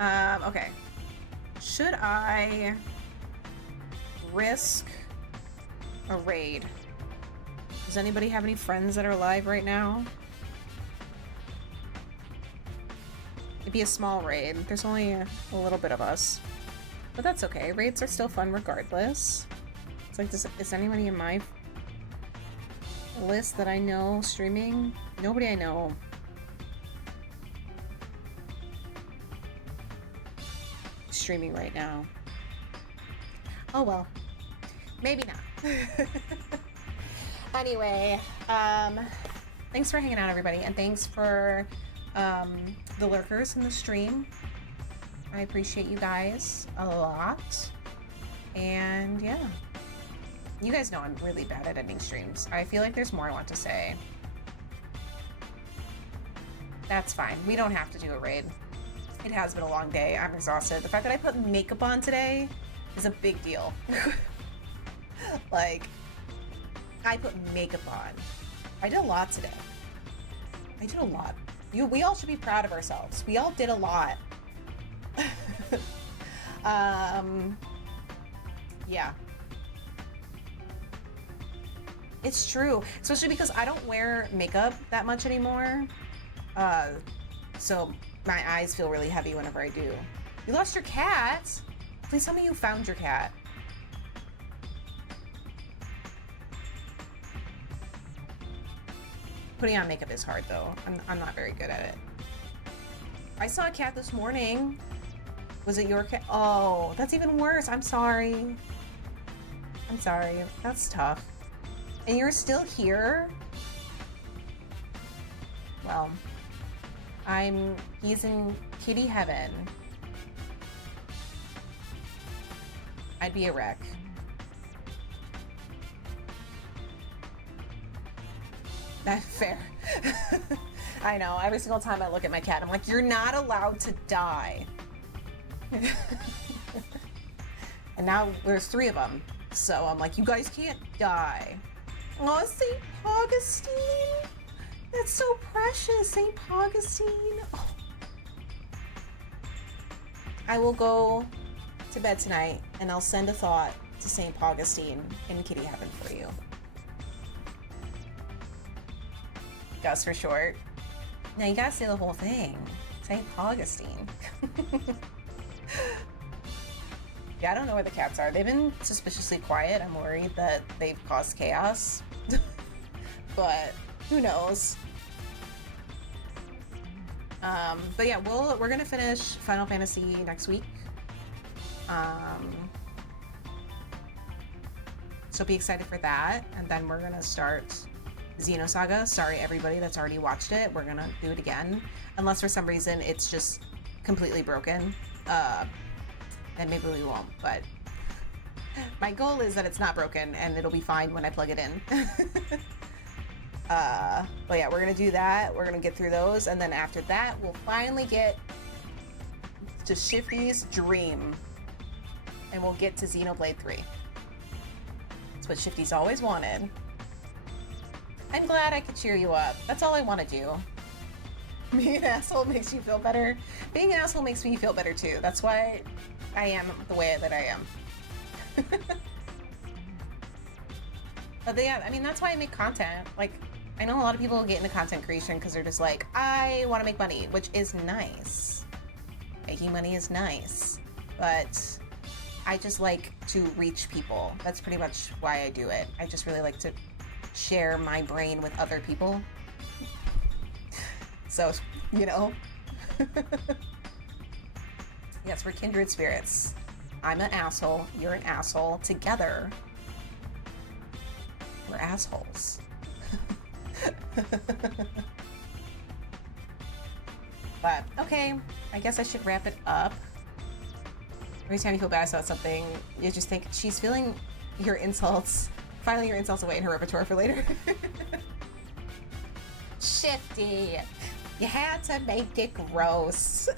Okay. Should I risk a raid? Does anybody have any friends that are alive right now? It'd be a small raid. There's only a little bit of us. But that's okay. Raids are still fun regardless. It's like, is anybody in my list that I know streaming? Nobody I know. Streaming right now. Oh well. Maybe not. Anyway, thanks for hanging out, everybody, and thanks for the lurkers in the stream. I appreciate you guys a lot. And yeah. You guys know I'm really bad at ending streams. I feel like there's more I want to say. That's fine. We don't have to do a raid. It has been a long day. I'm exhausted. The fact that I put makeup on today is a big deal. Like, I put makeup on. I did a lot today. I did a lot. We all should be proud of ourselves. We all did a lot. Yeah. It's true. Especially because I don't wear makeup that much anymore. So my eyes feel really heavy whenever I do. You lost your cat? Please tell me you found your cat. Putting on makeup is hard though. I'm not very good at it. I saw a cat this morning. Was it your cat? Oh, that's even worse. I'm sorry. I'm sorry. That's tough. And you're still here? Well, he's in kitty heaven. I'd be a wreck. That's fair. I know, every single time I look at my cat, I'm like, you're not allowed to die. And now there's 3 of them. So I'm like, you guys can't die. Oh, St. Augustine. That's so precious, St. Augustine. Oh. I will go to bed tonight and I'll send a thought to St. Augustine in kitty heaven for you. Gus for short. Now you gotta say the whole thing. St. Augustine. Yeah, I don't know where the cats are. They've been suspiciously quiet. I'm worried that they've caused chaos. But who knows? But yeah, we're gonna finish Final Fantasy next week. So be excited for that. And then we're gonna start Xenosaga. Sorry everybody that's already watched it. We're gonna do it again. Unless for some reason it's just completely broken. Then maybe we won't, but my goal is that it's not broken and it'll be fine when I plug it in. But yeah, we're gonna do that. We're gonna get through those, and then after that, we'll finally get to Shifty's Dream, and we'll get to Xenoblade 3. It's what Shifty's always wanted. I'm glad I could cheer you up. That's all I want to do. Being an asshole makes you feel better. Being an asshole makes me feel better too. That's why I am the way that I am. But yeah, I mean, that's why I make content. Like, I know a lot of people get into content creation because they're just like, I want to make money, which is nice. Making money is nice. But I just like to reach people. That's pretty much why I do it. I just really like to share my brain with other people. So, you know. Yes, we're kindred spirits. I'm an asshole, you're an asshole. Together, we're assholes. But, okay, I guess I should wrap it up. Every time you feel bad about something, you just think, she's feeling your insults, filing your insults away in her repertoire for later. Shifty. You had to make it gross.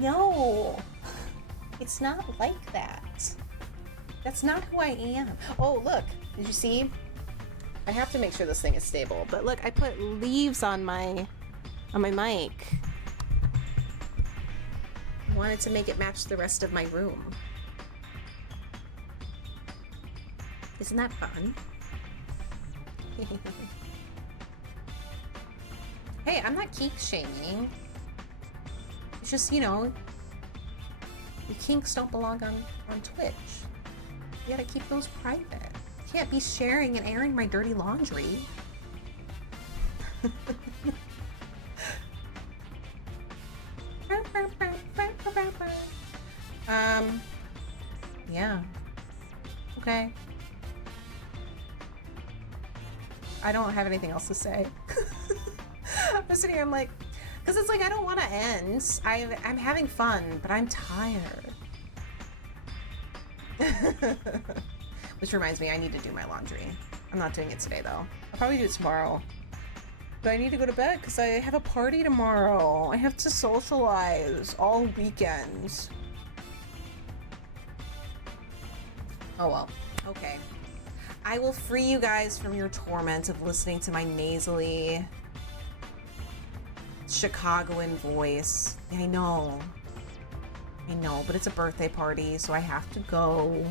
No. It's not like that. That's not who I am. Oh, look. Did you see? I have to make sure this thing is stable. But look, I put leaves on my mic. I wanted to make it match the rest of my room. Isn't that fun? Hey, I'm not kink shaming. It's just, you know, the kinks don't belong on Twitch. You gotta keep those private. You can't be sharing and airing my dirty laundry. Yeah. Okay. I don't have anything else to say. I'm sitting here, I'm like, because it's like, I don't want to end. I'm having fun, but I'm tired. Which reminds me, I need to do my laundry. I'm not doing it today, though. I'll probably do it tomorrow. But I need to go to bed because I have a party tomorrow. I have to socialize all weekend. Oh well. Okay. I will free you guys from your torment of listening to my nasally Chicagoan voice. I know, but it's a birthday party, so I have to go.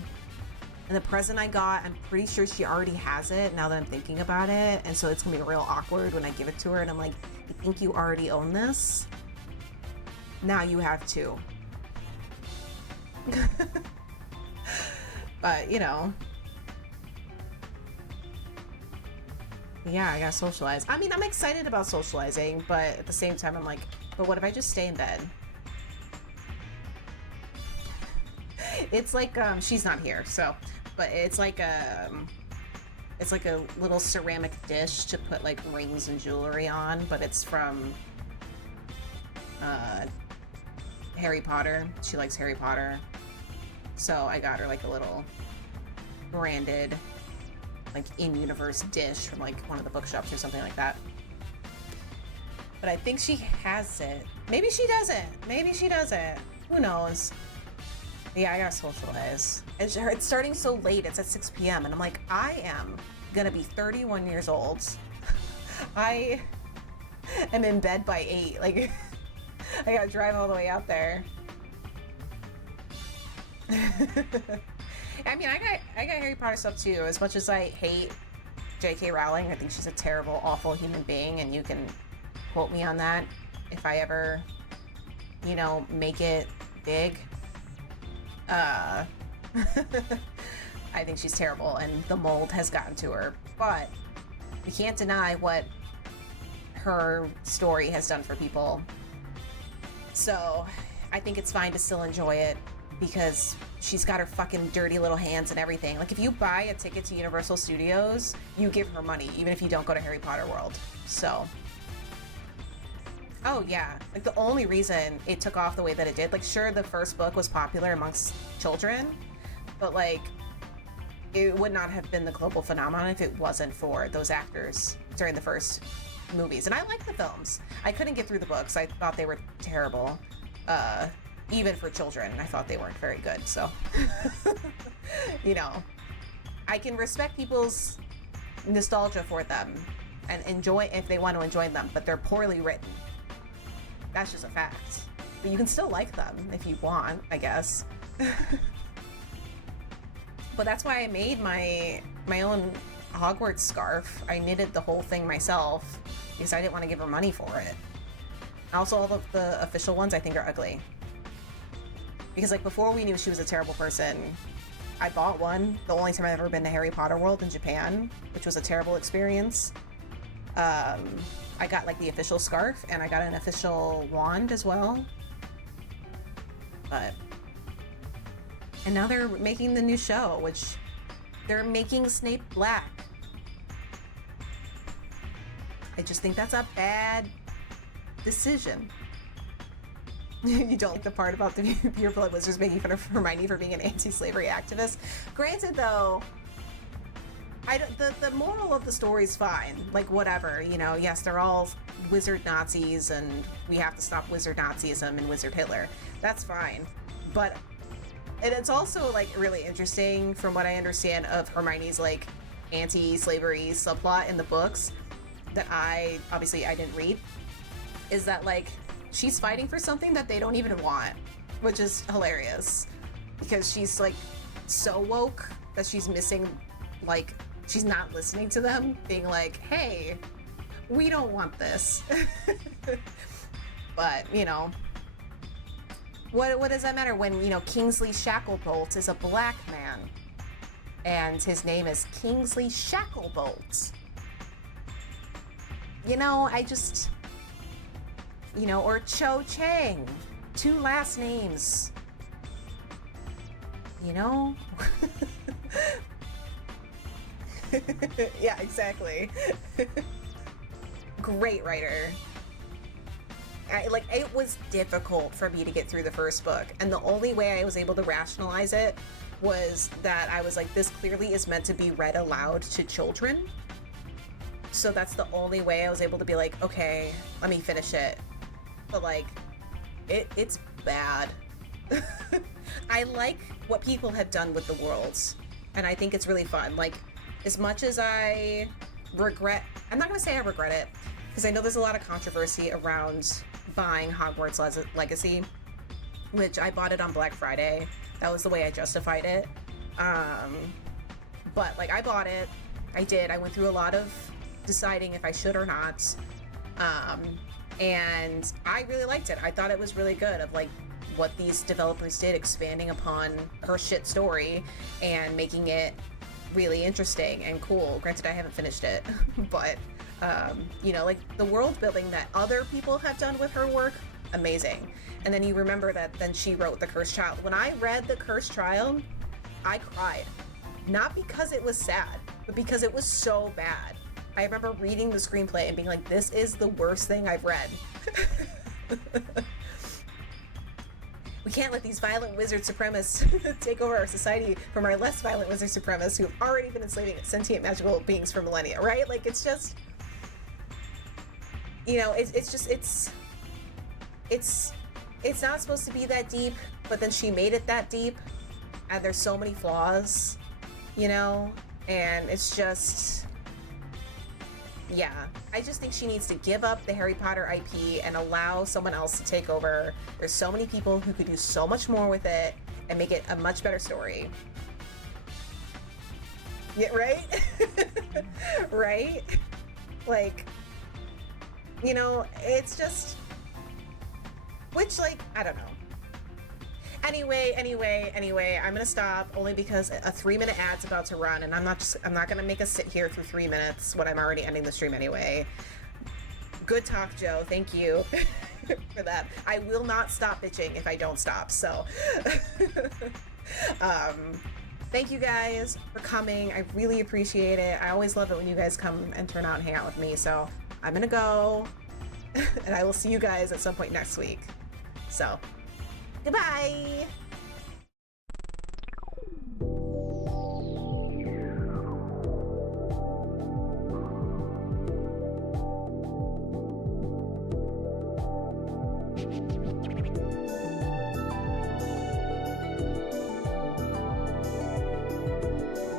And the present I got, I'm pretty sure she already has it now that I'm thinking about it, and so it's gonna be real awkward when I give it to her and I'm like, you think you already own this? Now you have to. But, you know. Yeah, I gotta socialize. I mean, I'm excited about socializing, but at the same time, I'm like, but what if I just stay in bed? It's like, she's not here, so, but it's like a little ceramic dish to put like rings and jewelry on, but it's from Harry Potter. She likes Harry Potter. So I got her like a little branded, like in-universe dish from like one of the bookshops or something like that. But I think she has it. Maybe she doesn't. Maybe she doesn't. Who knows? Yeah, I gotta socialize. It's starting so late. It's at 6 p.m. and I'm like, I am gonna be 31 years old. I am in bed by 8. Like, I gotta drive all the way out there. I mean, I got Harry Potter stuff too. As much as I hate J.K. Rowling, I think she's a terrible, awful human being, and you can quote me on that if I ever, you know, make it big. I think she's terrible, and the mold has gotten to her. But we can't deny what her story has done for people. So I think it's fine to still enjoy it, because she's got her fucking dirty little hands and everything. Like, if you buy a ticket to Universal Studios, you give her money, even if you don't go to Harry Potter World. So, oh yeah, like the only reason it took off the way that it did, like, sure, the first book was popular amongst children, but like, it would not have been the global phenomenon if it wasn't for those actors during the first movies. And I like the films. I couldn't get through the books. I thought they were terrible. Even for children, I thought they weren't very good, so. You know, I can respect people's nostalgia for them and enjoy if they want to enjoy them, but they're poorly written. That's just a fact. But you can still like them if you want, I guess. But that's why I made my own Hogwarts scarf. I knitted the whole thing myself because I didn't want to give her money for it. Also, all of the official ones I think are ugly. Because, like, before we knew she was a terrible person, I bought one. The only time I've ever been to Harry Potter World in Japan, which was a terrible experience. I got, like, the official scarf, and I got an official wand as well. But and now they're making the new show, which they're making Snape black. I just think that's a bad decision. You don't like the part about the Pure Blood Wizards making fun of Hermione for being an anti-slavery activist? Granted, though, the moral of the story is fine. Like, whatever, you know, yes, they're all wizard Nazis and we have to stop wizard Nazism and wizard Hitler. That's fine. But, and it's also, like, really interesting from what I understand of Hermione's, like, anti-slavery subplot in the books that I didn't read, is that, like, she's fighting for something that they don't even want, which is hilarious because she's, like, so woke that she's missing, like, she's not listening to them, being like, hey, we don't want this. But, you know, what does that matter when, you know, Kingsley Shacklebolt is a black man and his name is Kingsley Shacklebolt? You know, I just, you know, or Cho Chang, 2 last names, you know? Yeah, exactly. Great writer. It was difficult for me to get through the first book, and the only way I was able to rationalize it was that I was like, this clearly is meant to be read aloud to children. So that's the only way I was able to be like, okay, let me finish it. But, like, it's bad. I like what people have done with the worlds, and I think it's really fun. Like, as much as I regret, I'm not going to say I regret it, because I know there's a lot of controversy around buying Hogwarts Legacy, which I bought it on Black Friday. That was the way I justified it. But, like, I bought it. I did. I went through a lot of deciding if I should or not. And I really liked it. I thought it was really good of, like, what these developers did, expanding upon her shit story and making it really interesting and cool. Granted, I haven't finished it, but, you know, like, the world building that other people have done with her work, amazing. And then you remember that then she wrote The Cursed Child. When I read The Cursed Child, I cried. Not because it was sad, but because it was so bad. I remember reading the screenplay and being like, this is the worst thing I've read. We can't let these violent wizard supremacists take over our society from our less violent wizard supremacists who have already been enslaving sentient magical beings for millennia, right? Like, it's just, you know, it's not supposed to be that deep, but then she made it that deep, and there's so many flaws, you know, and it's just, yeah, I just think she needs to give up the Harry Potter IP and allow someone else to take over. There's so many people who could do so much more with it and make it a much better story. Yeah, right? Right? Like, you know, it's just, which, like, I don't know. Anyway, I'm gonna stop only because a 3-minute ad's about to run, and I'm not gonna make us sit here for 3 minutes when I'm already ending the stream anyway. Good talk, Joe. Thank you for that. I will not stop bitching if I don't stop. So, thank you guys for coming. I really appreciate it. I always love it when you guys come and turn out and hang out with me. So I'm gonna go, and I will see you guys at some point next week. So. Goodbye!